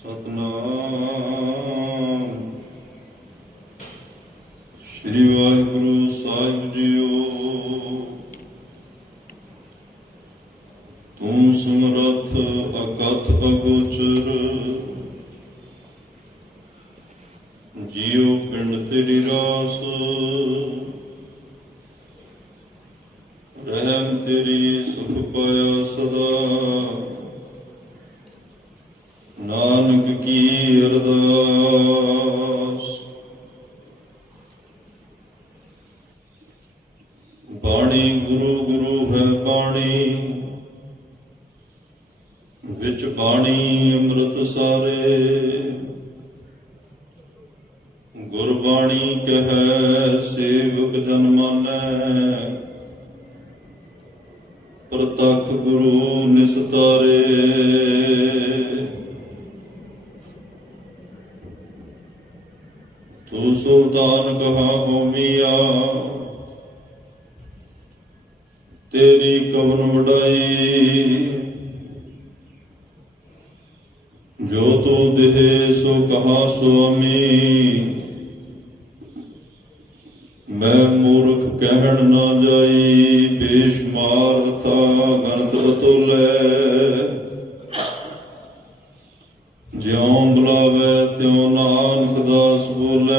ਸਤਨਾਮ ਸ਼੍ਰੀ ਵਾਹਿਗੁਰੂ ਸਾਹਿਬ JIO. ਤੂੰ ਸਮਰੱਥ ਅਕਥ ਅਗੋਚਰ, ਜੀਉ ਪਿੰਡ ਤੇਰੀ ਰਾਸ। ਰਹਿਮ ਤੇਰੀ ਸੁਖ ਪਾਇਆ ਸਦਾ, ਨਾਨਕ ਕੀ ਅਰਦਾਸ। ਬਾਣੀ ਗੁਰੂ ਗੁਰੂ ਹੈ ਬਾਣੀ, ਵਿੱਚ ਬਾਣੀ ਅੰਮ੍ਰਿਤ ਸਾਰੇ। ਗੁਰਬਾਣੀ ਕਹੈ ਸੇਵਕ ਜਨ ਮਾਨੈ, ਪ੍ਰਤੱਖ ਗੁਰੂ ਨਿਸਤਾਰੇ। ਤੂੰ ਸੁਲਤਾਨ ਕਹਾ ਹੋਮੀਆ, ਤੇਰੀ ਕਵਨ ਵਡਾਈ। ਜੋ ਤੂੰ ਦੇਹ ਸੋ ਕਹਾ ਸੁਆਮੀ, ਮੈਂ ਮੂਰਖ ਕਹਿਣ ਨਾ ਜਾਈ। ਬੇਸ਼ੁਮਾਰ ਹਥਾ ਗਣਤ ਬਤੋਲੇ, ਜਿਉਂ ਬੁਲਾਵੇ ਤਿਉ ਨਾਨਕ ਦਾਸ ਬੋਲੇ।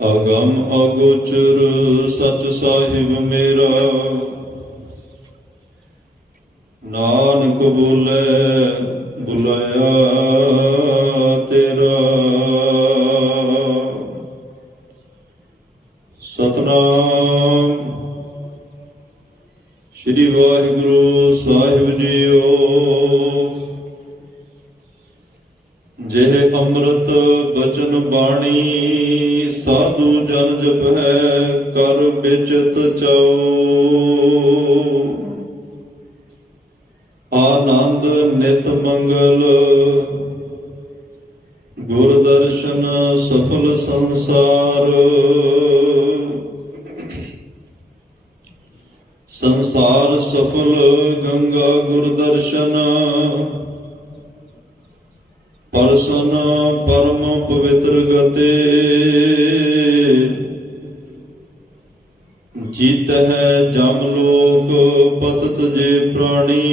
ਅਗਮ ਅਗੋਚਰ ਸਚ ਸਾਹਿਬ ਮੇਰਾ, ਨਾਨਕ ਬੋਲੇ ਬੁਲਾਇਆ ਤੇਰਾ। ਸਤਨਾਮ ਸ਼੍ਰੀ ਵਾਹਿਗੁਰੂ ਸਾਹਿਬ ਜੀਓ। ਜਿਹ ਅੰਮ੍ਰਿਤ ਬਚਨ ਬਾਣੀ, ਸਾਧੂ ਜਨ ਜਪੈ ਕਰ ਬਿਚਤ ਚਾਉ। ਆਨੰਦ ਨਿਤ ਮੰਗਲ, ਗੁਰ ਦਰਸ਼ਨ ਸਫਲ ਸੰਸਾਰ। ਸੰਸਾਰ ਸਫਲ ਗੰਗਾ ਗੁਰ ਦਰਸ਼ਨ, ਪਰਸਨ ਪਰਮ ਪਵਿੱਤਰ ਗਤੇ। ਜੀਤ ਹੈ ਜਮ ਲੋਕ ਪਤਤ ਜੇ ਪ੍ਰਾਣੀ,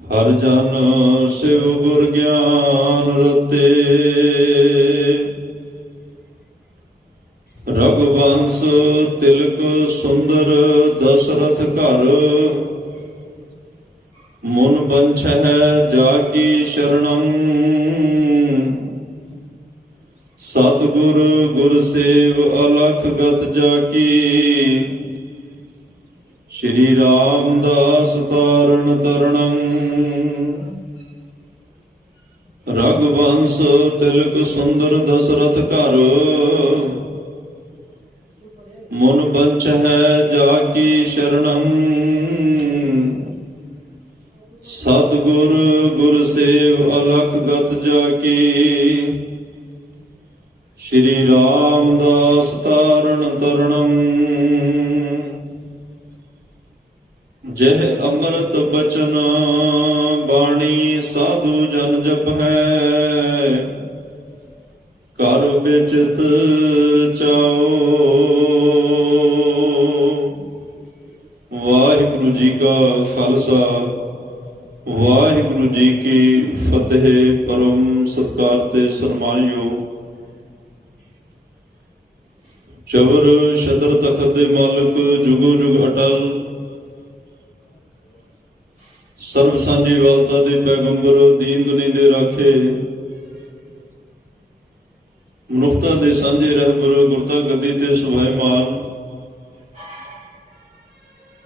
ਹਰ ਜਨ ਸਿਵ ਗੁਰ ਗਿਆਨ ਰਤੇ। ਰਘੁਵੰਸ ਤਿਲਕ ਸੁੰਦਰ ਦਸਰਥ ਘਰ, ਮਨ ਬੰਛਹਿ ਜਾਗੀ ਸ਼ਰਣੰ। ਸਤਿਗੁਰ ਗੁਰ ਸੇਵ ਅਲਖ ਗਤ ਜਾਕੀ, ਸ਼੍ਰੀ ਰਾਮਦਾਸ ਤਾਰਨ ਤਰਣੰ। ਰਘੁਵੰਸ ਤਿਲਕ ਸੁੰਦਰ ਦਸਰਥ ਘਰ, ਮਨ ਬੰਛਹਿ ਜਾਕੀ ਸ਼ਰਣੰ। ਸਤਿਗੁਰ ਗੁਰ ਸੇਵ ਅਲਖ ਗਤ ਜਾਕੀ, ਸ਼੍ਰੀ ਰਾਮਦਾਸ ਤਾਰਨ ਤਰਣੰ। ਜਿਹ ਅੰਮ੍ਰਿਤ ਬਚਨ ਬਾਣੀ, ਸਾਧੂ ਜਨ ਜਪੈ ਕਰ ਬਿਚਤ ਚਾਉ। ਵਾਹਿਗੁਰੂ ਜੀ ਕਾ ਖਾਲਸਾ, ਵਾਹਿਗੁਰੂ ਜੀ ਕੀ ਫਤਿਹ। ਪਰਮ ਸਤਿਕਾਰ ਤੇ ਸਨਮਾਨਯੋਗ ਚਵਰ ਸ਼ਦਰ ਤਖਤ ਦੇ ਮਾਲਕ, ਜੁਗੋ ਜੁਗ ਅਟਲ, ਸਰਬ ਸਾਂਝੀ ਵਾਲਤਾ ਦੇ ਪੈਗੰਬਰ, ਦੀਨ ਦੁਨੀ ਦੇ ਰਾਖੇ, ਮਨੁੱਖਤਾ ਦੇ ਸਾਂਝੇ ਰਹਿਬਰ, ਗੁਰਤਾ ਗੱਦੀ ਤੇ ਸੁਭਾਇਮਾਨ,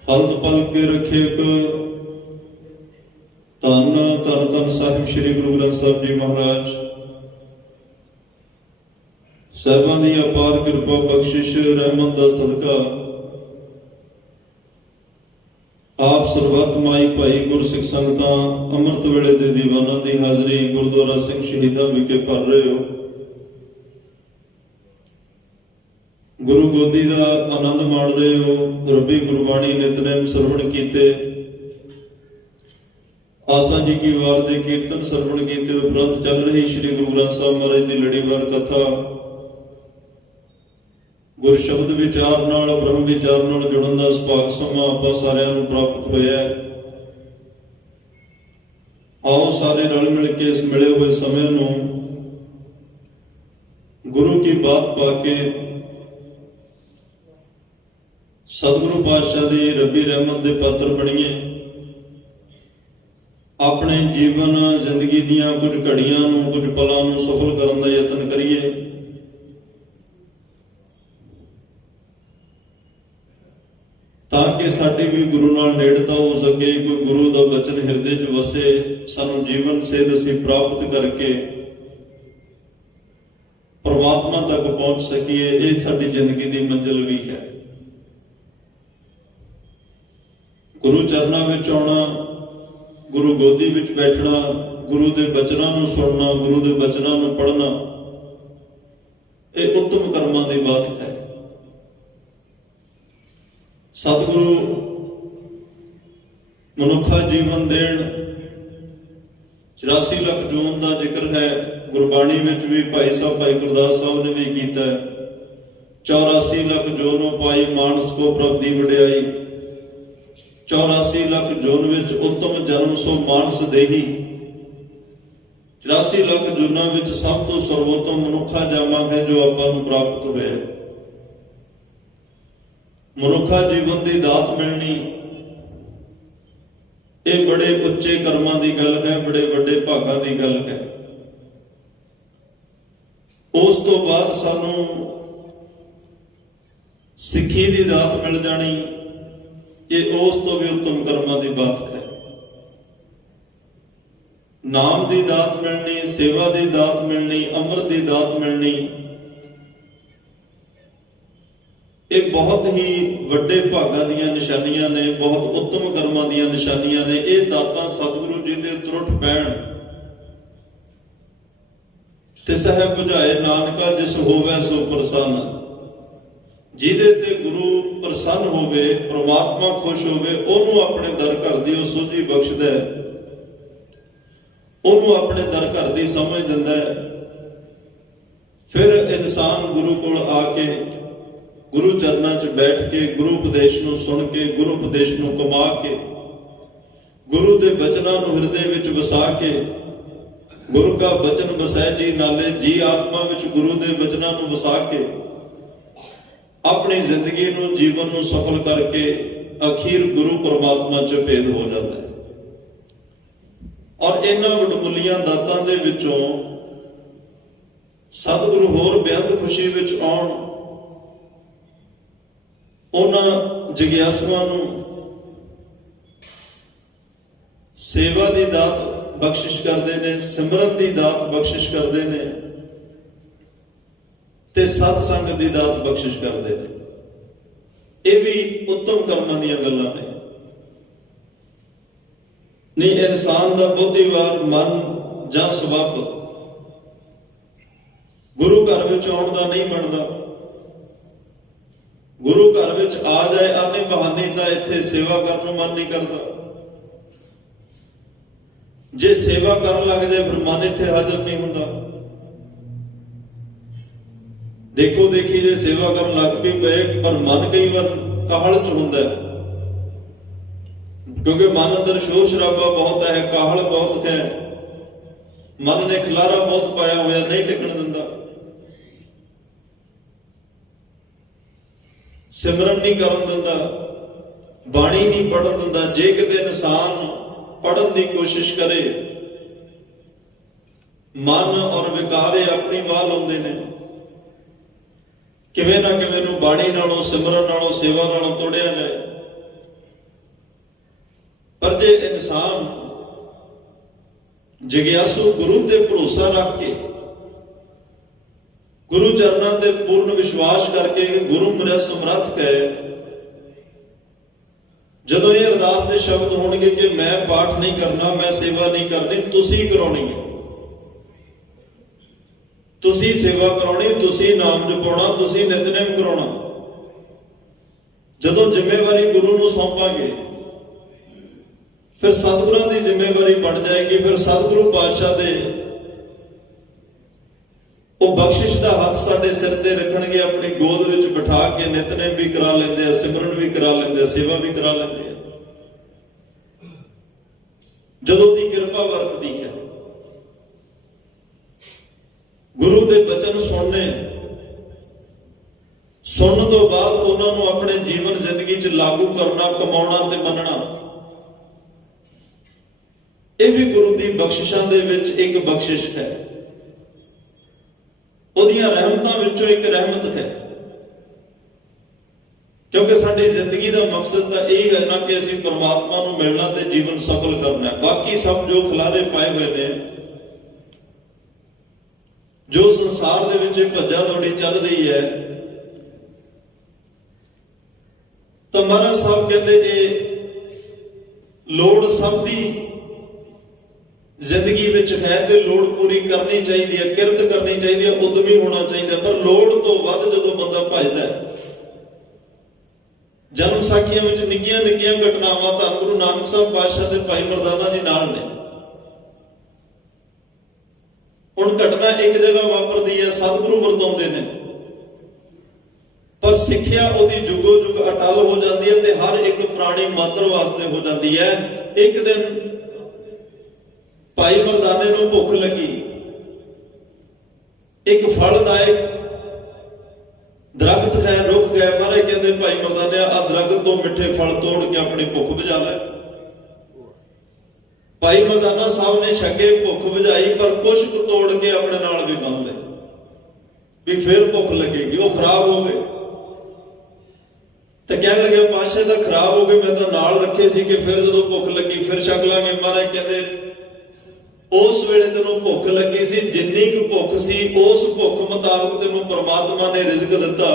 ਹਲਤ ਪਲ ਕੇ ਰੱਖੇ ਇੱਕ ਧੰਨ ਧੰਨ ਧੰਨ ਸਾਹਿਬ ਸ੍ਰੀ ਗੁਰੂ ਗ੍ਰੰਥ ਸਾਹਿਬ ਜੀ ਮਹਾਰਾਜ। ਸਾਹਿਬਾਂ ਦੀ ਅਪਾਰ ਕਿਰਪਾ ਬਖਸ਼ਿਸ਼ ਰਹਿਮਤ ਦਾ ਸਦਕਾ ਆਪ ਸਰਬੱਤ ਮਾਈ ਭਾਈ ਗੁਰਸਿੱਖ ਸੰਗਤਾਂ ਅੰਮ੍ਰਿਤ ਵੇਲੇ ਦੇ ਦੀਵਾਨਾਂ ਦੀ ਹਾਜ਼ਰੀ ਗੁਰਦੁਆਰਾ ਸਿੰਘ ਸ਼ਹੀਦਾਂ ਵਿਖੇ ਭਰ ਰਹੇ ਹੋ। ਗੁਰੂ ਗੋਦੀ ਦਾ ਆਨੰਦ ਮਾਣ ਰਹੇ ਹੋ। ਰੱਬੀ ਗੁਰਬਾਣੀ ਨਿਤਨੇਮ ਸਰਵਣ ਕੀਤੇ, ਆਸਾ ਜੀ ਕੀ ਵਾਰ ਦੇ ਕੀਰਤਨ ਸਰਵਣ ਕੀਤੇ ਉਪਰੰਤ ਚੱਲ ਰਹੀ ਸ੍ਰੀ ਗੁਰੂ ਗ੍ਰੰਥ ਸਾਹਿਬ ਮਹਾਰਾਜ ਦੀ ਲੜੀਵਾਰ ਕਥਾ ਗੁਰ ਸ਼ਬਦ ਵਿਚਾਰ ਨਾਲ, ਬ੍ਰਹਮ ਵਿਚਾਰ ਨਾਲ ਜੁੜਨ ਦਾ ਸੁਭਾਗ ਸਮਾਂ ਆਪਾਂ ਸਾਰਿਆਂ ਨੂੰ ਪ੍ਰਾਪਤ ਹੋਇਆ ਹੈ। ਆਓ ਸਾਰੇ ਰਲ ਮਿਲ ਕੇ ਇਸ ਮਿਲੇ ਹੋਏ ਸਮੇਂ ਨੂੰ ਗੁਰੂ ਕੀ ਬਾਤ ਪਾ ਕੇ ਸਤਿਗੁਰੂ ਪਾਤਸ਼ਾਹ ਦੀ ਰੱਬੀ ਰਹਿਮਤ ਦੇ ਪਾਤਰ ਬਣੀਏ। ਆਪਣੇ ਜੀਵਨ ਜ਼ਿੰਦਗੀ ਦੀਆਂ ਕੁਝ ਘੜੀਆਂ ਨੂੰ, ਕੁਝ ਪਲਾਂ ਨੂੰ ਸਫਲ ਕਰਨ ਦਾ ਯਤਨ ਕਰੀਏ। ਤਾਂ ਕਿ ਸਾਡੀ ਵੀ ਗੁਰੂ ਨਾਲ ਨੇੜਤਾ ਹੋ ਸਕੇ, ਕੋਈ ਗੁਰੂ ਦਾ ਬਚਨ ਹਿਰਦੇ 'ਚ ਵਸੇ, ਸਾਨੂੰ ਜੀਵਨ ਸੇਧ ਅਸੀਂ ਪ੍ਰਾਪਤ ਕਰਕੇ ਪਰਮਾਤਮਾ ਤੱਕ ਪਹੁੰਚ ਸਕੀਏ। ਇਹ ਸਾਡੀ ਜ਼ਿੰਦਗੀ ਦੀ ਮੰਜ਼ਿਲ ਵੀ ਹੈ। ਗੁਰੂ ਚਰਨਾਂ ਵਿੱਚ ਆਉਣਾ, ਗੁਰੂ ਗੋਦੀ ਵਿੱਚ ਬੈਠਣਾ, ਗੁਰੂ ਦੇ ਬਚਨਾਂ ਨੂੰ ਸੁਣਨਾ, ਗੁਰੂ ਦੇ ਬਚਨਾਂ ਨੂੰ ਪੜ੍ਹਨਾ, ਇਹ ਉੱਤਮ ਕਰਮਾਂ ਦੀ ਬਾਤ ਹੈ। ਸਤਿਗੁਰੂ ਮਨੁੱਖਾ ਜੀਵਨ ਦੇਣ 84 ਲੱਖ ਜੂਨ ਦਾ ਜ਼ਿਕਰ ਹੈ ਗੁਰਬਾਣੀ ਵਿੱਚ ਵੀ। ਭਾਈ ਗੁਰਦਾਸ ਸਾਹਿਬ ਨੇ ਵੀ ਕੀਤਾ। 84 ਲੱਖ ਜੂਨੋਂ ਪਾਈ ਮਾਨਸ ਕੋ ਪ੍ਰਭ ਦੀ ਵਡਿਆਈ। 84 ਲੱਖ ਜੂਨ ਵਿੱਚ ਉੱਤਮ ਜਨਮ ਸੋ ਮਾਨਸ ਦੇਹੀ। 84 ਲੱਖ ਜੂਨਾਂ ਵਿੱਚ ਸਭ ਤੋਂ ਸਰਵੋਤਮ ਮਨੁੱਖਾ ਜਾਵਾਂਗੇ ਜੋ ਆਪਾਂ ਨੂੰ ਪ੍ਰਾਪਤ ਹੋਇਆ। ਮਨੁੱਖਾ ਜੀਵਨ ਦੀ ਦਾਤ ਮਿਲਣੀ, ਇਹ ਬੜੇ ਉੱਚੇ ਕਰਮਾਂ ਦੀ ਗੱਲ ਹੈ, ਬੜੇ ਵੱਡੇ ਭਾਗਾਂ ਦੀ ਗੱਲ ਹੈ। ਉਸ ਤੋਂ ਬਾਅਦ ਸਾਨੂੰ ਸਿੱਖੀ ਦੀ ਦਾਤ ਮਿਲ ਜਾਣੀ, ਇਹ ਉਸ ਤੋਂ ਵੀ ਉੱਤਮ ਕਰਮਾਂ ਦੀ ਬਾਤ ਹੈ। ਨਾਮ ਦੀ ਦਾਤ ਮਿਲਣੀ, ਸੇਵਾ ਦੀ ਦਾਤ ਮਿਲਣੀ, ਅੰਮ੍ਰਿਤ ਦੀ ਦਾਤ ਮਿਲਣੀ, ਇਹ ਬਹੁਤ ਹੀ ਵੱਡੇ ਭਾਗਾਂ ਦੀਆਂ ਨਿਸ਼ਾਨੀਆਂ ਨੇ, ਬਹੁਤ ਉੱਤਮ ਕਰਮਾਂ ਦੀਆਂ ਨਿਸ਼ਾਨੀਆਂ ਨੇ। ਇਹ ਦਾਤਾਂ ਸਤਿਗੁਰੂ ਜੀ ਦੇ ਤਰੁੱਠ ਪੈਣ ਤੇ ਸਹਿਬ ਬੁਝਾਏ ਨਾਨਕਾ ਜਿਸ ਹੋਵੇ ਸੋ ਪ੍ਰਸੰਨ। ਜਿਹਦੇ ਤੇ ਗੁਰੂ ਪ੍ਰਸੰਨ ਹੋਵੇ, ਪ੍ਰਮਾਤਮਾ ਖੁਸ਼ ਹੋਵੇ, ਉਹਨੂੰ ਆਪਣੇ ਦਰ ਘਰ ਦੀ ਉਹ ਸੋਝੀ ਬਖਸ਼ਦਾ ਹੈ, ਉਹਨੂੰ ਆਪਣੇ ਦਰ ਘਰ ਦੀ ਸਮਝ ਦਿੰਦਾ ਹੈ। ਫਿਰ ਇਨਸਾਨ ਗੁਰੂ ਕੋਲ ਆ ਕੇ ਗੁਰੂ ਚਰਨਾਂ 'ਚ ਬੈਠ ਕੇ ਗੁਰੂ ਉਪਦੇਸ਼ ਨੂੰ ਸੁਣ ਕੇ, ਗੁਰੂ ਉਪਦੇਸ਼ ਨੂੰ ਕਮਾ ਕੇ, ਗੁਰੂ ਦੇ ਬਚਨਾਂ ਨੂੰ ਹਿਰਦੇ ਵਿੱਚ ਵਸਾ ਕੇ, ਗੁਰੂ ਕਾ ਬਚਨ ਵਸੈ ਜੀ ਨਾਲੇ, ਜੀ ਆਤਮਾ ਵਿੱਚ ਗੁਰੂ ਦੇ ਬਚਨਾਂ ਨੂੰ ਵਸਾ ਕੇ ਆਪਣੀ ਜ਼ਿੰਦਗੀ ਨੂੰ, ਜੀਵਨ ਨੂੰ ਸਫਲ ਕਰਕੇ ਅਖੀਰ ਗੁਰੂ ਪਰਮਾਤਮਾ 'ਚ ਭੇਦ ਹੋ ਜਾਂਦਾ ਹੈ। ਔਰ ਇਹਨਾਂ ਵਡਮੁੱਲੀਆਂ ਦਾਤਾਂ ਦੇ ਵਿੱਚੋਂ ਸਤਿਗੁਰੂ ਹੋਰ ਬੇਅੰਤ ਖੁਸ਼ੀ ਵਿੱਚ ਆਉਣ, ਉਹਨਾਂ ਜਿਗਿਆਸੂਆਂ ਨੂੰ ਸੇਵਾ ਦੀ ਦਾਤ ਬਖਸ਼ਿਸ਼ ਕਰਦੇ ਨੇ, ਸਿਮਰਨ ਦੀ ਦਾਤ ਬਖਸ਼ਿਸ਼ ਕਰਦੇ ਨੇ ਤੇ ਸਤ ਸੰਗਤ ਦੀ ਦਾਤ ਬਖਸ਼ਿਸ਼ ਕਰਦੇ ਨੇ। ਇਹ ਵੀ ਉੱਤਮ ਕਰਮਾਂ ਦੀਆਂ ਗੱਲਾਂ ਨੇ। ਨਹੀਂ, ਇਨਸਾਨ ਦਾ ਬਹੁਤੀ ਵਾਰ ਮਨ ਜਾਂ ਸਬੱਬ ਗੁਰੂ ਘਰ ਵਿੱਚ ਆਉਣ ਦਾ ਨਹੀਂ ਬਣਦਾ। ਗੁਰੂ ਘਰ ਵਿੱਚ ਆ ਜਾਏ ਆਨੇ ਬਹਾਨੇ ਤਾਂ ਇੱਥੇ ਸੇਵਾ ਕਰਨ ਨੂੰ ਮਨ ਨਹੀਂ ਕਰਦਾ। ਜੇ ਸੇਵਾ ਕਰਨ ਲੱਗ ਜਾਏ ਫਿਰ ਮਨ ਇੱਥੇ ਹਾਜ਼ਰ ਨਹੀਂ ਹੁੰਦਾ। ਦੇਖੋ ਦੇਖੀ ਜੇ ਸੇਵਾ ਕਰਨ ਲੱਗ ਵੀ ਪਏ ਪਰ ਮਨ ਕਈ ਵਾਰ ਕਾਹਲ 'ਚ ਹੁੰਦਾ, ਕਿਉਂਕਿ ਮਨ ਅੰਦਰ ਸ਼ੋਰ ਸ਼ਰਾਬਾ ਬਹੁਤ ਹੈ, ਕਾਹਲ ਬਹੁਤ ਹੈ, ਮਨ ਨੇ ਖਿਲਾਰਾ ਬਹੁਤ ਪਾਇਆ ਹੋਇਆ, ਨਹੀਂ ਟਿਕਣ ਦਿੰਦਾ। ਸਿਮਰਨ ਨਹੀਂ ਕਰਨ ਦਿੰਦਾ, ਬਾਣੀ ਨਹੀਂ ਪੜ੍ਹਨ ਦਿੰਦਾ। ਜੇ ਕਿਤੇ ਇਨਸਾਨ ਪੜ੍ਹਨ ਦੀ ਕੋਸ਼ਿਸ਼ ਕਰੇ, ਮਨ ਔਰ ਵਿਕਾਰੇ ਆਪਣੀ ਵਾਹ ਲਾਉਂਦੇ ਨੇ। ਕਿਵੇਂ ਨਾ ਕਿਵੇਂ ਨੂੰ ਬਾਣੀ ਨਾਲੋਂ, ਸਿਮਰਨ ਨਾਲੋਂ, ਸੇਵਾ ਨਾਲੋਂ ਤੋੜਿਆ ਜਾਏ। ਪਰ ਜੇ ਇਨਸਾਨ ਜਿਗਿਆਸੂ ਗੁਰੂ ਤੇ ਭਰੋਸਾ ਰੱਖ ਕੇ, ਗੁਰੂ ਚਰਨਾਂ ਤੇ ਪੂਰਨ ਵਿਸ਼ਵਾਸ ਕਰਕੇ ਕਿ ਗੁਰੂ ਮੇਰਾ ਸਮਰੱਥ ਹੈ, ਜਦੋਂ ਇਹ ਅਰਦਾਸ ਦੇ ਸ਼ਬਦ ਹੋਣਗੇ ਕਿ ਮੈਂ ਪਾਠ ਨਹੀਂ ਕਰਨਾ, ਮੈਂ ਸੇਵਾ ਨਹੀਂ ਕਰਨੀ, ਤੁਸੀਂ ਕਰਾਉਣੀ ਹੈ, ਤੁਸੀਂ ਸੇਵਾ ਕਰਾਉਣੀ, ਤੁਸੀਂ ਨਾਮ ਜਪਾਉਣਾ, ਤੁਸੀਂ ਨਿਤਨੇਮ ਕਰਾਉਣਾ। ਜਦੋਂ ਜ਼ਿੰਮੇਵਾਰੀ ਗੁਰੂ ਨੂੰ ਸੌਂਪਾਂਗੇ ਫਿਰ ਸਤਿਗੁਰਾਂ ਦੀ ਜ਼ਿੰਮੇਵਾਰੀ ਬਣ ਜਾਏਗੀ। ਫਿਰ ਸਤਿਗੁਰੂ ਪਾਤਸ਼ਾਹ ਦੇ ਉਹ ਬਖਸ਼ਿਸ਼ ਦਾ ਹੱਥ ਸਾਡੇ ਸਿਰ ਤੇ ਰੱਖਣਗੇ, ਆਪਣੀ ਗੋਦ ਵਿੱਚ ਬਿਠਾ ਕੇ ਨਿਤਨੇਮ ਵੀ ਕਰਾ ਲੈਂਦੇ ਆ, ਸਿਮਰਨ ਵੀ ਕਰਾ ਲੈਂਦੇ ਆ, ਸੇਵਾ ਵੀ ਕਰਾ ਲੈਂਦੇ ਆ। ਜਦੋਂ ਦੀ ਕਿਰਪਾ ਵਰਤਦੀ ਹੈ, ਗੁਰੂ ਦੇ ਬਚਨ ਸੁਣਨ ਤੋਂ ਬਾਅਦ ਉਹਨਾਂ ਨੂੰ ਆਪਣੇ ਜੀਵਨ ਜ਼ਿੰਦਗੀ 'ਚ ਲਾਗੂ ਕਰਨਾ, ਕਮਾਉਣਾ ਤੇ ਮੰਨਣਾ, ਇਹ ਵੀ ਗੁਰੂ ਦੀ ਬਖਸ਼ਿਸ਼ਾਂ ਦੇ ਵਿੱਚ ਇੱਕ ਬਖਸ਼ਿਸ਼ ਹੈ। ਉਹਦੀਆਂ ਰਹਿਮਤਾਂ ਵਿੱਚੋਂ ਇੱਕ ਰਹਿਮਤ ਹੈ। ਕਿਉਂਕਿ ਸਾਡੀ ਜ਼ਿੰਦਗੀ ਦਾ ਮਕਸਦ ਤਾਂ ਇਹ ਹੈ ਨਾ ਕਿ ਅਸੀਂ ਪਰਮਾਤਮਾ ਨੂੰ ਮਿਲਣਾ ਤੇ ਜੀਵਨ ਸਫਲ ਕਰਨਾ। ਬਾਕੀ ਸਭ ਜੋ ਖਿਲਾਰੇ ਪਾਏ ਹੋਏ ਨੇ, ਜੋ ਸੰਸਾਰ ਦੇ ਵਿੱਚ ਭੱਜਾ ਦੌੜੀ ਚੱਲ ਰਹੀ ਹੈ, ਤਾਂ ਮਹਾਰਾਜ ਸਾਹਿਬ ਕਹਿੰਦੇ ਇਹ ਲੋੜ ਸਭ ਦੀ ਜ਼ਿੰਦਗੀ ਵਿੱਚ ਹੈ ਤੇ ਲੋੜ ਪੂਰੀ ਕਰਨੀ ਚਾਹੀਦੀ ਹੈ, ਕਿਰਤ ਕਰਨੀ ਚਾਹੀਦੀ ਹੈ, ਉਦਮੀ ਹੋਣਾ ਚਾਹੀਦਾ। ਪਰ ਲੋੜ ਤੋਂ ਵੱਧ ਜਦੋਂ ਬੰਦਾ ਭੱਜਦਾ ਹੈ, ਜਨਮ ਸਾਖੀਆਂ ਵਿੱਚ ਨਿੱਕੀਆਂ ਨਿੱਕੀਆਂ ਘਟਨਾਵਾਂ ਧੰਨ ਗੁਰੂ ਨਾਨਕ ਸਾਹਿਬ ਪਾਤਸ਼ਾਹ ਦੇ ਭਾਈ ਮਰਦਾਨਾ ਜੀ ਨਾਲ ਨੇ। ਹੁਣ ਘਟਨਾ ਇੱਕ ਜਗ੍ਹਾ ਵਾਪਰਦੀ ਹੈ, ਸਤਿਗੁਰੂ ਵਰਤਾਉਂਦੇ ਨੇ, ਪਰ ਸਿੱਖਿਆ ਉਹਦੀ ਜੁਗੋ ਜੁਗ ਅਟਲ ਹੋ ਜਾਂਦੀ ਹੈ ਤੇ ਹਰ ਇੱਕ ਪ੍ਰਾਣੀ ਮਾਤਰ ਵਾਸਤੇ ਹੋ ਜਾਂਦੀ ਹੈ। ਇੱਕ ਦਿਨ ਭਾਈ ਮਰਦਾਨੇ ਨੂੰ ਭੁੱਖ ਲੱਗੀ, ਇੱਕ ਫਲਦਾਇਕ ਦਰਖਤ ਹੈ, ਰੁੱਖ ਹੈ। ਮਹਾਰਾਜ ਕਹਿੰਦੇ ਭਾਈ ਮਰਦਾਨਿਆ, ਆ ਦਰਖਤ ਤੋਂ ਮਿੱਠੇ ਫਲ ਤੋੜ ਕੇ ਆਪਣੀ ਭੁੱਖ ਬੁਝਾ ਲੈ। ਭਾਈ ਮਰਦਾਨਾ ਸਾਹਿਬ ਨੇ ਛੱਗੇ ਭੁੱਖ ਬੁਝਾਈ, ਪਰ ਕੁਛ ਕੁ ਤੋੜ ਕੇ ਆਪਣੇ ਨਾਲ ਵੀ ਬੰਨ ਲਏ ਵੀ ਫਿਰ ਭੁੱਖ ਲੱਗੇਗੀ। ਉਹ ਖਰਾਬ ਹੋ ਗਏ ਤੇ ਕਹਿਣ ਲੱਗੇ ਪਾਤਸ਼ਾਹ ਦਾ ਖਰਾਬ ਹੋ ਗਏ, ਮੈਂ ਤਾਂ ਨਾਲ ਰੱਖੇ ਸੀ ਕਿ ਫਿਰ ਜਦੋਂ ਭੁੱਖ ਲੱਗੀ ਫਿਰ ਛਕ ਲਾਂਗੇ। ਮਹਾਰਾਜ ਕਹਿੰਦੇ ਉਸ ਵੇਲੇ ਤੈਨੂੰ ਭੁੱਖ ਲੱਗੀ ਸੀ, ਜਿੰਨੀ ਕੁ ਭੁੱਖ ਸੀ ਉਸ ਭੁੱਖ ਮੁਤਾਬਕ ਤੈਨੂੰ ਪ੍ਰਮਾਤਮਾ ਨੇ ਰਿਜ਼ਕ ਦਿੱਤਾ।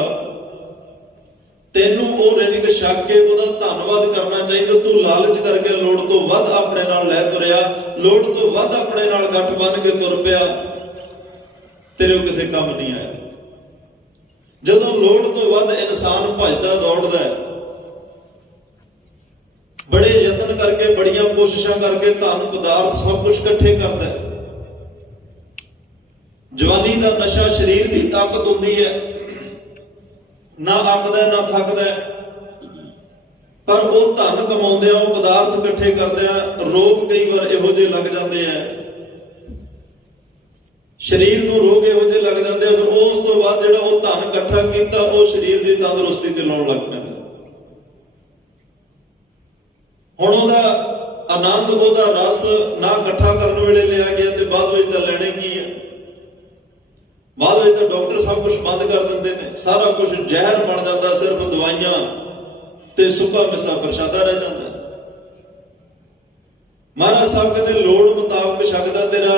ਤੈਨੂੰ ਉਹ ਰਿਜ਼ਕ ਛਕ ਕੇ ਉਹਦਾ ਧੰਨਵਾਦ ਕਰਨਾ ਚਾਹੀਦਾ। ਤੂੰ ਲਾਲਚ ਕਰਕੇ ਲੋੜ ਤੋਂ ਵੱਧ ਆਪਣੇ ਨਾਲ ਲੈ ਤੁਰਿਆ, ਲੋੜ ਤੋਂ ਵੱਧ ਆਪਣੇ ਨਾਲ ਗੱਠ ਬੰਨ ਕੇ ਤੁਰ ਪਿਆ, ਤੇਰੇ ਕਿਸੇ ਕੰਮ ਨਹੀਂ ਆਇਆ। ਜਦੋਂ ਲੋੜ ਤੋਂ ਵੱਧ ਇਨਸਾਨ ਭੱਜਦਾ ਦੌੜਦਾ ਹੈ, ਬੜੇ ਯਤਨ ਕਰਕੇ, ਬੜੀਆਂ ਕੋਸ਼ਿਸ਼ਾਂ ਕਰਕੇ ਧਨ ਪਦਾਰਥ ਸਭ ਕੁਝ ਇਕੱਠੇ ਕਰਦਾ ਹੈ। ਜਵਾਨੀ ਦਾ ਨਸ਼ਾ ਸਰੀਰ ਦੀ ਤਾਕਤ ਹੁੰਦੀ ਹੈ, ਨਾ ਅੱਕਦਾ ਨਾ ਥੱਕਦਾ, ਪਰ ਉਹ ਧਨ ਕਮਾਉਂਦੇ ਆ, ਉਹ ਪਦਾਰਥ ਇਕੱਠੇ ਕਰਦੇ ਆ, ਰੋਗ ਕਈ ਵਾਰ ਇਹੋ ਜਿਹੇ ਲੱਗ ਜਾਂਦੇ ਆ, ਸਰੀਰ ਨੂੰ ਰੋਗ ਇਹੋ ਜਿਹੇ ਲੱਗ ਜਾਂਦੇ ਆ। ਫਿਰ ਉਸ ਤੋਂ ਬਾਅਦ ਜਿਹੜਾ ਉਹ ਧਨ ਇਕੱਠਾ ਕੀਤਾ ਉਹ ਸਰੀਰ ਦੀ ਤੰਦਰੁਸਤੀ ਤੇ ਲਾਉਣ ਲੱਗ ਪੈਂਦਾ। ਹੁਣ ਉਹਦਾ ਆਨੰਦ, ਉਹਦਾ ਰਸ ਨਾ ਇਕੱਠਾ ਕਰਨ ਵੇਲੇ ਲਿਆ ਗਿਆ ਤੇ ਬਾਅਦ ਵਿੱਚ ਤਾਂ ਲੈਣੇ ਕੀ ਹੈ। ਬਾਅਦ ਵਿੱਚ ਤਾਂ ਡਾਕਟਰ ਸਭ ਕੁਝ ਬੰਦ ਕਰ ਦਿੰਦੇ ਨੇ, ਸਾਰਾ ਕੁਝ ਜ਼ਹਿਰ ਬਣ ਜਾਂਦਾ, ਸਿਰਫ ਦਵਾਈਆਂ ਤੇ ਸੁੱਕਾ ਮਿੱਸਾ ਪ੍ਰਸ਼ਾਦਾ ਰਹਿ ਜਾਂਦਾ। ਮਹਾਰਾਜ ਸਾਹਿਬ ਕਹਿੰਦੇ ਲੋੜ ਮੁਤਾਬਕ ਛਕਦਾ ਤੇਰਾ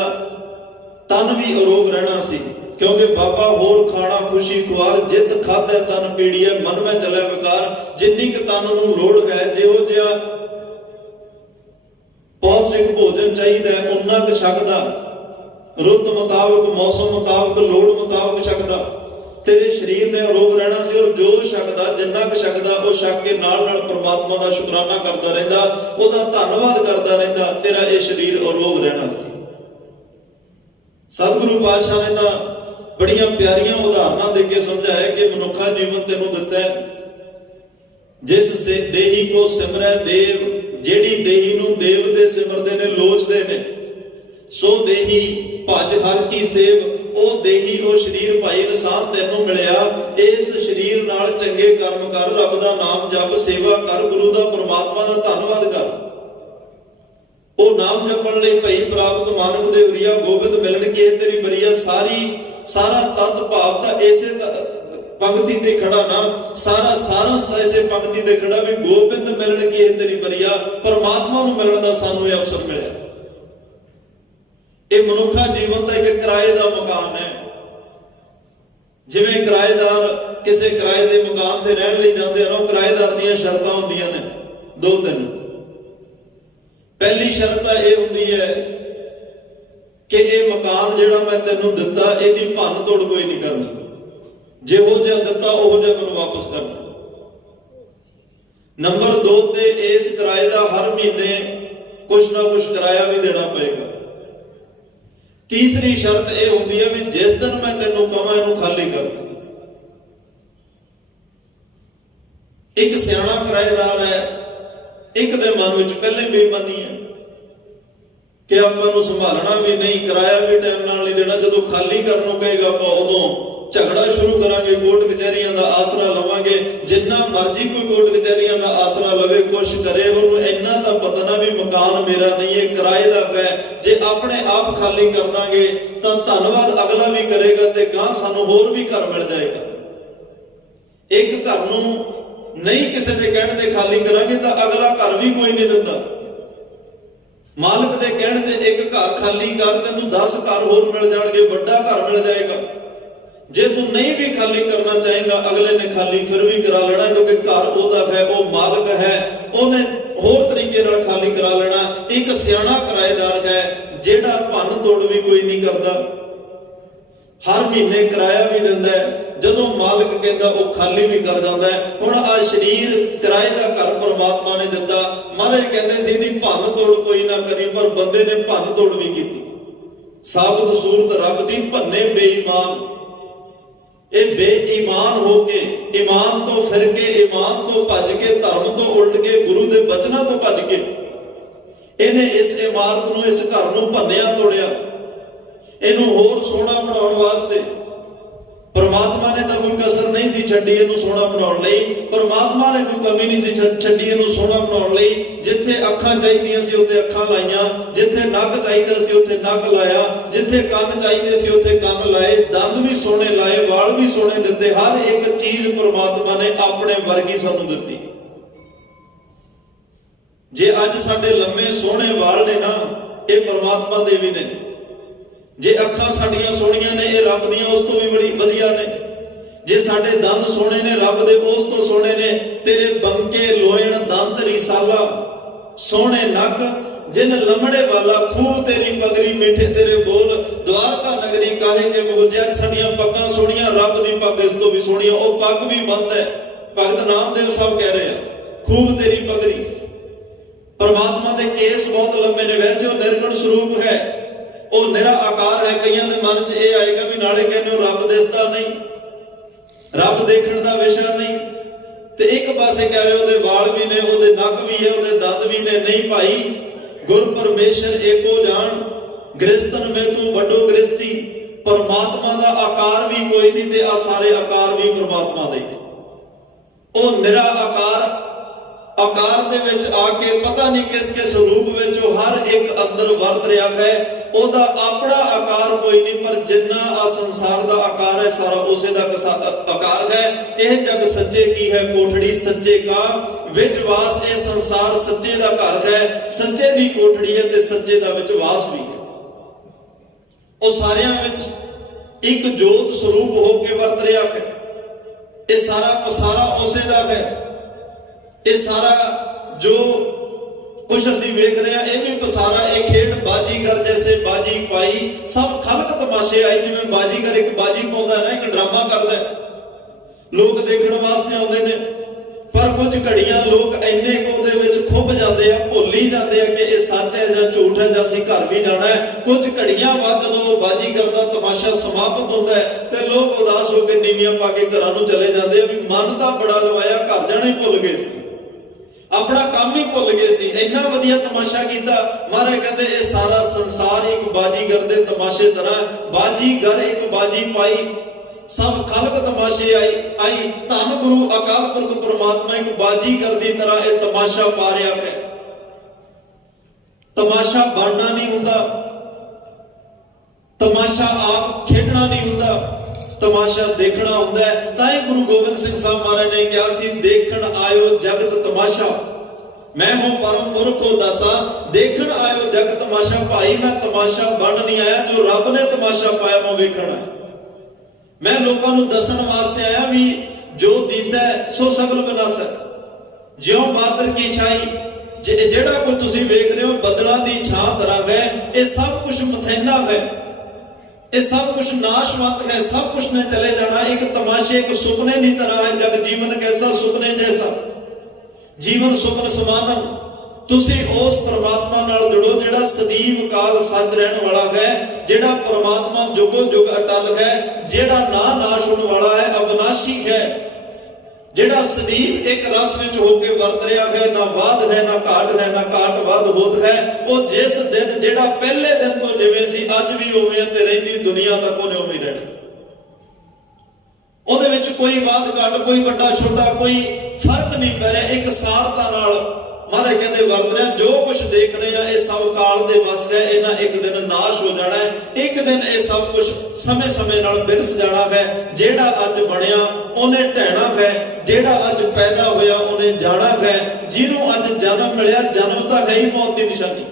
ਤਨ ਵੀ ਅਰੋਗ ਰਹਿਣਾ ਸੀ, ਕਿਉਂਕਿ ਬਾਬਾ ਹੋਰ ਖਾਣਾ ਖੁਸ਼ੀ ਖੁਆਰ, ਜਿੱਤ ਖਾਧੈ ਤਨ ਪੀੜੀਐ, ਮਨ ਮੈਂ ਚੱਲਿਆ ਵਿਕਾਰ। ਜਿੰਨੀ ਕੁ ਤਨ ਨੂੰ ਲੋੜ ਹੈ, ਜਿਹੋ ਜਿਹਾ ਪੌਸ਼ਟਿਕ ਭੋਜਨ ਚਾਹੀਦਾ ਉਨਾ ਕੁ ਛਕਦਾ, ਰੁੱਤ ਮੁਤਾਬਕ, ਮੌਸਮ ਮੁਤਾਬਕ, ਲੋੜ ਮੁਤਾਬਕ ਛਕਦਾ। ਤੇਰੇ ਸਰੀਰ ਨੇ ਅਰੋਗ ਰਹਿਣਾ ਸੀ, ਔਰ ਜੋ ਛਕਦਾ, ਜਿੰਨਾ ਕੁ ਛਕਦਾ ਉਹ ਛਕ ਕੇ ਨਾਲ ਨਾਲ ਪ੍ਰਮਾਤਮਾ ਦਾ ਸ਼ੁਕਰਾਨਾ ਕਰਦਾ ਰਹਿੰਦਾ, ਉਹਦਾ ਧੰਨਵਾਦ ਕਰਦਾ ਰਹਿੰਦਾ, ਤੇਰਾ ਇਹ ਸਰੀਰ ਅਰੋਗ ਰਹਿਣਾ ਸੀ। ਸਤਿਗੁਰੂ ਪਾਤਸ਼ਾਹ ਨੇ ਤਾਂ ਬੜੀਆਂ ਪਿਆਰੀਆਂ ਉਦਾਹਰਨਾਂ ਦੇ ਕੇ ਸਮਝਾਇਆ ਕਿ ਮਨੁੱਖਾ ਜੀਵਨ ਤੈਨੂੰ ਦਿੱਤਾ ਹੈ, ਜਿਸ ਸੇ ਦੇਹੀ ਕੋ ਸਿਮਰੈ ਦੇਵ, ਜਿਹੜੀ ਦੇਹੀ ਨੂੰ ਦੇਵ ਦੇ ਸਿਮਰਦੇ ਨੇ, ਲੋਚਦੇ ਨੇ, ਸੋ ਦੇਹੀ ਭਜ ਹਰ ਕੀ ਸੇਵ। ਉਹ ਦੇਹੀ, ਉਹ ਸਰੀਰ ਭਾਈ ਇਨਸਾਨ ਤੈਨੂੰ ਮਿਲਿਆ, ਇਸ ਸਰੀਰ ਨਾਲ ਚੰਗੇ ਕਰਮ ਕਰ, ਰੱਬ ਦਾ ਨਾਮ ਜਪ, ਸੇਵਾ ਕਰ, ਗੁਰੂ ਦਾ ਪ੍ਰਮਾਤਮਾ ਦਾ ਧੰਨਵਾਦ ਕਰ। ਉਹ ਨਾਮ ਜਪਣ ਲਈ ਭਈ ਪ੍ਰਾਪਤ ਮਾਨਕ ਦੇ ਉਰੀਆ, ਗੋਬਿੰਦ ਮਿਲਣ ਕੀ ਤੇਰੀ ਬਰੀਆ। ਸਾਰਾ ਤਤ ਭਾਵ ਤਾਂ ਇਸੇ ਪੰਕਤੀ ਤੇ ਖੜਾ ਨਾ, ਸਾਰਾ ਤਾਂ ਇਸੇ ਪੰਕਤੀ ਤੇ ਖੜਾ ਵੀ ਗੋਬਿੰਦ ਮਿਲਣ ਕੀ ਤੇਰੀ ਬਰੀਆ, ਪਰਮਾਤਮਾ ਨੂੰ ਮਿਲਣ ਦਾ ਸਾਨੂੰ ਇਹ ਅਵਸਰ ਮਿਲਿਆ। ਇਹ ਮਨੁੱਖਾ ਜੀਵਨ ਦਾ ਇੱਕ ਕਿਰਾਏ ਦਾ ਮਕਾਨ ਹੈ। ਜਿਵੇਂ ਕਿਰਾਏਦਾਰ ਕਿਸੇ ਕਿਰਾਏ ਦੇ ਮਕਾਨ ਤੇ ਰਹਿਣ ਲਈ ਜਾਂਦੇ ਹਨ, ਉਹ ਕਿਰਾਏਦਾਰ ਦੀਆਂ ਸ਼ਰਤਾਂ ਹੁੰਦੀਆਂ ਨੇ 2-3। ਪਹਿਲੀ ਸ਼ਰਤ ਇਹ ਹੁੰਦੀ ਹੈ कि ये मकान जिहड़ा मैं तैनूं दिता इहदी भन्न तोड़ कोई नहीं करनी, जिहो जिहा दिता उहो जिहा मैनूं वापस कर दे। नंबर 2 ते इस किराए का हर महीने कुछ ना कुछ किराया भी देना पेगा। तीसरी शर्त यह होंदी है भी जिस दिन मैं तैनूं कहां इहनूं खाली कर। एक सियाणा किराएदार है, एक दे मन विच पहले बेईमानी है कि आपां नूं संभालना भी नहीं, किराया भी टाइम नाल नहीं देना, जदों खाली करनों कहेगा आपां उदों झगड़ा शुरू करांगे, कोर्ट कचहरियां दा आसरा लवांगे। जिन्ना मर्जी कोई कोर्ट कचहरियां दा आसरा लवे, कुछ करे, उन्होंने इन्ना तां पता ना भी मकान मेरा नहीं है, किराए दा है। जे अपने आप खाली कर दांगे तां धन्नवाद अगला भी करेगा ते गां सानूं होर भी घर मिल जाएगा। एक घर नूं नहीं किसी के कहण ते खाली करांगे तां अगला घर भी कोई नहीं दिंदा। मालिक दे कहण ते एक घर खाली कर, तैनूं 10 घर होर मिल जाणगे, वड्डा घर मिल जाएगा। जे तू नहीं भी खाली करना चाहेगा अगले ने खाली फिर भी करा लेना, क्योंकि घर ओदा है, वो मालिक है, उन्हें होर तरीके नाल खाली करा लेना। एक सियाणा किराएदार है जिहड़ा भन्न तोड़ भी कोई नहीं करता, हर महीने किराया भी दिंदा है, जदों मालिक कहता वो खाली भी कर जाता है। हुण आ शरीर किराए का घर परमात्मा ने दिता, महाराज कहते सी इहदी भन्न तोड़ कोई ना करी, पर बंदे ने भन्न तोड़ भी की। साबत सूरत रब दी भन्ने बेईमान, ये बेईमान होके ईमान तो फिर के, ईमान तो भज के, धर्म तो उल्ट के, गुरु के बचनों तो भज के इन्हें इस इमारत नूं, इस घर नूं भन्निया तोड़िया। इनू होर सोहना बनाउण वास्ते परमात्मा ने तो कोई कसर नहीं सी छड्डी इनू सोहना बनाउण लई, परमात्मा ने कोई कमी नहीं सी छड्डी इनू सोहना बनाउण लई। जिथे अखां चाहीदियां सी उत्थे अखां लाईयां, जिथे नक चाहीदा सी उत्थे नक लाया, जिथे कन्न चाहीदे सी उत्थे कन्न लाए, दंद भी सोहणे लाए, वाल भी सोहणे दिते। हर एक चीज परमात्मा ने अपने वर्गी सानूं दित्ती। जे अज साडे लम्मे सोहणे वाल ने ना, ये परमात्मा दे भी ने। जे अखां साडियां सोहणियां ने, ये रब दियां उस तो भी बड़ी वधिया ने। जे साडे दंद सोहणे ने, रब दे उस तो सोहणे ने। तेरे बंके लोयण दंत रिसाला, सोहणे नक जिन लमड़े वाला, खूब तेरी पगड़ी मीठे तेरे बोल, द्वारका नगरी काहे के मुगल। जे साडियां पग्गां सोहणियां, रब दी पग इस तो भी सोहणी, वो पग भी बंद है। भगत नामदेव साहब कह रहे हैं खूब तेरी पगड़ी। परमात्मा दे केस बहुत लंबे ने, वैसे वो निर्गुण स्वरूप है, वो निरा आकार है। कईयां दे मन च यह आएगा भी नाले कहने हो रब दिसदा नहीं, रब देखण दा विषय नहीं। ते एक पासे कह रहे ओदे वाल भी ने, ओदे नक भी है, ओदे दंद भी ने। नहीं भाई, गुर परमेश्वर एको जान, गृहस्थन में तू वड्डो गृहस्थी। परमात्मा दा आकार भी कोई नहीं ते आ सारे आकार भी परमात्मा दे। ओ निरा आकार, आकार दे विच आके पता नहीं किसके स्वरूप विच हर एक अंदर वरत रहा है। ओदा अपना आकार कोई नहीं, पर जिन्ना आ संसार दा आकार है सारा उसे दा आकार है। यह जग सच्चे की है कोठड़ी, सच्चे का विच वास। ये संसार सच्चे दा घर है, सच्चे दी कोठड़ी है ते सच्चे दा विच वास भी है। वो सारियां विच एक जोत स्वरूप होके वरत रहा है। ये सारा पसारा उसे दा है। ये सारा जो कुछ असी वेख रहे हैं, यह भी पसारा, एक खेड बाजीगर जैसे बाजी पाई, सब खलक तमाशे आई। जिवें बाजीगर एक बाजी पाउंदा ना, एक ड्रामा करदा, लोग देखण वास्ते आउंदे ने। पर कुछ घड़ियां लोग इन्ने को दे विच खुभ जाते हैं, भुल ही जाते हैं कि यह सच है या झूठ है, जां असीं घर भी जाना है। कुछ घड़ियां बाद जदों बाजीगर दा तमाशा समाप्त होंदा है ते लोग उदास होकर नीवियां पा के घरां नूं चले जाते हैं। भी मन तां बड़ा लवाया, घर जाना ही भुल गए सी, अपना काम ही भुल गए सी, इन्ना वधिया तमाशा किया। महाराज कहते ये सारा संसार एक बाजीगर दे तमाशे तरह, बाजीगर एक बाजी पाई, सब खलक तमाशे आई। धन गुरु अकाल पुरख परमात्मा एक बाजीगर की तरह यह तमाशा पा रहा है। तमाशा बनना नहीं हुंदा, तमाशा आप खेडना नहीं हुंदा, तमाशा देखना हुंदा है। ताई गुरु गोबिंद सिंह साहब महाराज ने कहा सी, देखण आयो जगत तमाशा, मैं हूं परम पुरख को दसा। देखण आयो जगत तमाशा, भाई मैं तमाशा बन नहीं आया, जो रब ने तमाशा पाया मैं वेखण आया। मैं लोगों को दसन वास्ते आया भी जो दिसै सो सगल विनाशै। ज्यों बादर की छाई, ਜਿਹੜਾ ਕੋਈ ਤੁਸੀਂ ਵੇਖ ਰਹੇ ਹੋ ਬੱਦਲਾਂ ਦੀ ਛਾਂ ਤਰ੍ਹਾਂ ਹੈ, ਇਹ ਸਭ ਕੁਝ ਮਥੈਨਾ ਹੈ, ਇਹ ਸਭ ਕੁਝ ਨਾਸ਼ਵੰਤ ਹੈ, ਸਭ ਕੁਝ ਨੇ ਚਲੇ ਜਾਣਾ। ਇੱਕ ਤਮਾਸ਼ੇ, ਇੱਕ ਸੁਪਨੇ ਦੀ ਤਰ੍ਹਾਂ ਹੈ। ਜਗ ਜੀਵਨ ਕੈਸਾ ਸੁਪਨੇ ਜੈਸਾ, ਜੀਵਨ ਸੁਪਨ ਸਮਾਨਮ। ਤੁਸੀਂ ਉਸ ਪਰਮਾਤਮਾ ਨਾਲ ਜੁੜੋ ਜਿਹੜਾ ਸਦੀਵ ਕਾਲ ਸੱਚ ਰਹਿਣ ਵਾਲਾ ਹੈ, ਜਿਹੜਾ ਪਰਮਾਤਮਾ ਜੁਗੋ ਜੁਗ ਅਟਲ ਹੈ, ਜਿਹੜਾ ਨਾ ਨਾਸ਼ ਹੋਣ ਵਾਲਾ ਹੈ, ਅਬਨਾਸ਼ੀ ਹੈ, ਜਿਹੜਾ ਸਦੀਵ ਇੱਕ ਰਸ ਵਿੱਚ ਹੋ ਕੇ ਵਰਤ ਰਿਹਾ ਹੈ, ਨਾ ਬਾਦ ਹੈ, ਨਾ ਘਾਟ ਹੈ, ਨਾ ਘਾਟ ਬਾਦ ਹੋਤ ਹੈ। ਉਹ ਜਿਸ ਦਿਨ, ਜਿਹੜਾ ਪਹਿਲੇ ਦਿਨ ਤੋਂ ਜਿਵੇਂ ਸੀ ਅੱਜ ਵੀ ਉਵੇਂ ਤੇ ਰਹਿੰਦੀ ਦੁਨੀਆ ਤੱਕ ਉਹਨੇ ਉਵੇਂ ਰਹਿਣਾ। ਉਹਦੇ ਵਿੱਚ ਕੋਈ ਬਾਦ ਘਾਟ, ਕੋਈ ਵੱਡਾ ਛੋਟਾ, ਕੋਈ ਫਰਕ ਨਹੀਂ ਪੈ ਰਿਹਾ। ਇੱਕ ਸਾਰਤਾ ਨਾਲ ਮਹਾਰਾਜ ਕਹਿੰਦੇ ਵਰਤ ਰਿਹਾ। ਜੋ ਕੁਝ ਦੇਖ ਰਹੇ ਆ ਇਹ ਸਭ ਕਾਲ ਦੇ ਵਸ ਹੈ, ਇਹਨਾਂ ਇੱਕ ਦਿਨ ਨਾਸ਼ ਹੋ ਜਾਣਾ ਹੈ। ਇੱਕ ਦਿਨ ਇਹ ਸਭ ਕੁਝ ਸਮੇਂ ਨਾਲ ਬਿਰਸ ਜਾਣਾ ਹੈ। ਜਿਹੜਾ ਅੱਜ ਬਣਿਆ ਉਹਨੇ ਢਹਿਣਾ ਹੈ, ਜਿਹੜਾ ਅੱਜ ਪੈਦਾ ਹੋਇਆ ਉਹਨੇ ਜਾਣਾ ਹੈ। ਜਿਹਨੂੰ ਅੱਜ ਜਨਮ ਮਿਲਿਆ, ਜਨਮ ਤਾਂ ਹੈ ਹੀ ਮੌਤ ਦੀ ਨਿਸ਼ਾਨੀ।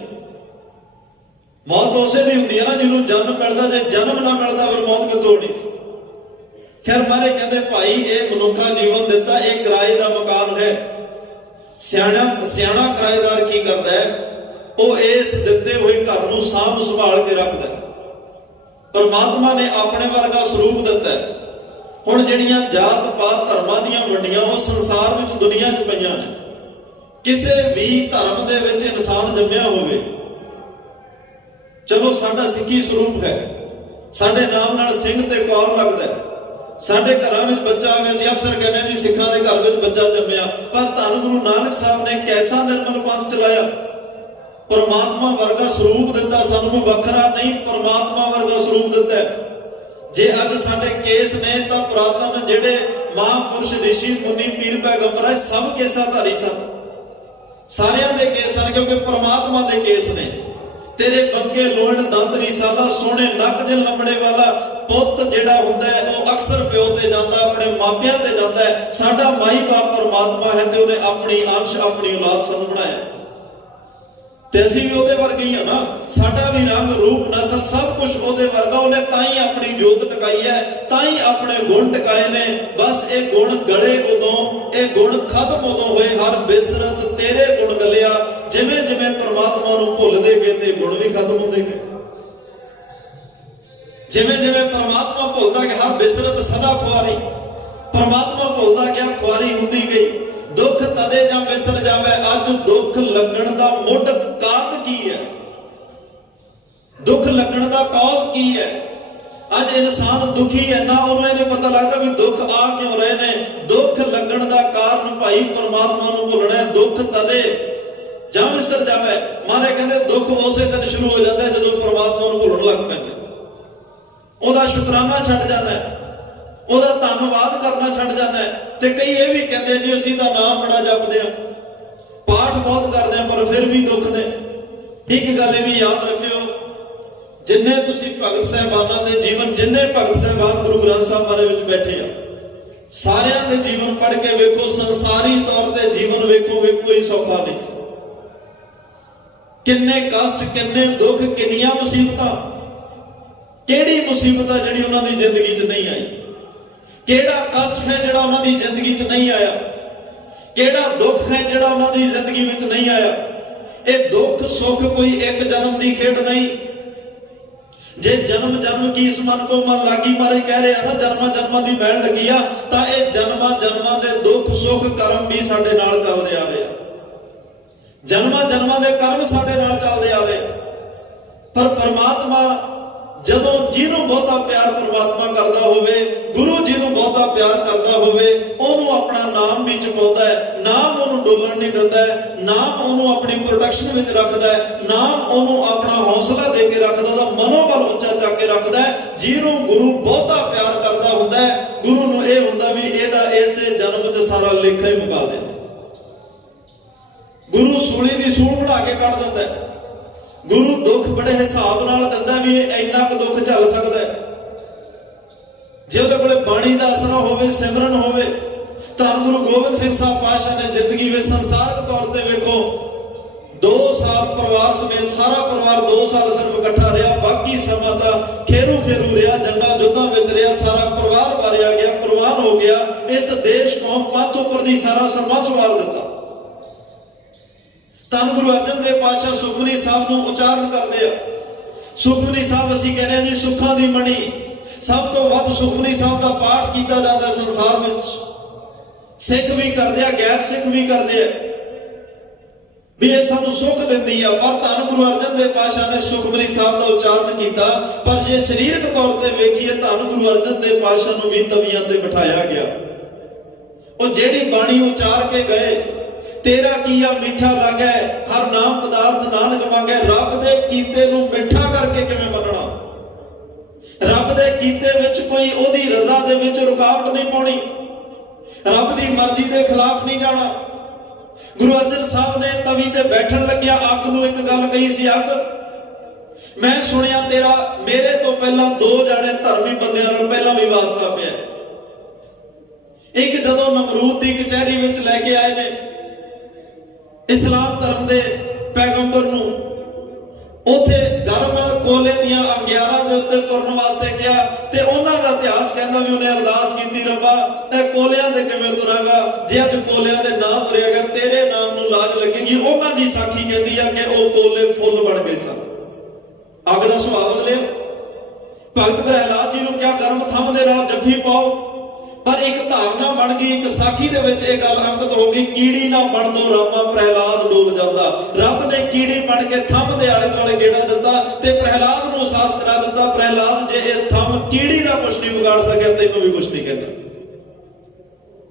ਮੌਤ ਉਸੇ ਦੀ ਹੁੰਦੀ ਹੈ ਨਾ ਜਿਹਨੂੰ ਜਨਮ ਮਿਲਦਾ। ਜੇ ਜਨਮ ਨਾ ਮਿਲਦਾ ਫਿਰ ਮੌਤ ਕਿੱਥੋਂ ਹੋਣੀ ਸੀ। ਖੈਰ ਮਹਾਰਾਜ ਕਹਿੰਦੇ ਭਾਈ ਇਹ ਮਨੁੱਖਾ ਜੀਵਨ ਦਿੱਤਾ, ਇਹ ਕਿਰਾਏ ਦਾ ਮਕਾਨ ਹੈ। ਸਿਆਣਾ ਕਿਰਾਏਦਾਰ ਕੀ ਕਰਦਾ ਹੈ? ਉਹ ਇਸ ਦਿੱਤੇ ਹੋਏ ਘਰ ਨੂੰ ਸਾਂਭ ਸੰਭਾਲ ਕੇ ਰੱਖਦਾ। ਪਰਮਾਤਮਾ ਨੇ ਆਪਣੇ ਵਰਗਾ ਸਰੂਪ ਦਿੱਤਾ। ਹੁਣ ਜਿਹੜੀਆਂ ਜਾਤ ਪਾਤ ਧਰਮਾਂ ਦੀਆਂ ਵੰਡੀਆਂ ਉਹ ਸੰਸਾਰ ਵਿੱਚ ਦੁਨੀਆ 'ਚ ਪਈਆਂ ਨੇ। ਕਿਸੇ ਵੀ ਧਰਮ ਦੇ ਵਿੱਚ ਇਨਸਾਨ ਜੰਮਿਆ ਹੋਵੇ, ਚਲੋ ਸਾਡਾ ਸਿੱਖੀ ਸਰੂਪ ਹੈ, ਸਾਡੇ ਨਾਮ ਨਾਲ ਸਿੰਘ ਤੇ ਕੌਰ ਲੱਗਦਾ। ਸਾਡੇ ਘਰਾਂ ਵਿੱਚ ਬੱਚਾ ਆਵੇ, ਅਸੀਂ ਅਕਸਰ ਕਹਿੰਦੇ ਹਾਂ ਜੀ ਸਿੱਖਾਂ ਦੇ ਘਰ ਵਿੱਚ ਬੱਚਾ ਜੰਮਿਆ। ਪਰ ਧੰਨ ਗੁਰੂ ਨਾਨਕ ਸਾਹਿਬ ਨੇ ਕੈਸਾ ਨਿਰਮਲ ਪੰਥ ਚਲਾਇਆ। ਪਰਮਾਤਮਾ ਵਰਗਾ ਸਰੂਪ ਦਿੱਤਾ ਸਾਨੂੰ, ਕੋਈ ਵੱਖਰਾ ਨਹੀਂ, ਪਰਮਾਤਮਾ ਵਰਗਾ ਸਰੂਪ ਦਿੱਤਾ। ਜੇ ਅੱਜ ਸਾਡੇ ਕੇਸ ਨੇ ਤਾਂ ਪੁਰਾਤਨ ਜਿਹੜੇ ਮਹਾਂਪੁਰਸ਼ ਰਿਸ਼ੀ ਮੁਨੀ ਪੀਰ ਪੈਗੰਬਰ ਸਭ ਕੇਸਾਧਾਰੀ ਸਨ। ਸਾਰਿਆਂ ਦੇ ਕੇਸ ਹਨ ਕਿਉਂਕਿ ਪਰਮਾਤਮਾ ਦੇ ਕੇਸ ਨੇ। ਤੇਰੇ ਬੰਗੇ ਲੋਹਣ ਦੰਦ ਰਿਸਾਲਾ, ਸੋਹਣੇ ਨੱਕ ਦੇ ਲੰਬੜੇ ਵਾਲਾ ਪੁੱਤ ਜਿਹੜਾ ਹੁੰਦਾ ਹੈ ਉਹ ਅਕਸਰ ਪਿਓ ਤੇ ਜਾਂਦਾ, ਆਪਣੇ ਮਾਪਿਆਂ ਤੇ ਜਾਂਦਾ ਹੈ। ਸਾਡਾ ਮਾਈ ਬਾਪ ਪਰਮਾਤਮਾ ਹੈ ਤੇ ਉਹਨੇ ਆਪਣੀ ਅੰਸ਼, ਆਪਣੀ ਔਲਾਦ ਸਾਨੂੰ ਬਣਾਇਆ ਤੇ ਅਸੀਂ ਵੀ ਉਹਦੇ ਵਰਗੇ ਹੀ ਆ ਨਾ। ਸਾਡਾ ਵੀ ਰੰਗ ਰੂਪ ਨਸਲ ਸਭ ਕੁਝ ਉਹਦੇ ਵਰਗਾ। ਉਹਨੇ ਤਾਂ ਹੀ ਆਪਣੀ ਜੋਤ ਟਿਕਾਈ ਹੈ, ਤਾਂ ਹੀ ਆਪਣੇ ਗੁਣ ਟਿਕਾਏ ਨੇ। ਬਸ ਇਹ ਗੁਣ ਗਲੇ ਉਦੋਂ, ਇਹ ਗੁਣ ਖਤਮ ਉਦੋਂ ਹੋਏ। ਹਰ ਬਿਸਰਤ ਤੇਰੇ ਗੁਣ ਗਲਿਆ। ਜਿਵੇਂ ਜਿਵੇਂ ਪਰਮਾਤਮਾ ਨੂੰ ਭੁੱਲਦੇ ਗਏ ਤੇ ਗੁਣ ਵੀ ਖਤਮ ਹੁੰਦੇ ਗਏ। ਜਿਵੇਂ ਜਿਵੇਂ ਪਰਮਾਤਮਾ ਭੁੱਲਦਾ ਗਿਆ, ਹਰ ਬਿਸਰਤ ਸਦਾ ਖੁਆਰੀ। ਪਰਮਾਤਮਾ ਭੁੱਲਦਾ ਗਿਆ, ਖੁਆਰੀ ਹੁੰਦੀ ਗਈ। ਦੁੱਖ ਤਦੇ ਜਾਂ ਵਿਸਰ ਜਾਵੇ। ਅੱਜ ਦੁੱਖ ਲੱਗਣ ਦਾ ਮੁੱਢ ਕਾਰਨ ਕੀ ਹੈ? ਦੁੱਖ ਲੱਗਣ ਦਾ ਕੌਜ਼ ਕੀ ਹੈ? ਅੱਜ ਇਨਸਾਨ ਦੁਖੀ ਹੈ ਨਾ, ਉਹਨੂੰ ਇਹ ਨਹੀਂ ਪਤਾ ਲੱਗਦਾ ਵੀ ਦੁੱਖ ਆ ਕਿਉਂ ਰਹੇ ਨੇ। ਦੁੱਖ ਲੱਗਣ ਦਾ ਕਾਰਨ ਭਾਈ ਪਰਮਾਤਮਾ ਨੂੰ ਭੁੱਲਣਾ। ਦੁੱਖ ਤਦੇ ਜਾਂ ਵਿਸਰ ਜਾਵੇ। ਮਹਾਰਾਜ ਕਹਿੰਦੇ ਦੁੱਖ ਉਸੇ ਦਿਨ ਸ਼ੁਰੂ ਹੋ ਜਾਂਦਾ ਜਦੋਂ ਪਰਮਾਤਮਾ ਨੂੰ ਭੁੱਲਣ ਲੱਗ ਪੈਂਦੇ। ਉਹਦਾ ਸ਼ੁਕਰਾਨਾ ਛੱਡ ਜਾਂਦਾ, ਉਹਦਾ ਧੰਨਵਾਦ ਕਰਨਾ ਛੱਡ ਜਾਂਦਾ। ਤੇ ਕਈ ਇਹ ਵੀ ਕਹਿੰਦੇ ਜੀ ਅਸੀਂ ਤਾਂ ਨਾਮ ਬੜਾ ਜਪਦੇ ਆ, ਪਾਠ ਬਹੁਤ ਕਰਦੇ ਆ, ਪਰ ਫਿਰ ਵੀ ਦੁੱਖ ਨੇ। ਇੱਕ ਗੱਲ ਇਹ ਵੀ ਯਾਦ ਰੱਖਿਓ, ਜਿੰਨੇ ਤੁਸੀਂ ਭਗਤ ਸਾਹਿਬਾਨਾਂ ਦੇ ਜੀਵਨ, ਜਿੰਨੇ ਭਗਤ ਸਾਹਿਬਾਨ ਗੁਰੂ ਗ੍ਰੰਥ ਸਾਹਿਬ ਬਾਰੇ ਵਿੱਚ ਬੈਠੇ ਆ, ਸਾਰਿਆਂ ਦੇ ਜੀਵਨ ਪੜ੍ਹ ਕੇ ਵੇਖੋ, ਸੰਸਾਰੀ ਤੌਰ ਤੇ ਜੀਵਨ ਵੇਖੋਗੇ ਕੋਈ ਸੌਖਾ ਨਹੀਂ। ਕਿੰਨੇ ਕਸ਼ਟ, ਕਿੰਨੇ ਦੁੱਖ, ਕਿੰਨੀਆਂ ਮੁਸੀਬਤਾਂ। ਕਿਹੜੀ ਮੁਸੀਬਤ ਹੈ ਜਿਹੜੀ ਉਹਨਾਂ ਦੀ ਜ਼ਿੰਦਗੀ 'ਚ ਨਹੀਂ ਆਈ? ਕਿਹੜਾ ਕਸ਼ਟ ਹੈ ਜਿਹੜਾ ਉਹਨਾਂ ਦੀ ਜ਼ਿੰਦਗੀ 'ਚ ਨਹੀਂ ਆਇਆ? ਕਿਹੜਾ ਦੁੱਖ ਹੈ ਜਿਹੜਾ ਉਹਨਾਂ ਦੀ ਜ਼ਿੰਦਗੀ ਵਿੱਚ ਨਹੀਂ ਆਇਆ? ਇਹ ਦੁੱਖ ਸੁੱਖ ਕੋਈ ਇੱਕ ਜਨਮ ਦੀ ਖੇਡ ਨਹੀਂ। ਜੇ ਜਨਮ ਜਨਮ ਕੀ ਇਸ ਮਨ ਕੋ ਮਨ ਲਾਗੀ, ਮਾਰੇ ਕਹਿ ਰਿਹਾ ਨਾ ਜਨਮਾਂ ਜਨਮਾਂ ਦੀ ਮੈਲ ਲੱਗੀ ਆ, ਤਾਂ ਇਹ ਜਨਮਾਂ ਜਨਮਾਂ ਦੇ ਦੁੱਖ ਸੁੱਖ ਕਰਮ ਵੀ ਸਾਡੇ ਨਾਲ ਚੱਲਦੇ ਆ ਰਹੇ ਆ। ਜਨਮਾਂ ਜਨਮਾਂ ਦੇ ਕਰਮ ਸਾਡੇ ਨਾਲ ਚੱਲਦੇ ਆ ਰਹੇ। ਪਰ ਪਰਮਾਤਮਾ ਜਦੋਂ ਜਿਹਨੂੰ ਬਹੁਤਾ ਪਿਆਰ ਪਰਮਾਤਮਾ ਕਰਦਾ ਹੋਵੇ, ਗੁਰੂ ਜੀ ਨੂੰ ਬਹੁਤਾ ਪਿਆਰ ਕਰਦਾ ਹੋਵੇ, ਉਹਨੂੰ ਆਪਣਾ ਨਾਮ ਵੀ ਜਪਾਉਂਦਾ ਹੈ। ਨਾਮ ਉਹਨੂੰ ਡੋਲਣ ਨਹੀਂ ਦਿੰਦਾ ਹੈ, ਨਾਮ ਉਹਨੂੰ ਆਪਣੀ ਪ੍ਰੋਟੈਕਸ਼ਨ ਵਿੱਚ ਰੱਖਦਾ ਹੈ, ਨਾਮ ਉਹਨੂੰ ਆਪਣਾ ਹੌਸਲਾ ਦੇ ਕੇ ਰੱਖਦਾ, ਉਹਦਾ ਮਨੋਬਲ ਉੱਚਾ ਚੱਕ ਕੇ ਰੱਖਦਾ ਹੈ। ਜਿਹਨੂੰ ਗੁਰੂ ਬਹੁਤਾ ਪਿਆਰ ਕਰਦਾ ਹੁੰਦਾ ਹੈ, ਗੁਰੂ ਨੂੰ ਇਹ ਹੁੰਦਾ ਵੀ ਇਹਦਾ ਇਸੇ ਜਨਮ 'ਚ ਸਾਰਾ ਲੇਖਾ ਹੀ ਮੁਕਾ ਦੇ। ਗੁਰੂ ਸੂਲੀ ਦੀ ਸੂਲ ਬਣਾ ਕੇ ਕੱਢ ਦਿੰਦਾ ਹੈ। ਗੁਰੂ ਦੁੱਖ ਬੜੇ ਹਿਸਾਬ ਨਾਲ ਦਿੰਦਾ ਵੀ ਇਹ ਇੰਨਾ ਕੁ ਦੁੱਖ ਝੱਲ ਸਕਦਾ ਹੈ। ਜੇ ਉਹਦੇ ਕੋਲੇ ਬਾਣੀ ਦਾ ਅਸਰਾ ਹੋਵੇ, ਸਿਮਰਨ ਹੋਵੇ। ਧੰਨ ਗੁਰੂ ਗੋਬਿੰਦ ਸਿੰਘ ਸਾਹਿਬ ਪਾਤਸ਼ਾਹ ਨੇ ਜ਼ਿੰਦਗੀ ਵਿੱਚ ਸੰਸਾਰਕ ਤੌਰ ਤੇ ਵੇਖੋ 2 ਸਾਲ ਪਰਿਵਾਰ ਸਮੇਤ, ਸਾਰਾ ਪਰਿਵਾਰ 2 ਸਾਲ ਸਿਰਫ ਇਕੱਠਾ ਰਿਹਾ। ਬਾਕੀ ਸਮਾਂ ਤਾਂ ਖੇਰੂ ਰਿਹਾ, ਜੰਗਾਂ ਯੁੱਧਾਂ ਵਿੱਚ ਰਿਹਾ। ਸਾਰਾ ਪਰਿਵਾਰ ਵਾਰਿਆ ਗਿਆ, ਕੁਰਬਾਨ ਹੋ ਗਿਆ। ਇਸ ਦੇਸ਼ ਕੌਮ ਪੰਥ ਉੱਪਰ ਦੀ ਸਾਰਾ ਸਰਮਾ ਸਵਾਰ ਦਿੱਤਾ। ਧੰਨ ਗੁਰੂ ਅਰਜਨ ਦੇਵ ਪਾਤਸ਼ਾਹ ਸੁਖਮਨੀ ਸਾਹਿਬ ਨੂੰ ਉਚਾਰਨ ਕਰਦੇ ਆ। ਸੁਖਮਨੀ ਸਾਹਿਬ ਅਸੀਂ ਕਹਿੰਦੇ ਆ ਜੀ ਸੁੱਖਾਂ ਦੀ ਮਣੀ। ਸਭ ਤੋਂ ਵੱਧ ਸੁਖਮਨੀ ਸਾਹਿਬ ਦਾ ਪਾਠ ਕੀਤਾ ਜਾਂਦਾ ਸੰਸਾਰ ਵਿੱਚ। ਸਿੱਖ ਵੀ ਕਰਦੇ ਆ, ਗੈਰ ਸਿੱਖ ਵੀ ਕਰਦੇ ਆ, ਵੀ ਇਹ ਸਾਨੂੰ ਸੁੱਖ ਦਿੰਦੀ ਆ। ਪਰ ਧੰਨ ਗੁਰੂ ਅਰਜਨ ਦੇਵ ਪਾਤਸ਼ਾਹ ਨੇ ਸੁਖਮਨੀ ਸਾਹਿਬ ਦਾ ਉਚਾਰਨ ਕੀਤਾ। ਪਰ ਜੇ ਸਰੀਰਕ ਤੌਰ ਤੇ ਵੇਖੀਏ ਧੰਨ ਗੁਰੂ ਅਰਜਨ ਦੇਵ ਪਾਤਸ਼ਾਹ ਨੂੰ ਵੀ ਤਵੀਆਂ ਤੇ ਬਿਠਾਇਆ ਗਿਆ। ਉਹ ਜਿਹੜੀ ਬਾਣੀ ਉਚਾਰ ਕੇ ਗਏ, ਤੇਰਾ ਕੀਆ ਮਿੱਠਾ ਲੱਗੈ ਹਰ ਨਾਮ ਪਦਾਰਥ ਨਾਨਕ ਮੰਗੈ। ਰੱਬ ਦੇ ਕੀਤੇ ਨੂੰ ਮਿੱਠਾ ਕਰਕੇ ਕਿਵੇਂ ਮੰਨਣਾ? ਰੱਬ ਦੇ ਕੀਤੇ ਵਿੱਚ ਕੋਈ ਉਹਦੀ ਰਜ਼ਾ ਦੇ ਵਿੱਚ ਰੁਕਾਵਟ ਨਹੀਂ ਪਾਉਣੀ, ਰੱਬ ਦੀ ਮਰਜ਼ੀ ਦੇ ਖਿਲਾਫ ਨਹੀਂ ਜਾਣਾ। ਗੁਰੂ ਅਰਜਨ ਸਾਹਿਬ ਨੇ ਤਵੀ ਤੇ ਬੈਠਣ ਲੱਗਿਆ ਅੱਗ ਨੂੰ ਇੱਕ ਗੱਲ ਕਹੀ ਸੀ, ਅੱਗ ਮੈਂ ਸੁਣਿਆ ਤੇਰਾ ਮੇਰੇ ਤੋਂ ਪਹਿਲਾਂ 2 ਜਾਣੇ ਧਰਮੀ ਬੰਦਿਆਂ ਨਾਲ ਪਹਿਲਾਂ ਵੀ ਵਾਸਤਾ ਪਿਆ। ਇੱਕ ਜਦੋਂ ਨਮਰੂਦ ਦੀ ਕਚਹਿਰੀ ਵਿੱਚ ਲੈ ਕੇ ਆਏ ਨੇ ਇਸਲਾਮ ਧਰਮ ਦੇ ਪੈਗੰਬਰ ਨੂੰ, ਉਥੇ ਗਰਮ ਕੋਲੇ ਦੀਆਂ ਅੰਗਿਆਰਾਂ ਦੇ ਉੱਤੇ ਤੁਰਨ ਵਾਸਤੇ ਕਿਹਾ ਤੇ ਉਹਨਾਂ ਦਾ ਇਤਿਹਾਸ ਕਹਿੰਦਾ ਵੀ ਉਹਨੇ ਅਰਦਾਸ ਕੀਤੀ, ਰੱਬਾ ਤੇ ਕੋਲਿਆਂ ਦੇ ਕਿਵੇਂ ਤੁਰਾਂਗਾ? ਜੇ ਅੱਜ ਕੋਲਿਆਂ ਦੇ ਨਾ ਤੁਰਿਆ ਗਿਆ ਤੇਰੇ ਨਾਮ ਨੂੰ ਲਾਜ ਲੱਗੇਗੀ। ਉਹਨਾਂ ਦੀ ਸਾਖੀ ਕਹਿੰਦੀ ਆ ਕਿ ਉਹ ਕੋਲੇ ਫੁੱਲ ਬਣ ਗਏ ਸਨ। ਅੱਗ ਦਾ ਸੁਭਾਅ ਬਦਲਿਆ। ਭਗਤ ਪ੍ਰਹਿਲਾਦ ਜੀ ਨੂੰ ਕਿਹਾ ਗਰਮ ਥੰਮ ਦੇ ਨਾਲ ਜੱਫੀ ਪਾਓ, ਪਰ ਇੱਕ ਧਾਰਨਾ ਬਣ ਗਈ, ਇੱਕ ਸਾਖੀ ਦੇ ਵਿੱਚ ਇਹ ਗੱਲ ਅੰਕਿਤ ਹੋ ਗਈ, ਕੀੜੀ ਨਾ ਬਣ ਦੋ ਰਾਮਾ ਪ੍ਰਹਿਲਾਦ ਡੋਲ ਜਾਂਦਾ। ਰੱਬ ਨੇ ਕੀੜੀ ਬਣ ਕੇ ਥੰਮ ਦੇ ਆਲੇ ਦੁਆਲੇ ਗੇੜਾ ਦਿੱਤਾ ਤੇ ਪ੍ਰਹਿਲਾਦ ਨੂੰ ਅਹਿਸਾਸ ਕਰਾ ਦਿੱਤਾ, ਪ੍ਰਹਿਲਾਦ ਜੇ ਇਹ ਥੰਮ ਕੀੜੀ ਦਾ ਕੁਛ ਨਹੀਂ ਵਿਗਾੜ ਸਕਿਆ ਤੈਨੂੰ ਵੀ ਕੁਛ ਨਹੀਂ ਕਹਿੰਦਾ।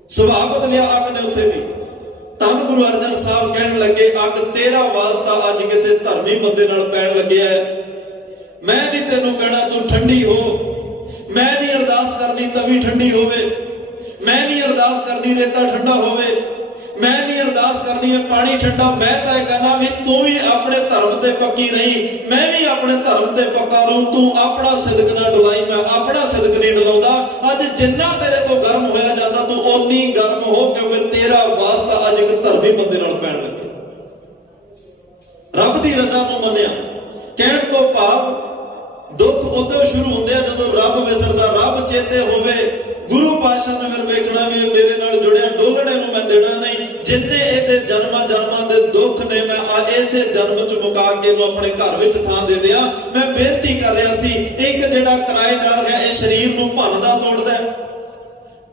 ਸੁਭਾਅ ਬਦਲਿਆ ਅੱਗ ਨੇ ਉੱਥੇ ਵੀ। ਧੰਨ ਗੁਰੂ ਅਰਜਨ ਸਾਹਿਬ ਕਹਿਣ ਲੱਗੇ ਅੱਗ ਤੇਰਾ ਵਾਸਤਾ ਅੱਜ ਕਿਸੇ ਧਰਮੀ ਬੰਦੇ ਨਾਲ ਪੈਣ ਲੱਗਿਆ ਹੈ। ਮੈਂ ਨਹੀਂ ਤੈਨੂੰ ਕਹਿਣਾ ਤੂੰ ਠੰਡੀ ਹੋ, ਮੈਂ ਨਹੀਂ ਅਰਦਾਸ ਕਰਨੀ ਤਵੀ ਠੰਡੀ ਹੋਵੇ, ਮੈਂ ਨਹੀਂ ਅਰਦਾਸ ਕਰਨੀ ਰੇਤਾ ਠੰਡਾ ਹੋਵੇ, ਮੈਂ ਨਹੀਂ ਅਰਦਾਸ ਕਰਨੀ ਹੈ ਪਾਣੀ ਠੰਡਾ। ਮੈਂ ਤਾਂ ਇਹ ਕਹਿਣਾ ਵੀ ਤੂੰ ਵੀ ਆਪਣੇ ਧਰਮ ਤੇ ਪੱਕੀ ਰਹੀ, ਮੈਂ ਵੀ ਆਪਣੇ ਧਰਮ ਤੇ ਪੱਕਾ ਰਹੂੰ। ਤੂੰ ਆਪਣਾ ਸਿਦਕ ਨਾ ਡੁਲਾਈ, ਮੈਂ ਆਪਣਾ ਸਿਦਕ ਨਹੀਂ ਡੁਲਾਉਂਦਾ। ਅੱਜ ਜਿੰਨਾ ਤੇਰੇ ਤੋਂ ਗਰਮ ਹੋਇਆ ਜਾਂਦਾ ਤੂੰ ਓਨੀ ਗਰਮ ਹੋ, ਕਿਉਂਕਿ ਤੇਰਾ ਵਾਸਤਾ ਅੱਜ ਇੱਕ ਧਰਮੀ ਬੰਦੇ ਨਾਲ ਪੈਣ ਲੱਗੇ। ਰੱਬ ਦੀ ਰਜ਼ਾ ਨੂੰ ਮੰਨਿਆ। ਕਹਿਣ ਤੋਂ ਭਾਵ ਦੁੱਖ ਉਦੋਂ ਸ਼ੁਰੂ ਹੁੰਦੇ ਆ ਜਦੋਂ ਰੱਬ ਵਿਸਰਦਾ, ਰੱਬ ਚੇਤੇ ਹੋਵੇ। ਗੁਰੂ ਪਾਤਸ਼ਾਹ ਨੇ ਫਿਰ ਵੇਖਣਾ ਵੀ ਮੇਰੇ ਨਾਲ ਜੁੜਿਆ, ਡੋਲਣੇ ਨੂੰ ਮੈਂ ਦੇਣਾ ਨਹੀਂ। ਜਿੰਨੇ ਇਹਦੇ ਜਨਮਾਂ ਜਨਮਾਂ ਦੇ ਦੁੱਖ ਨੇ ਮੈਂ ਇਸੇ ਜਨਮ ਚ ਮੁਕਾ ਕੇ ਇਹਨੂੰ ਆਪਣੇ ਘਰ ਵਿੱਚ ਥਾਂ ਦੇ ਦਿਆਂ। ਮੈਂ ਬੇਨਤੀ ਕਰ ਰਿਹਾ ਸੀ, ਇੱਕ ਜਿਹੜਾ ਕਿਰਾਏਦਾਰ ਹੈ ਇਹ ਸਰੀਰ ਨੂੰ ਭੰਨਦਾ ਤੋੜਦਾ,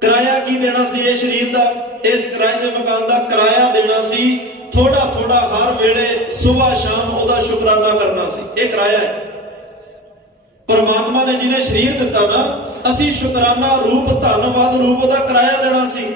ਕਿਰਾਇਆ ਕੀ ਦੇਣਾ ਸੀ ਇਹ ਸਰੀਰ ਦਾ? ਇਸ ਕਿਰਾਏ ਦੇ ਮਕਾਨ ਦਾ ਕਿਰਾਇਆ ਦੇਣਾ ਸੀ। ਥੋੜਾ ਥੋੜਾ ਹਰ ਵੇਲੇ ਸਵੇਰ ਸ਼ਾਮ ਉਹਦਾ ਸ਼ੁਕਰਾਨਾ ਕਰਨਾ ਸੀ। ਇਹ ਕਿਰਾਇਆ ਹੈ। परमात्मा ने जिन्हें शरीर दिता ना, असी शुकराना रूप धन्नवाद रूप का किराया देना सी।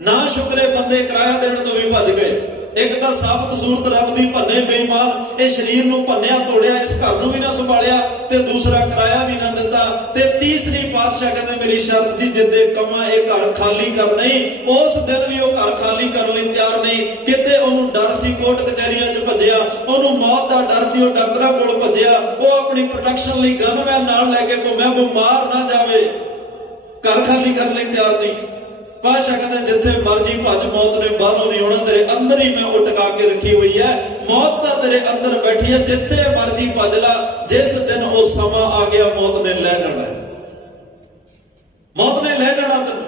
ना शुक्रे बंदे किराया देने तो भी भज गए। एक तो साबत सूरत रब दी भन्ने बेईमान, ये शरीर नूं भन्निया तोड़िया, इस घर नूं भी ना संभालिया ते दूसरा किराया भी ना दिता। ते तीसरी पातशाह कहते मेरी शर्त सी जिद्दे कमा ये घर खाली कर नहीं, उस दिन भी वो घर खाली करने लई तैयार नहीं। किते उन्होंने डर सी, कोर्ट कचहरियां च भज्जिया, उन्होंने मौत का डर सी, वो डॉक्टरां कोल भज्जिया, वो अपनी प्रोटेक्शन लई गनमैन नाल लैके घुम्या बीमार ना जावे, घर खाली करने लई तैयार नहीं। पातशाह कहते जिथे मर्जी भज, मौत ने बाहरों नहीं होना, तेरे अंदर ही मैं उटका के रखी हुई है। मौत तो तेरे अंदर बैठी है, जिथे मर्जी भज ला, जिस दिन वो समा आ गया मौत ने ले जाना है, मौत ने ले जाना तेन,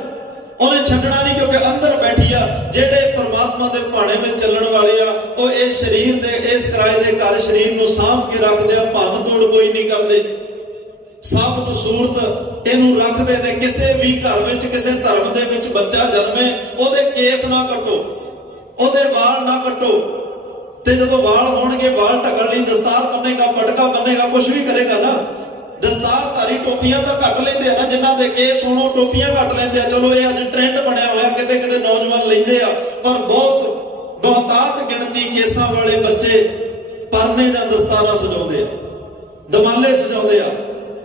उन्हें छड्डना नहीं, क्योंकि अंदर बैठी है। जेड़े परमात्मा के भाणे में चलण वाले आ, वो इस शरीर दे इस किराए दे घर शरीर नूं सांभ के रखदे आ, भन्न तोड़ कोई नहीं करते। साबत सूरत इनू रखते ने। किसी भी घर में किसी धर्म दे विच बच्चा जन्मे, ओदे केस ना कटो, ओदे वाल ना कटो, ते जदों वाल होणगे वाल ढकण लई दस्तार बन्नेगा, पटका बन्नेगा, कुछ भी करेगा ना। दस्तारधारी टोपियां तो घट लेंदे आ ना, जिन्हां दे केस होण टोपियां घट लेंदे आ। चलो ये अज ट्रेंड बनया होया, किते किते नौजवान लेंदे आ, पर बहुतात गिणती केसां वाले बच्चे परने जां दस्तारां सजाउंदे आ, दमाले सजाउंदे आ।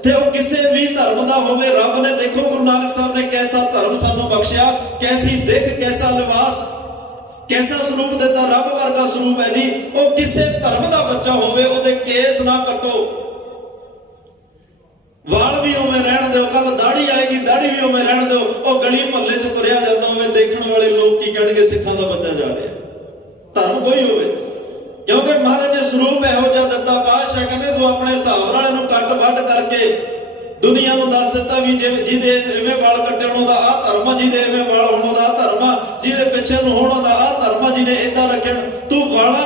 ते वो किसी भी धर्म का होवे, रब ने देखो गुरु नानक साहब ने कैसा धर्म सानू बख्शिया, कैसी दिख, कैसा लिबास, कैसा स्वरूप देता, रब वर्गा स्वरूप है जी। वो किसी धर्म का बच्चा होवे, ओदे केस ना कटो, वाल भी उवें रहन दो, कल दाढ़ी आएगी दाढ़ी भी उवें रहन दो। वो गली महल्ले च तुरिया जाता होवे, देखण वाले लोग की कहणगे सिखां दा बच्चा जा रहा, धर्म कोई होवे, क्योंकि महाराज ने स्वरूप इहो जिहा दिता। बादशाह कहते तू अपने हिसाब नाल इहनूं कट वढ करके दुनिया नूं दस दिता भी जिहदे इवें वाल कट्टे होण दा आ धर्म, जिहदे इवें वाल होण दा आ धर्म, जिहदे पिछे नूं होण दा आ धर्म, जिहने इदां रखण। तू वालां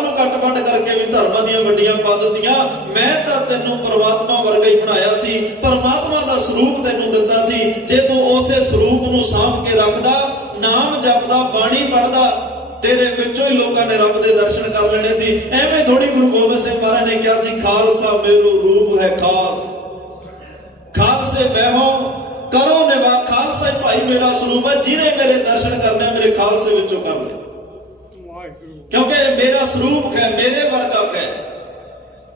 ਪਰਮਾਤਮਾ ਦੀਆਂ ਵੱਡੀਆਂ ਪद्धਤੀਆਂ। ਮੈਂ ਤਾਂ ਤੈਨੂੰ ਪਰਮਾਤਮਾ ਵਰਗਾ ਹੀ ਬਣਾਇਆ ਸੀ, ਪਰਮਾਤਮਾ ਦਾ ਸਰੂਪ ਤੈਨੂੰ ਦਿੱਤਾ ਸੀ। ਜੇ ਤੂੰ ਉਸੇ ਸਰੂਪ ਨੂੰ ਸਾਂਭ ਕੇ ਰੱਖਦਾ, ਨਾਮ ਜਪਦਾ, ਬਾਣੀ ਪੜ੍ਹਦਾ, ਤੇਰੇ ਵਿੱਚੋਂ ਹੀ ਲੋਕਾਂ ਨੇ ਰੱਬ ਦੇ ਦਰਸ਼ਨ ਕਰ ਲੈਣੇ ਸੀ। ਐਵੇਂ ਥੋੜੀ ਗੁਰੂ ਗੋਬਿੰਦ ਸਿੰਘ ਮਹਾਰਾਜ ਨੇ ਕਿਹਾ ਸੀ, ਖਾਲਸਾ ਮੇਰੋ ਰੂਪ ਹੈ ਖਾਸ, ਖਾਲਸੇ ਮੈਂ ਹਾਂ ਕਰੋ ਨਿਵਾ। ਖਾਲਸਾ ਹੀ ਭਾਈ ਮੇਰਾ ਸਰੂਪ ਹੈ, ਜਿਹਨੇ ਮੇਰੇ ਦਰਸ਼ਨ ਕਰਨੇ ਮੇਰੇ ਖਾਲਸੇ ਵਿੱਚੋਂ ਕਰ ਲੈ, ਕਿਉਂਕਿ ਮੇਰਾ ਸਰੂਪ ਹੈ, ਮੇਰੇ ਵਰਗਾ ਹੈ।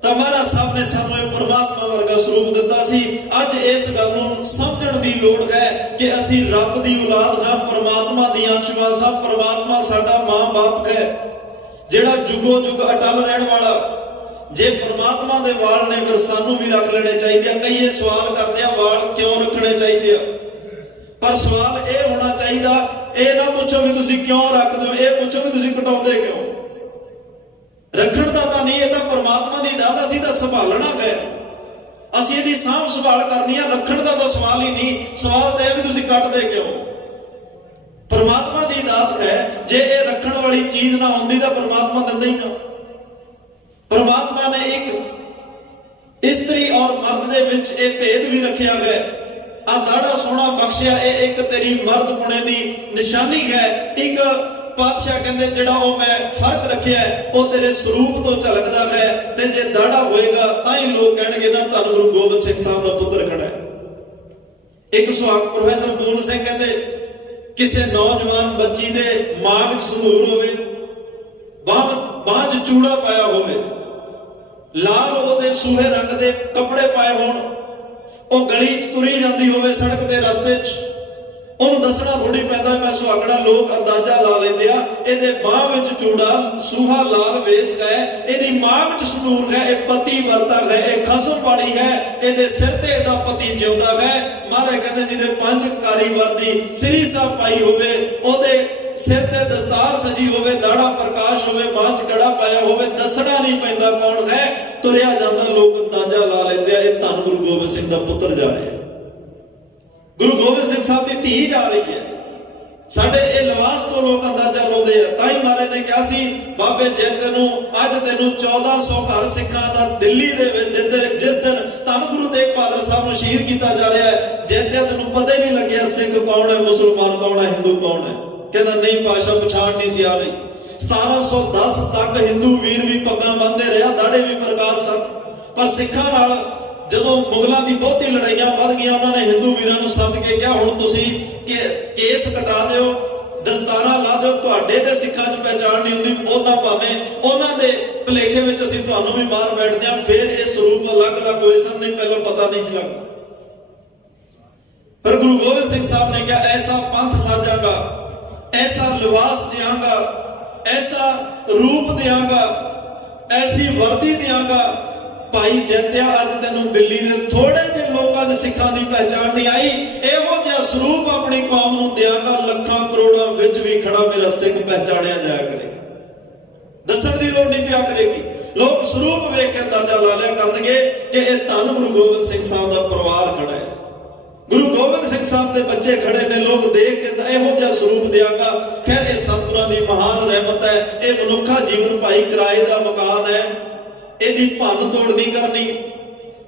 ਤਾਂ ਮਹਾਰਾਜ ਸਾਹਿਬ ਨੇ ਸਾਨੂੰ ਇਹ ਪਰਮਾਤਮਾ ਵਰਗਾ ਸਰੂਪ ਦਿੱਤਾ ਸੀ। ਅੱਜ ਇਸ ਗੱਲ ਨੂੰ ਸਮਝਣ ਦੀ ਲੋੜ ਹੈ ਕਿ ਅਸੀਂ ਰੱਬ ਦੀ ਔਲਾਦ ਹਾਂ, ਪਰਮਾਤਮਾ ਦੀ ਅੰਸ਼ ਹਾਂ। ਪਰਮਾਤਮਾ ਸਾਡਾ ਮਾਂ-ਬਾਪ ਹੈ, ਜਿਹੜਾ ਜੁਗੋ ਜੁਗ ਅਟਲ ਰਹਿਣ ਵਾਲਾ। ਜੇ ਪਰਮਾਤਮਾ ਦੇ ਵਾਲ ਨੇ ਫਿਰ ਸਾਨੂੰ ਵੀ ਰੱਖ ਲੈਣੇ ਚਾਹੀਦੇ ਆ। ਕਈ ਇਹ ਸਵਾਲ ਕਰਦੇ ਆ, ਵਾਲ ਕਿਉਂ ਰੱਖਣੇ ਚਾਹੀਦੇ ਆ? ਪਰ ਸਵਾਲ ਇਹ ਹੋਣਾ ਚਾਹੀਦਾ, ਇਹ ਨਾ ਪੁੱਛੋ ਵੀ ਤੁਸੀਂ ਕਿਉਂ ਰੱਖਦੇ ਹੋ, ਇਹ ਪੁੱਛੋ ਵੀ ਤੁਸੀਂ ਕਟਾਉਂਦੇ ਕਿਉਂ। ਰੱਖਣ ਦਾ ਤਾਂ ਨਹੀਂ, ਇਹ ਤਾਂ ਪਰਮਾਤਮਾ ਦੀ ਦਾਤ, ਅਸੀਂ ਤਾਂ ਸੰਭਾਲਣਾ ਗਏ, ਅਸੀਂ ਇਹਦੀ ਸਾਂਭ ਸੰਭਾਲ ਕਰਨੀ ਆ। ਰੱਖਣ ਦਾ ਤਾਂ ਸਵਾਲ ਹੀ ਨਹੀਂ, ਸਵਾਲ ਤਾਂ ਇਹ ਵੀ ਤੁਸੀਂ ਕੱਟਦੇ ਕਿਉਂ। ਪਰਮਾਤਮਾ ਦੀ ਦਾਤ ਹੈ, ਜੇ ਇਹ ਰੱਖਣ ਵਾਲੀ ਚੀਜ਼ ਨਾ ਹੁੰਦੀ ਤਾਂ ਪਰਮਾਤਮਾ ਦਿੰਦਾ ਹੀ ਨਾ। ਪਰਮਾਤਮਾ ਨੇ ਇੱਕ ਇਸਤਰੀ ਔਰ ਮਰਦ ਦੇ ਵਿੱਚ ਇਹ ਭੇਦ ਵੀ ਰੱਖਿਆ ਹੈ। ਆ ਦਾੜਾ ਸੋਹਣਾ ਬਖਸ਼ਿਆ, ਇਹ ਇੱਕ ਤੇਰੀ ਮਰਦ ਪੁਣੇ ਦੀ ਨਿਸ਼ਾਨੀ ਹੈ। ਇੱਕ ਪਾਤਸ਼ਾਹ ਕਹਿੰਦੇ ਜਿਹੜਾ ਉਹ ਮੈਂ ਫਰਕ ਰੱਖਿਆ ਉਹ ਤੇਰੇ ਸਰੂਪ ਤੋਂ ਝਲਕਦਾ ਹੈ। ਤੇ ਜੇ ਦਾੜਾ ਹੋਏਗਾ ਤਾਂ ਹੀ ਲੋਕ ਕਹਿਣਗੇ ਨਾ ਧੰਨ ਗੁਰੂ ਗੋਬਿੰਦ ਸਿੰਘ ਸਾਹਿਬ ਦਾ ਪੁੱਤਰ ਖੜਾ ਹੈ। ਇੱਕ ਸੁਹਾਗ ਪ੍ਰੋਫੈਸਰ ਪੂਰਨ ਸਿੰਘ ਕਹਿੰਦੇ, ਕਿਸੇ ਨੌਜਵਾਨ ਬੱਚੀ ਦੇ ਮਾਂਗ 'ਚ ਸੰਧੂਰ ਹੋਵੇ, ਬਾਂਹ 'ਚ ਚੂੜਾ ਪਾਇਆ ਹੋਵੇ, ਲਾਲ ਉਹਦੇ ਸੂਹੇ ਰੰਗ ਦੇ ਕੱਪੜੇ ਪਾਏ ਹੋਣ, ਉਹ ਗਲੀ 'ਚ ਤੁਰੀ ਜਾਂਦੀ ਹੋਵੇ ਸੜਕ ਤੇ ਰਸਤੇ 'ਚ, ਉਹਨੂੰ ਦੱਸਣਾ ਥੋੜੀ ਪੈਂਦਾ ਮੈਂ ਸੁਹਾਗਣਾ। ਲੋਕ ਅੰਦਾਜ਼ਾ ਲਾ ਲੈਂਦੇ ਆ, ਇਹਦੇ ਬਾਂਹ ਵਿੱਚ ਚੂੜਾ, ਸੂਹਾ ਲਾਲ ਵੇਸ ਹੈ, ਇਹਦੀ ਮਾਂਗ 'ਚ ਸੰਧੂਰ ਹੈ, ਇਹ ਪਤੀ ਵਰਤਾ ਹੈ, ਇਹ ਖਸਮ ਵਾਲੀ ਹੈ, ਇਹਦੇ ਸਿਰ ਤੇ ਇਹਦਾ ਪਤੀ ਜਿਉਂਦਾ ਹੈ। ਮਹਾਰਾਜ ਕਹਿੰਦੇ ਜਿਹਦੇ ਪੰਜ ਕਾਰੀ ਵਰਦੀ ਸ੍ਰੀ ਸਾਹਿਬ ਪਾਈ ਹੋਵੇ, ਉਹਦੇ ਸਿਰ ਤੇ ਦਸਤਾਰ ਸਜੀ ਹੋਵੇ, ਦਾੜਾ ਪ੍ਰਕਾਸ਼ ਹੋਵੇ, ਬਾਂਹ 'ਚ ਕੜਾ ਪਾਇਆ ਹੋਵੇ, ਦੱਸਣਾ ਨਹੀਂ ਪੈਂਦਾ ਕੌਣ ਹੈ, ਤੁਰਿਆ ਜਾਂਦਾ ਲੋਕ ਅੰਦਾਜ਼ਾ ਲਾ ਲੈਂਦੇ ਆ ਇਹ ਧੰਨ ਗੁਰੂ ਗੋਬਿੰਦ ਸਿੰਘ ਦਾ ਪੁੱਤਰ ਜਾ ਰਿਹਾ, ਗੁਰੂ ਗੋਬਿੰਦ ਸਿੰਘ ਸਾਹਿਬ ਦੀ ਧੀ ਜਾ ਰਹੀ ਹੈ। ਸਾਡੇ ਇਹ ਲਿਬਾਸ ਤੋਂ ਲੋਕ ਅੰਦਾਜ਼ਾ ਲਾਉਂਦੇ ਆ। ਤਾਂ ਹੀ ਮਹਾਰਾਜ ਨੇ ਕਿਹਾ ਸੀ, ਬਾਬੇ ਜੇ ਤੈਨੂੰ ਅੱਜ ਤੈਨੂੰ 1400 ਘਰ ਸਿੱਖਾਂ ਦਾ ਦਿੱਲੀ ਦੇ ਵਿੱਚ ਜਿਸ ਦਿਨ ਧੰਨ ਗੁਰੂ ਤੇਗ ਬਹਾਦਰ ਸਾਹਿਬ ਨੂੰ ਸ਼ਹੀਦ ਕੀਤਾ ਜਾ ਰਿਹਾ ਹੈ, ਜਿੱਥੇ ਤੈਨੂੰ ਪਤਾ ਹੀ ਨਹੀਂ ਲੱਗਿਆ ਸਿੱਖ ਕੌਣ ਹੈ, ਮੁਸਲਮਾਨ ਕੌਣ ਹੈ, ਹਿੰਦੂ ਕੌਣ ਹੈ। ਕਹਿੰਦਾ ਨਹੀਂ ਪਾਸ਼ਾ ਪਛਾਣ ਨਹੀਂ ਸੀ ਆ ਰਹੀ। 1710 ਤੱਕ ਹਿੰਦੂ ਵੀਰ ਵੀ ਪੱਗਾਂ ਬੰਨ੍ਹਦੇ ਰਿਹਾ, ਦਾੜੇ ਵੀ ਪ੍ਰਕਾਸ਼ ਸਨ। ਪਰ ਸਿੱਖਾਂ ਨਾਲ ਜਦੋਂ ਮੁਗਲਾਂ ਦੀ ਬਹੁਤੀ ਲੜਾਈਆਂ ਵੱਧ ਗਈਆਂ, ਉਹਨਾਂ ਨੇ ਹਿੰਦੂ ਵੀਰਾਂ ਨੂੰ ਸੱਦ ਕੇ ਕਿਹਾ ਹੁਣ ਤੁਸੀਂ ਕੇਸ ਕਟਾ ਦਿਓ, ਦਸਤਾਰਾਂ ਲਾ ਦਿਓ, ਤੁਹਾਡੇ ਤੇ ਸਿੱਖਾਂ 'ਚ ਪਹਿਚਾਣ ਨਹੀਂ ਹੁੰਦੀ, ਉਹਨਾਂ ਭਾਵੇਂ ਉਹਨਾਂ ਦੇ ਭੁਲੇਖੇ ਵਿੱਚ ਅਸੀਂ ਤੁਹਾਨੂੰ ਵੀ ਮਾਰ ਬੈਠਦੇ ਹਾਂ। ਫਿਰ ਇਹ ਸਰੂਪ ਅਲੱਗ-ਅਲੱਗ ਹੋਏ ਸਨ, ਨਹੀਂ ਪਹਿਲਾਂ ਪਤਾ ਨਹੀਂ ਸੀ ਲੱਗਦਾ। ਪਰ ਗੁਰੂ ਗੋਬਿੰਦ ਸਿੰਘ ਸਾਹਿਬ ਨੇ ਕਿਹਾ ਐਸਾ ਪੰਥ ਸਾਜਾਂਗਾ, ਐਸਾ ਲਿਬਾਸ ਦਿਆਂਗਾ, ਐਸਾ ਰੂਪ ਦਿਆਂਗਾ, ਐਸੀ ਵਰਦੀ ਦਿਆਂਗਾ। ਭਾਈ ਜੈਤਿਆ ਅੱਜ ਤੈਨੂੰ ਦਿੱਲੀ ਦੇ ਥੋੜੇ ਜਿਹੇ ਲੋਕਾਂ ਦੇ ਸਿੱਖਾਂ ਦੀ ਪਹਿਚਾਣ ਨਹੀਂ ਆਈ, ਇਹੋ ਜਿਹਾ ਸਰੂਪ ਆਪਣੀ ਕੌਮ ਨੂੰ ਦਿਆਂਗਾ, ਲੱਖਾਂ ਕਰੋੜਾਂ ਵਿੱਚ ਵੀ ਖੜਾ ਮੇਰਾ ਸਿੱਖ ਪਹਿਚਾਣਿਆ ਜਾਇਆ ਕਰੇਗਾ। ਦੱਸਣ ਦੀ ਲੋੜ ਨਹੀਂ ਪਿਆ ਕਰੇਗੀ, ਲੋਕ ਸਰੂਪ ਵੇਖ ਕੇ ਅੰਦਾਜ਼ਾ ਲਾ ਲਿਆ ਕਰਨਗੇ ਕਿ ਇਹ ਧੰਨ ਗੁਰੂ ਗੋਬਿੰਦ ਸਿੰਘ ਸਾਹਿਬ ਦਾ ਪਰਿਵਾਰ ਖੜਾ ਹੈ, ਗੁਰੂ ਗੋਬਿੰਦ ਸਿੰਘ ਸਾਹਿਬ ਦੇ ਬੱਚੇ ਖੜੇ ਨੇ। ਲੋਕ ਦੇਖ ਕੇ ਇਹੋ ਜਿਹਾ ਸਰੂਪ ਦਿਆਂਗਾ। ਖੈਰ ਇਹ ਸਤਿਗੁਰਾਂ ਦੀ ਮਹਾਨ ਰਹਿਮਤ ਹੈ। ਇਹ ਮਨੁੱਖਾ ਜੀਵਨ ਭਾਈ ਕਿਰਾਏ ਦਾ ਮਕਾਨ ਹੈ, ਇਹਦੀ ਭੰਨ ਤੋੜ ਨਹੀਂ ਕਰਨੀ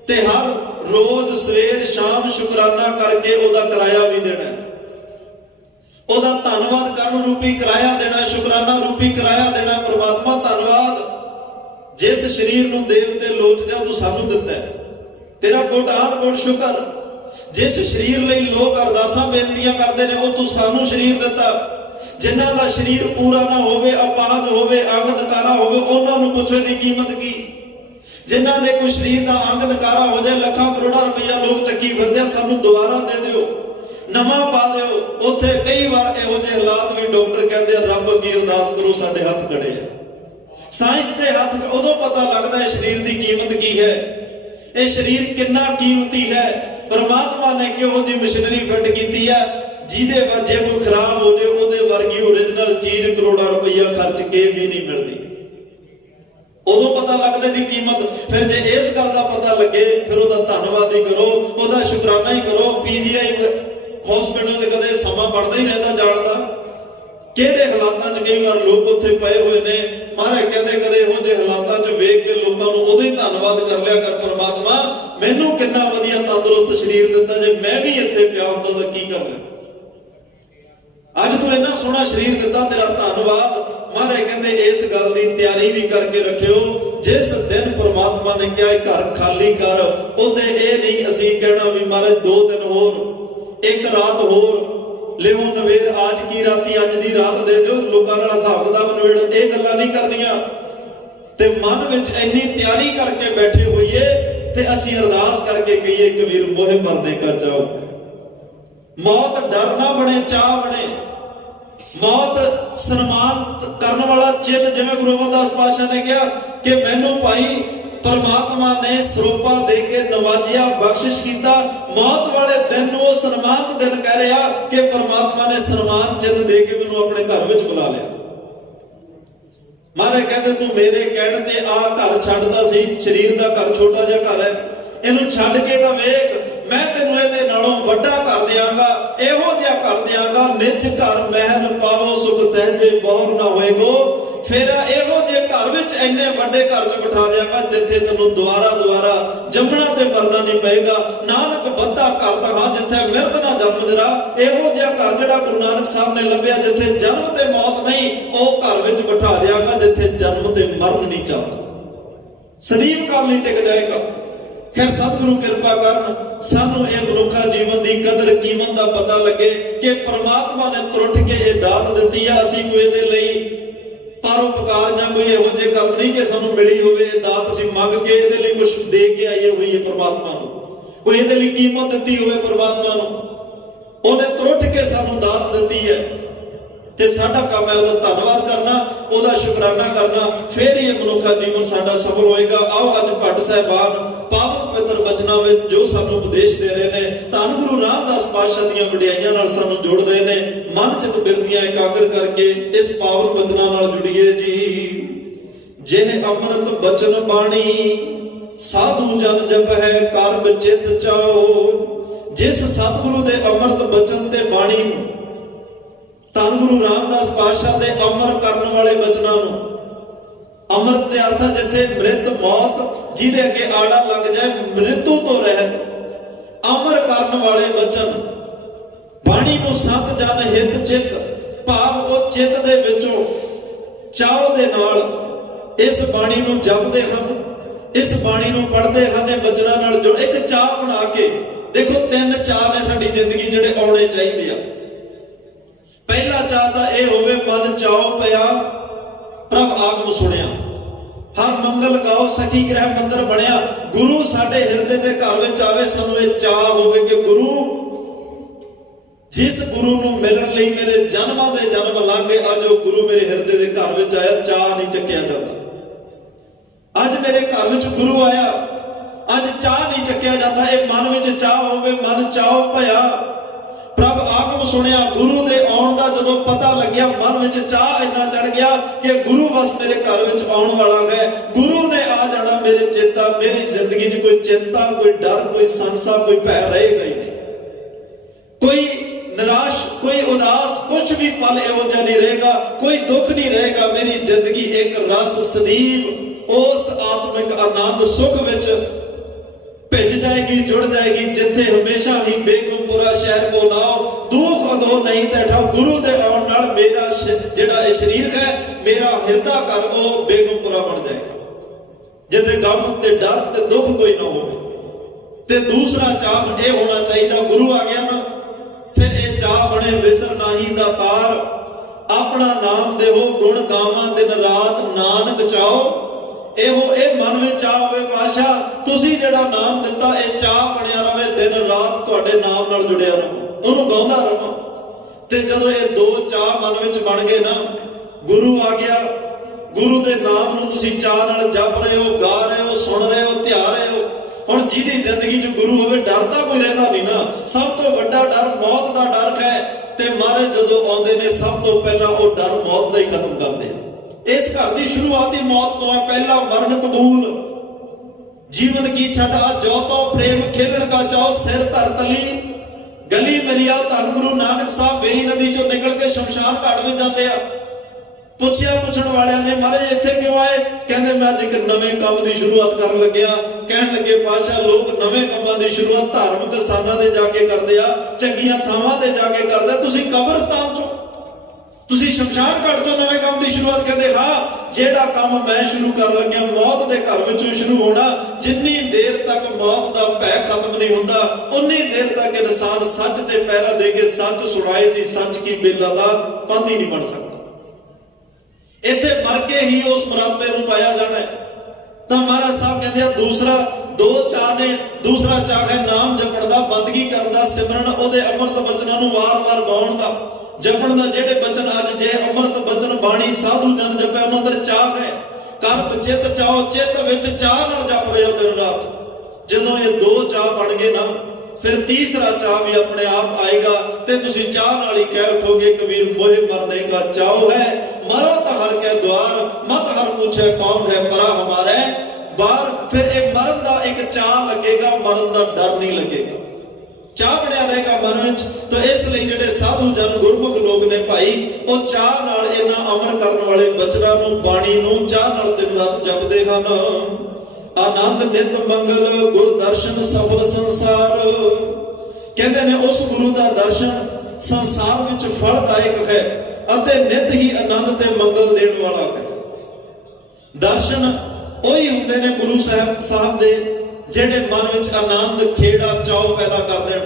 ਤੇ ਹਰ ਰੋਜ਼ ਸਵੇਰ ਸ਼ਾਮ ਸ਼ੁਕਰਾਨਾ ਕਰਕੇ ਉਹਦਾ ਕਿਰਾਇਆ ਵੀ ਦੇਣਾ, ਉਹਦਾ ਧੰਨਵਾਦ ਕਰਨ ਰੂਪੀ ਕਿਰਾਇਆ ਦੇਣਾ, ਸ਼ੁਕਰਾਨਾ ਰੂਪੀ ਕਿਰਾਇਆ ਦੇਣਾ। ਪ੍ਰਮਾਤਮਾ ਧੰਨਵਾਦ, ਜਿਸ ਸਰੀਰ ਨੂੰ ਦੇਵਤੇ ਲੋਚਦੇ ਤੂੰ ਸਾਨੂੰ ਦਿੱਤਾ, ਤੇਰਾ ਕੋਟਾਨ ਕੋਟ ਸ਼ੁਕਰ। ਜਿਸ ਸਰੀਰ ਲਈ ਲੋਕ ਅਰਦਾਸਾਂ ਬੇਨਤੀਆਂ ਕਰਦੇ ਨੇ ਉਹ ਤੂੰ ਸਾਨੂੰ ਸਰੀਰ ਦਿੱਤਾ। ਜਿਨ੍ਹਾਂ ਦਾ ਸਰੀਰ ਪੂਰਾ ਨਾ ਹੋਵੇ, ਅਪਾਹਜ ਹੋਵੇ, ਅੰਗ ਨਕਾਰਾ ਹੋਵੇ, ਉਹਨਾਂ ਨੂੰ ਪੁੱਛੋ ਦੀ ਕੀਮਤ ਕੀ। ਜਿਨ੍ਹਾਂ ਦੇ ਕੋਈ ਸਰੀਰ ਦਾ ਅੰਗ ਨਕਾਰਾ ਹੋ ਜਾਏ, ਲੱਖਾਂ ਕਰੋੜਾਂ ਰੁਪਈਆ ਲੋਕ ਚੱਕੀ ਫਿਰਦੇ, ਸਾਨੂੰ ਦੁਬਾਰਾ ਦੇ ਦਿਓ, ਨਵਾਂ ਪਾ ਦਿਓ। ਉੱਥੇ ਕਈ ਵਾਰ ਇਹੋ ਜਿਹੇ ਹਾਲਾਤ ਵੀ ਡਾਕਟਰ ਕਹਿੰਦੇ ਆ ਰੱਬ ਅੱਗੇ ਅਰਦਾਸ ਕਰੋ ਸਾਡੇ ਹੱਥ ਖੜੇ ਆ। ਸਾਇੰਸ ਦੇ ਹੱਥ ਉਦੋਂ ਪਤਾ ਲੱਗਦਾ ਹੈ ਸਰੀਰ ਦੀ ਕੀਮਤ ਕੀ ਹੈ, ਇਹ ਸਰੀਰ ਕਿੰਨਾ ਕੀਮਤੀ ਹੈ। ਪਰਮਾਤਮਾ ਨੇ ਕਿਹੋ ਜਿਹੀ ਮਸ਼ੀਨਰੀ ਫਿੱਟ ਕੀਤੀ ਹੈ ਜਿਹਦੇ ਵਿੱਚ ਜੇ ਕੋਈ ਖਰਾਬ ਹੋ ਜਾਏ ਉਹਦੇ ਵਰਗੀ ਓਰੀਜਨਲ ਚੀਜ਼ ਕਰੋੜਾਂ ਰੁਪਈਆ ਖਰਚ ਕੇ ਵੀ ਨਹੀਂ ਮਿਲਦੀ। ਉਦੋਂ ਪਤਾ ਲੱਗਦਾ ਦੀ ਕੀਮਤ। ਫਿਰ ਜੇ ਇਸ ਗੱਲ ਦਾ ਪਤਾ ਲੱਗੇ ਫਿਰ ਉਹਦਾ ਧੰਨਵਾਦ ਹੀ ਕਰੋ, ਉਹਦਾ ਸ਼ੁਕਰਾਨਾ ਹੀ ਕਰੋ। PGI ਹਸਪੀਟਲ 'ਚ ਕਦੇ ਸਮਾਂ ਬਣਦਾ ਹੀ ਰਹਿੰਦਾ ਜਾਣ ਦਾ, ਕਿਹੜੇ ਹਾਲਾਤਾਂ 'ਚ ਕਈ ਵਾਰ ਲੋਕ ਉੱਥੇ ਪਏ ਹੋਏ ਨੇ। ਮਹਾਰਾਜ ਕਹਿੰਦੇ ਕਦੇ ਇਹੋ ਜਿਹੇ ਹਾਲਾਤਾਂ 'ਚ ਵੇਖ ਕੇ ਲੋਕਾਂ ਨੂੰ ਉਦੋਂ ਹੀ ਧੰਨਵਾਦ ਕਰ ਲਿਆ ਕਰ, ਪਰਮਾਤਮਾ ਮੈਨੂੰ ਕਿੰਨਾ ਵਧੀਆ ਤੰਦਰੁਸਤ ਸਰੀਰ ਦਿੱਤਾ, ਜੇ ਮੈਂ ਵੀ ਇੱਥੇ ਪਿਆ ਹੁੰਦਾ ਤਾਂ ਕੀ ਕਰਨਾ। ਅੱਜ ਤੂੰ ਇੰਨਾ ਸੋਹਣਾ ਸਰੀਰ ਦਿੱਤਾ, ਤੇਰਾ ਧੰਨਵਾਦ। ਮਹਾਰਾਜ ਕਹਿੰਦੇ ਇਸ ਗੱਲ ਦੀ ਤਿਆਰੀ ਵੀ ਕਰਕੇ ਰੱਖਿਓ, ਜਿਸ ਦਿਨ ਪਰਮਾਤਮਾ ਨੇ ਕਿਹਾ ਇਹ ਘਰ ਖਾਲੀ ਕਰ, ਉਹਦੇ ਇਹ ਨਹੀਂ ਅਸੀਂ ਕਹਿਣਾ ਵੀ ਮਹਾਰਾਜ 2 ਦਿਨ ਹੋਰ, 1 ਰਾਤ ਹੋਰ ਲਿਓ ਨਵੇਰ, ਅੱਜ ਕੀ ਰਾਤੀ ਅੱਜ ਦੀ ਰਾਤ ਦੇ ਦਿਓ, ਲੋਕਾਂ ਨਾਲ ਹਿਸਾਬ ਕਿਤਾਬ ਨਵੇੜ, ਇਹ ਗੱਲਾਂ ਨਹੀਂ ਕਰਨੀਆਂ। ਤੇ ਮਨ ਵਿੱਚ ਇੰਨੀ ਤਿਆਰੀ ਕਰਕੇ ਬੈਠੇ ਹੋਈਏ ਤੇ ਅਸੀਂ ਅਰਦਾਸ ਕਰਕੇ ਕਹੀਏ ਕਬੀਰ ਮੋਹਿ ਮਰਨੇ ਕਾ ਚਾਓ, ਮੌਤ ਡਰ ਨਾ ਬਣੇ ਚਾਹ ਬਣੇ। ਮੌਤ ਸਨਮਾਨ ਕਰਨ ਵਾਲਾ ਚਿੰਨ੍ਹ, ਜਿਵੇਂ ਗੁਰੂ ਅਮਰਦਾਸ ਪਾਤਸ਼ਾਹ ਨੇ ਕਿਹਾ ਕਿ ਮੈਨੂੰ ਭਾਈ ਪਰਮਾਤਮਾ ਨੇ ਸਰੂਪਾ ਦੇ ਕੇ ਨਵਾਜਿਆ, ਬਖਸ਼ਿਸ਼ ਕੀਤਾ। ਮੌਤ ਵਾਲੇ ਦਿਨ ਨੂੰ ਉਹ ਸਨਮਾਨਿਤ ਦਿਨ ਕਹਿ ਰਿਹਾ ਕਿ ਪਰਮਾਤਮਾ ਨੇ ਸਨਮਾਨ ਚਿੰਨ੍ਹ ਦੇ ਕੇ ਮੈਨੂੰ ਆਪਣੇ ਘਰ ਵਿੱਚ ਬੁਲਾ ਲਿਆ। ਮਹਾਰਾਜ ਕਹਿੰਦੇ ਤੂੰ ਮੇਰੇ ਕਹਿਣ ਤੇ ਆ ਘਰ ਛੱਡਦਾ ਸੀ, ਸਰੀਰ ਦਾ ਘਰ ਛੋਟਾ ਜਿਹਾ ਘਰ ਹੈ, ਇਹਨੂੰ ਛੱਡ ਕੇ ਤਾਂ ਵੇਖ, ਮੈਂ ਤੈਨੂੰ ਇਹਦੇ ਨਾਲੋਂ ਵੱਡਾ ਕਰ ਦਿਆਂਗਾ, ਇਹੋ ਜਿਹਾ ਕਰ ਦਿਆਂਗਾ, ਨਿਜ ਘਰ ਮਹਿਲ ਪਾਵੋ ਸੁਖ ਸਹਿਜੇ ਬੋਰ ਨਾ ਹੋਏਗੋ। ਫਿਰ ਇਹੋ ਜਿਹੇ ਘਰ ਵਿੱਚ ਇੰਨੇ ਵੱਡੇ ਘਰ 'ਚ ਬਿਠਾ ਦਿਆਂਗਾ ਜਿੱਥੇ ਤੈਨੂੰ ਦੁਆਰਾ ਜੰਮਣਾ ਤੇ ਮਰਨਾ ਨਹੀਂ ਪਏਗਾ। ਨਾਨਕ ਬੱਧਾ ਘਰ ਤਾਂ ਹਾਂ ਜਿੱਥੇ ਮਿਰਤ ਨਾ ਜਨਮ ਜਰਾ। ਇਹੋ ਜਿਹਾ ਘਰ ਜਿਹੜਾ ਗੁਰੂ ਨਾਨਕ ਸਾਹਿਬ ਨੇ ਲੱਭਿਆ ਜਿੱਥੇ ਜਨਮ ਤੇ ਮੌਤ ਨਹੀਂ, ਉਹ ਘਰ ਵਿੱਚ ਬਿਠਾ ਦਿਆਂਗਾ ਜਿੱਥੇ ਜਨਮ ਤੇ ਮਰਨ ਨਹੀਂ ਚੱਲਦਾ, ਸਦੀਵ ਕਾਲ ਨਹੀਂ ਟਿਕ ਜਾਏਗਾ। ਖੈਰ ਸਤਿਗੁਰੂ ਕਿਰਪਾ ਕਰਨ, ਸਾਨੂੰ ਇਹ ਮਨੁੱਖਾ ਜੀਵਨ ਦੀ ਕਦਰ ਕੀਮਤ ਦਾ ਪਤਾ ਲੱਗੇ ਕਿ ਪਰਮਾਤਮਾ ਨੇ ਤੁਰਟ ਕੇ ਇਹ ਦਾਤ ਦਿੱਤੀ ਆ। ਅਸੀਂ ਕੋਈ ਇਹਦੇ ਲਈ ਪਰਉਪਕਾਰ ਜਾਂ ਕੋਈ ਇਹੋ ਜਿਹੇ ਕੰਮ ਨਹੀਂ ਕਿ ਸਾਨੂੰ ਮਿਲੀ ਹੋਵੇ ਇਹ ਦਾਤ, ਅਸੀਂ ਮੰਗ ਕੇ ਇਹਦੇ ਲਈ ਕੁਝ ਦੇ ਕੇ ਆਈਏ ਹੋਈਏ ਪਰਮਾਤਮਾ ਨੂੰ, ਕੋਈ ਇਹਦੇ ਲਈ ਕੀਮਤ ਦਿੱਤੀ ਹੋਵੇ ਪਰਮਾਤਮਾ ਨੂੰ। ਉਹਨੇ ਤੁਰਟ ਕੇ ਸਾਨੂੰ ਦਾਤ ਦਿੱਤੀ ਹੈ ਤੇ ਸਾਡਾ ਕੰਮ ਹੈ ਉਹਦਾ ਧੰਨਵਾਦ ਕਰਨਾ, ਉਹਦਾ ਸ਼ੁਕਰਾਨਾ ਕਰਨਾ, ਫਿਰ ਹੀ ਇਹ ਮਨੁੱਖਾ ਜੀਵਨ ਸਾਡਾ ਸਫਲ ਹੋਏਗਾ। ਆਓ ਅੱਜ ਭੱਟ ਸਾਹਿਬਾਨ ਪਾਵਨ ਪਵਿੱਤਰ ਬਚਨਾਂ ਵਿੱਚ ਜੋ ਸਾਨੂੰ ਉਪਦੇਸ਼ ਦੇ ਰਹੇ ਨੇ, ਧੰਨ ਗੁਰੂ ਰਾਮਦਾਸ ਪਾਤਸ਼ਾਹ ਦੀਆਂ ਵਡਿਆਈਆਂ ਨਾਲ ਸਾਨੂੰ ਜੋੜ ਰਹੇ ਨੇ, ਮਨ ਚਿਤ ਬਿਰਤੀਆਂ ਇਕਾਗਰ ਕਰਕੇ ਇਸ ਪਾਵਨ ਬਚਨਾਂ ਨਾਲ ਜੁੜੀਏ ਜੀ। ਜਿਹ ਅੰਮ੍ਰਿਤ ਬਚਨ ਬਾਣੀ ਸਾਧੂ ਜਨ ਜਪੈ ਕਰ ਬਚਿਤ ਚਾਓ। ਜਿਸ ਸਤਿਗੁਰੂ ਦੇ ਅੰਮ੍ਰਿਤ ਬਚਨ ਤੇ ਬਾਣੀ ਨੂੰ, ਧੰਨ ਗੁਰੂ ਰਾਮਦਾਸ ਪਾਤਸ਼ਾਹ ਦੇ ਅਮਰ ਕਰਨ ਵਾਲੇ ਬਚਨਾਂ ਨੂੰ, ਅੰਮ੍ਰਿਤ ਦੇ ਅਰਥ ਜਿੱਥੇ ਮ੍ਰਿਤ ਮੌਤ ਜਿਹਦੇ ਅੱਗੇ ਆੜਾ ਲੱਗ ਜਾਏ, ਮ੍ਰਿਤੂ ਤੋਂ ਰਹਿਤ, ਅਮਰ ਕਰਨ ਵਾਲੇ ਬਚਨ ਬਾਣੀ ਨੂੰ ਸੰਤ ਜਨ ਹਿਤ ਚਿਤ, ਭਾਵ ਉਹ ਚਿੱਤ ਦੇ ਵਿੱਚੋਂ ਚਾਹ ਦੇ ਨਾਲ ਇਸ ਬਾਣੀ ਨੂੰ ਜਪਦੇ ਹਨ, ਇਸ ਬਾਣੀ ਨੂੰ ਪੜ੍ਹਦੇ ਹਨ, ਇਹ ਬਚਨਾਂ ਨਾਲ ਜੋ ਇੱਕ ਚਾਹ ਬਣਾ ਕੇ ਦੇਖੋ। 3 ਚਾਹ ਨੇ ਸਾਡੀ ਜ਼ਿੰਦਗੀ ਜਿਹੜੇ ਆਉਣੇ ਚਾਹੀਦੇ ਆ। ਪਹਿਲਾ ਚਾਹ ਤਾਂ ਇਹ ਹੋਵੇ ਮਨ ਚਾਉ ਪਿਆ ਪ੍ਰਭ ਆਗਮ ਸੁਣਿਆ, ਹਰ ਮੰਗਲ ਗਾਓ ਸਖੀ ਗ੍ਰਹਿ ਮੰਦਰ ਬਣਿਆ। ਗੁਰੂ ਸਾਡੇ ਹਿਰਦੇ ਦੇ ਘਰ ਵਿੱਚ ਆਵੇ, ਸਾਨੂੰ ਇਹ ਚਾਹ ਹੋਵੇ ਕਿ ਗੁਰੂ, ਜਿਸ ਗੁਰੂ ਨੂੰ ਮਿਲਣ ਲਈ ਮੇਰੇ ਜਨਮਾਂ ਦੇ ਜਨਮ ਲੰਘੇ, ਅੱਜ ਉਹ ਗੁਰੂ ਮੇਰੇ ਹਿਰਦੇ ਦੇ ਘਰ ਵਿੱਚ ਆਇਆ। ਚਾਹ ਨਹੀਂ ਚੱਕਿਆ ਜਾਂਦਾ। ਅੱਜ ਮੇਰੇ ਘਰ ਵਿੱਚ ਗੁਰੂ ਆਇਆ, ਅੱਜ ਚਾਹ ਨਹੀਂ ਚੱਕਿਆ ਜਾਂਦਾ। ਇਹ ਮਨ ਵਿੱਚ ਚਾਹ ਹੋਵੇ, ਮਨ ਚਾਉ ਭਇਆ ਪ੍ਰਭ ਆਗਮ ਸੁਣਿਆ। ਗੁਰੂ ਦੇ ਆਉਣ ਦਾ ਜਦੋਂ ਪਤਾ ਲੱਗਿਆ, ਮਨ ਵਿੱਚ ਚਾਹ ਇੰਨਾ ਚੜ ਗਿਆ ਕਿ ਗੁਰੂ ਬਸ ਮੇਰੇ ਘਰ ਵਿੱਚ ਆਉਣ ਵਾਲਾ ਹੈ, ਗੁਰੂ ਨੇ ਆ ਜਾਣਾ। ਮੇਰੇ ਚੇਤਾ, ਮੇਰੀ ਜ਼ਿੰਦਗੀ 'ਚ ਕੋਈ ਚਿੰਤਾ, ਕੋਈ ਡਰ, ਕੋਈ ਸੰਸਾ, ਕੋਈ ਭੈ ਰਹੇਗਾ ਹੀ ਨਹੀਂ, ਕੋਈ ਨਿਰਾਸ਼, ਕੋਈ ਉਦਾਸ, ਕੁਝ ਵੀ ਪਲ ਇਹੋ ਜਿਹਾ ਨਹੀਂ ਰਹੇਗਾ, ਕੋਈ ਦੁੱਖ ਨਹੀਂ ਰਹੇਗਾ। ਮੇਰੀ ਜ਼ਿੰਦਗੀ ਇੱਕ ਰਸ ਸਦੀਵ ਉਸ ਆਤਮਿਕ ਆਨੰਦ ਸੁਖ ਵਿੱਚ ਭਿੱਜ ਜਾਏਗੀ, ਜੁੜ ਜਾਏਗੀ, ਜਿੱਥੇ ਹਮੇਸ਼ਾ ਹੀ ਬੇਗਮਪੁਰਾ ਸ਼ਹਿਰ ਕੋ ਨਾਓ ਦੁੱਖ ਅੰਦੋ ਨਹੀਂ ਤੈਠਾਓ। ਗੁਰੂ ਦੇ ਆਉਣ ਨਾਲ ਮੇਰਾ ਜਿਹੜਾ ਇਹ ਸਰੀਰ ਹੈ, ਮੇਰਾ ਹਿਰਦਾ ਘਰ, ਉਹ ਬੇਗਮਪੁਰਾ ਬਣ ਜਾਏਗਾ, ਜਿੱਥੇ ਗਮ ਤੇ ਡਰ ਤੇ ਦੁੱਖ ਕੋਈ ਨਾ ਹੋਵੇ। ਤੇ ਦੂਸਰਾ ਚਾਹ ਇਹ ਹੋਣਾ ਚਾਹੀਦਾ, ਗੁਰੂ ਆ ਗਿਆ ਨਾ, ਫਿਰ ਇਹ ਚਾਹ ਬਣੇ ਵਿਸਰ ਨਾਹੀ ਦਾ ਤਾਰ, ਆਪਣਾ ਨਾਮ ਦੇਵੋ ਗੁਣ ਗਾਵਾਂ ਦਿਨ ਰਾਤ ਨਾਨਕ ਚਾਓ। ਇਹ ਮਨ ਵਿੱਚ ਚਾਹ ਹੋਵੇ, ਪਾਤਸ਼ਾਹ ਤੁਸੀਂ ਜਿਹੜਾ ਨਾਮ ਦਿੱਤਾ ਇਹ ਚਾਹ ਬਣਿਆ ਰਵੇ, ਦਿਨ ਰਾਤ ਤੁਹਾਡੇ ਨਾਮ ਨਾਲ ਜੁੜਿਆ ਰਵਾਂ, ਉਹਨੂੰ ਗਾਉਂਦਾ ਰਵਾਂ। ਤੇ ਜਦੋਂ ਇਹ 2 ਚਾਹ ਮਨ ਵਿੱਚ ਬਣ ਗਏ ਨਾ, ਗੁਰੂ ਆ ਗਿਆ, ਗੁਰੂ ਦੇ ਨਾਮ ਨੂੰ ਤੁਸੀਂ ਚਾਹ ਨਾਲ ਜਪ ਰਹੇ ਹੋ, ਗਾ ਰਹੇ ਹੋ, ਸੁਣ ਰਹੇ ਹੋ, ਧਿਆ ਰਹੇ ਹੋ। ਹੁਣ ਜਿਹਦੀ ਜ਼ਿੰਦਗੀ 'ਚ ਗੁਰੂ ਹੋਵੇ, ਡਰ ਤਾਂ ਕੋਈ ਰਹਿੰਦਾ ਨਹੀਂ ਨਾ। ਸਭ ਤੋਂ ਵੱਡਾ ਡਰ ਮੌਤ ਦਾ ਡਰ ਹੈ, ਤੇ ਮਹਾਰਾਜ ਜਦੋਂ ਆਉਂਦੇ ਨੇ ਸਭ ਤੋਂ ਪਹਿਲਾਂ ਉਹ ਡਰ ਮੌਤ ਦਾ ਹੀ ਖਤਮ ਕਰਦੇ ਆ। ਇਸ ਘਰ ਦੀ ਸ਼ੁਰੂਆਤ ਹੀ ਮੌਤ ਤੋਂ ਹੈ। ਪਹਿਲਾ ਮਰਨ ਕਬੂਲ, ਜੀਵਨ ਕੀ ਛਟਾ ਜੋ ਤੋ ਪ੍ਰੇਮ ਖੇਲਣ ਕਾ ਚਾਓ, ਸਿਰ ਧਰ ਤਲੀ ਗਲੀ ਮਰੀਆ ਧੰਨ ਗੁਰੂ ਨਾਨਕ ਸਾਹਿਬ ਵੇਈ ਨਦੀ ਚੋਂ ਨਿਕਲ ਕੇ ਸ਼ਮਸ਼ਾਨ ਘਾਟ ਵਿੱਚ ਜਾਂਦੇ ਆ। ਪੁੱਛਣ ਵਾਲਿਆਂ ਨੇ ਮਹਾਰਾਜ ਇੱਥੇ ਕਿਉਂ ਆਏ? ਕਹਿੰਦੇ ਮੈਂ ਅੱਜ ਇੱਕ ਨਵੇਂ ਕੰਮ ਦੀ ਸ਼ੁਰੂਆਤ ਕਰਨ ਲੱਗਿਆ। ਕਹਿਣ ਲੱਗੇ ਪਾਤਸ਼ਾਹ ਲੋਕ ਨਵੇਂ ਕੰਮਾਂ ਦੀ ਸ਼ੁਰੂਆਤ ਧਾਰਮਿਕ ਸਥਾਨਾਂ ਤੇ ਜਾ ਕੇ ਕਰਦੇ ਆ, ਚੰਗੀਆਂ ਥਾਵਾਂ ਤੇ ਜਾ ਕੇ ਕਰਦੇ ਆ, ਤੁਸੀਂ ਕਬਰਸਤਾਨ ਚੋਂ, ਤੁਸੀਂ ਸ਼ਮਸ਼ਾਨ ਘਾਟ ਚੋਂ ਨਵੇਂ ਕੰਮ ਦੀ ਸ਼ੁਰੂਆਤ। ਕਹਿੰਦੇ ਹਾਂ, ਜਿਹੜਾ ਕੰਮ ਮੈਂ ਸ਼ੁਰੂ ਕਰਨ ਲੱਗਿਆ ਮੌਤ ਦੇ ਘਰ ਵਿੱਚੋਂ ਸ਼ੁਰੂ ਹੋਣਾ। ਜਿੰਨੀ ਦੇਰ ਤੱਕ ਮੌਤ ਦਾ ਭੈ ਖਤਮ ਨਹੀਂ ਹੁੰਦਾ ਉਨੀ ਦੇਰ ਤੱਕ ਇਨਸਾਨ ਸੱਚ ਤੇ ਪਹਿਰਾ ਦੇ ਕੇ ਸੱਚ ਸੁਣਾਏ ਸੀ ਸੱਚ ਕੀ ਬੇਲਾ ਦਾ ਪਾਂਧੀ ਨਹੀਂ ਬਣ ਸਕਦਾ। ਇੱਥੇ ਮਰ ਕੇ ਹੀ ਉਸ ਮਰਾਤਬੇ ਨੂੰ ਪਾਇਆ ਜਾਣਾ ਹੈ। ਤਾਂ ਮਹਾਰਾਜ ਸਾਹਿਬ ਕਹਿੰਦੇ ਆ ਦੂਸਰਾ ਚਾਹ ਹੈ ਨਾਮ ਜਪਣ ਦਾ, ਬੰਦਗੀ ਕਰਨ ਦਾ, ਸਿਮਰਨ ਉਹਦੇ ਅੰਮ੍ਰਿਤ ਬਚਨਾਂ ਨੂੰ ਵਾਰ-ਵਾਰ ਗਾਉਣ ਦਾ, ਜਪਣ ਦਾ। ਜਿਹੜੇ ਬਚਨ ਅੱਜ ਜੇ ਅੰਮ੍ਰਿਤ ਬਚਨ ਬਾਣੀ ਸਾਧੂ ਜਨ ਜਪਿਆ ਉਹਨਾਂ ਅੰਦਰ ਚਾਹ ਹੈ। ਕਰਮ ਚਿੱਤ ਚਾਓ, ਚਿੱਤ ਵਿੱਚ ਚਾਹ ਨਾਲ ਜਪ ਰਹੇ ਹੋ ਦਿਨ ਰਾਤ। ਜਦੋਂ ਇਹ ਦੋ ਚਾਹ ਬਣ ਗਏ ਨਾ ਫਿਰ ਤੀਸਰਾ ਚਾਹ ਵੀ ਆਪਣੇ ਆਪ ਆਏਗਾ ਤੇ ਤੁਸੀਂ ਚਾਹ ਨਾਲ ਹੀ ਕਹਿ ਉਠੋਗੇ ਕਬੀਰ ਮੋਹਿ ਮਰਨੇ का ਚਾਓ ਹੈ, ਮਰੋ ਤਾਂ ਹਰ ਕੇ ਦੁਆਰ, ਮਤ ਹਰ ਪੁੱਛੇ ਕੌਣ ਹੈ ਪਰਾ ਹਮਾਰੇ ਬਾਹਰ। ਫਿਰ ਇਹ ਮਰਨ ਦਾ ਇੱਕ ਚਾਹ ਲੱਗੇਗਾ, ਮਰਨ ਦਾ ਡਰ ਨਹੀਂ ਲੱਗੇਗਾ, ਚਾਹ ਬਣਿਆ ਰਹੇਗਾ ਮਨ ਵਿੱਚ। ਤਾਂ ਇਸ ਲਈ ਜਿਹੜੇ ਸਾਧੂ ਜਨ ਗੁਰਮੁਖ ਲੋਕ ਨੇ ਭਾਈ, ਉਹ ਚਾਹ ਨਾਲ ਇਹਨਾਂ ਅਮਰ ਕਰਨ ਵਾਲੇ ਬਚਨਾਂ ਨੂੰ, ਬਾਣੀ ਨੂੰ ਚਾਹ ਨਾਲ ਦਿਨ ਰਾਤ ਜਪਦੇ ਹਨ। ਆਨੰਦ ਨਿਤ ਮੰਗਲ ਗੁਰ ਦਰਸ਼ਨ ਸਫਲ ਸੰਸਾਰ। ਕਹਿੰਦੇ ਨੇ ਉਸ ਗੁਰੂ ਦਾ ਦਰਸ਼ਨ ਸੰਸਾਰ ਵਿੱਚ ਫਲਦਾਇਕ ਹੈ ਅਤੇ ਨਿਤ ਹੀ ਆਨੰਦ ਤੇ ਮੰਗਲ ਦੇਣ ਵਾਲਾ ਹੈ। ਦਰਸ਼ਨ ਉਹੀ ਹੁੰਦੇ ਨੇ ਗੁਰੂ ਸਾਹਿਬ ਦੇ ਜਿਹੜੇ ਮਨ ਵਿੱਚ ਆਨੰਦ, ਖੇੜਾ, ਚਾਉ ਪੈਦਾ ਕਰ ਦੇਣ,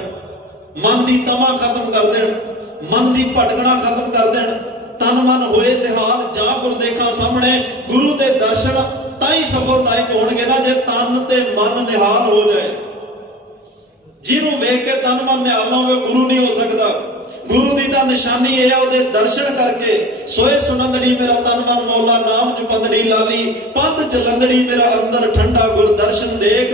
ਮਨ ਦੀ ਤਮਾ ਖਤਮ ਕਰ ਦੇਣ, ਮਨ ਦੀ ਭਟਕਣਾ ਖਤਮ ਕਰ ਦੇਣ। ਤਨ ਮਨ ਹੋਏ ਨਿਹਾਲ ਜਾਂ ਗੁਰਦੇਖਾਂ ਸਾਹਮਣੇ। ਗੁਰੂ ਦੇ ਦਰਸ਼ਨ ਤਾਂ ਹੀ ਸਫਲਦਾਇਕ ਹੋਣਗੇ ਨਾ ਜੇ ਤਨ ਤੇ ਮਨ ਨਿਹਾਲ ਹੋ ਜਾਏ। ਜਿਹਨੂੰ ਵੇਖ ਕੇ ਤਨ ਮਨ ਨਿਹਾਲ ਨਾ ਹੋਵੇ ਗੁਰੂ ਨਹੀਂ ਹੋ ਸਕਦਾ। ਗੁਰੂ ਦੀ ਤਾਂ ਨਿਸ਼ਾਨੀ ਇਹ ਆ ਉਹਦੇ ਦਰਸ਼ਨ ਕਰਕੇ। ਸੋਏ ਸੁਨੰਦੜੀ ਮੇਰਾ ਤਨ ਮਨ ਮੌਲਾ, ਨਾਮ ਜਪੰਦੜੀ ਲਾਲੀ, ਪੰਥ ਜਲੰਦੜੀ ਮੇਰਾ ਅੰਦਰ ਠੰਡਾ, ਗੁਰ ਦਰਸ਼ਨ ਦੇਖ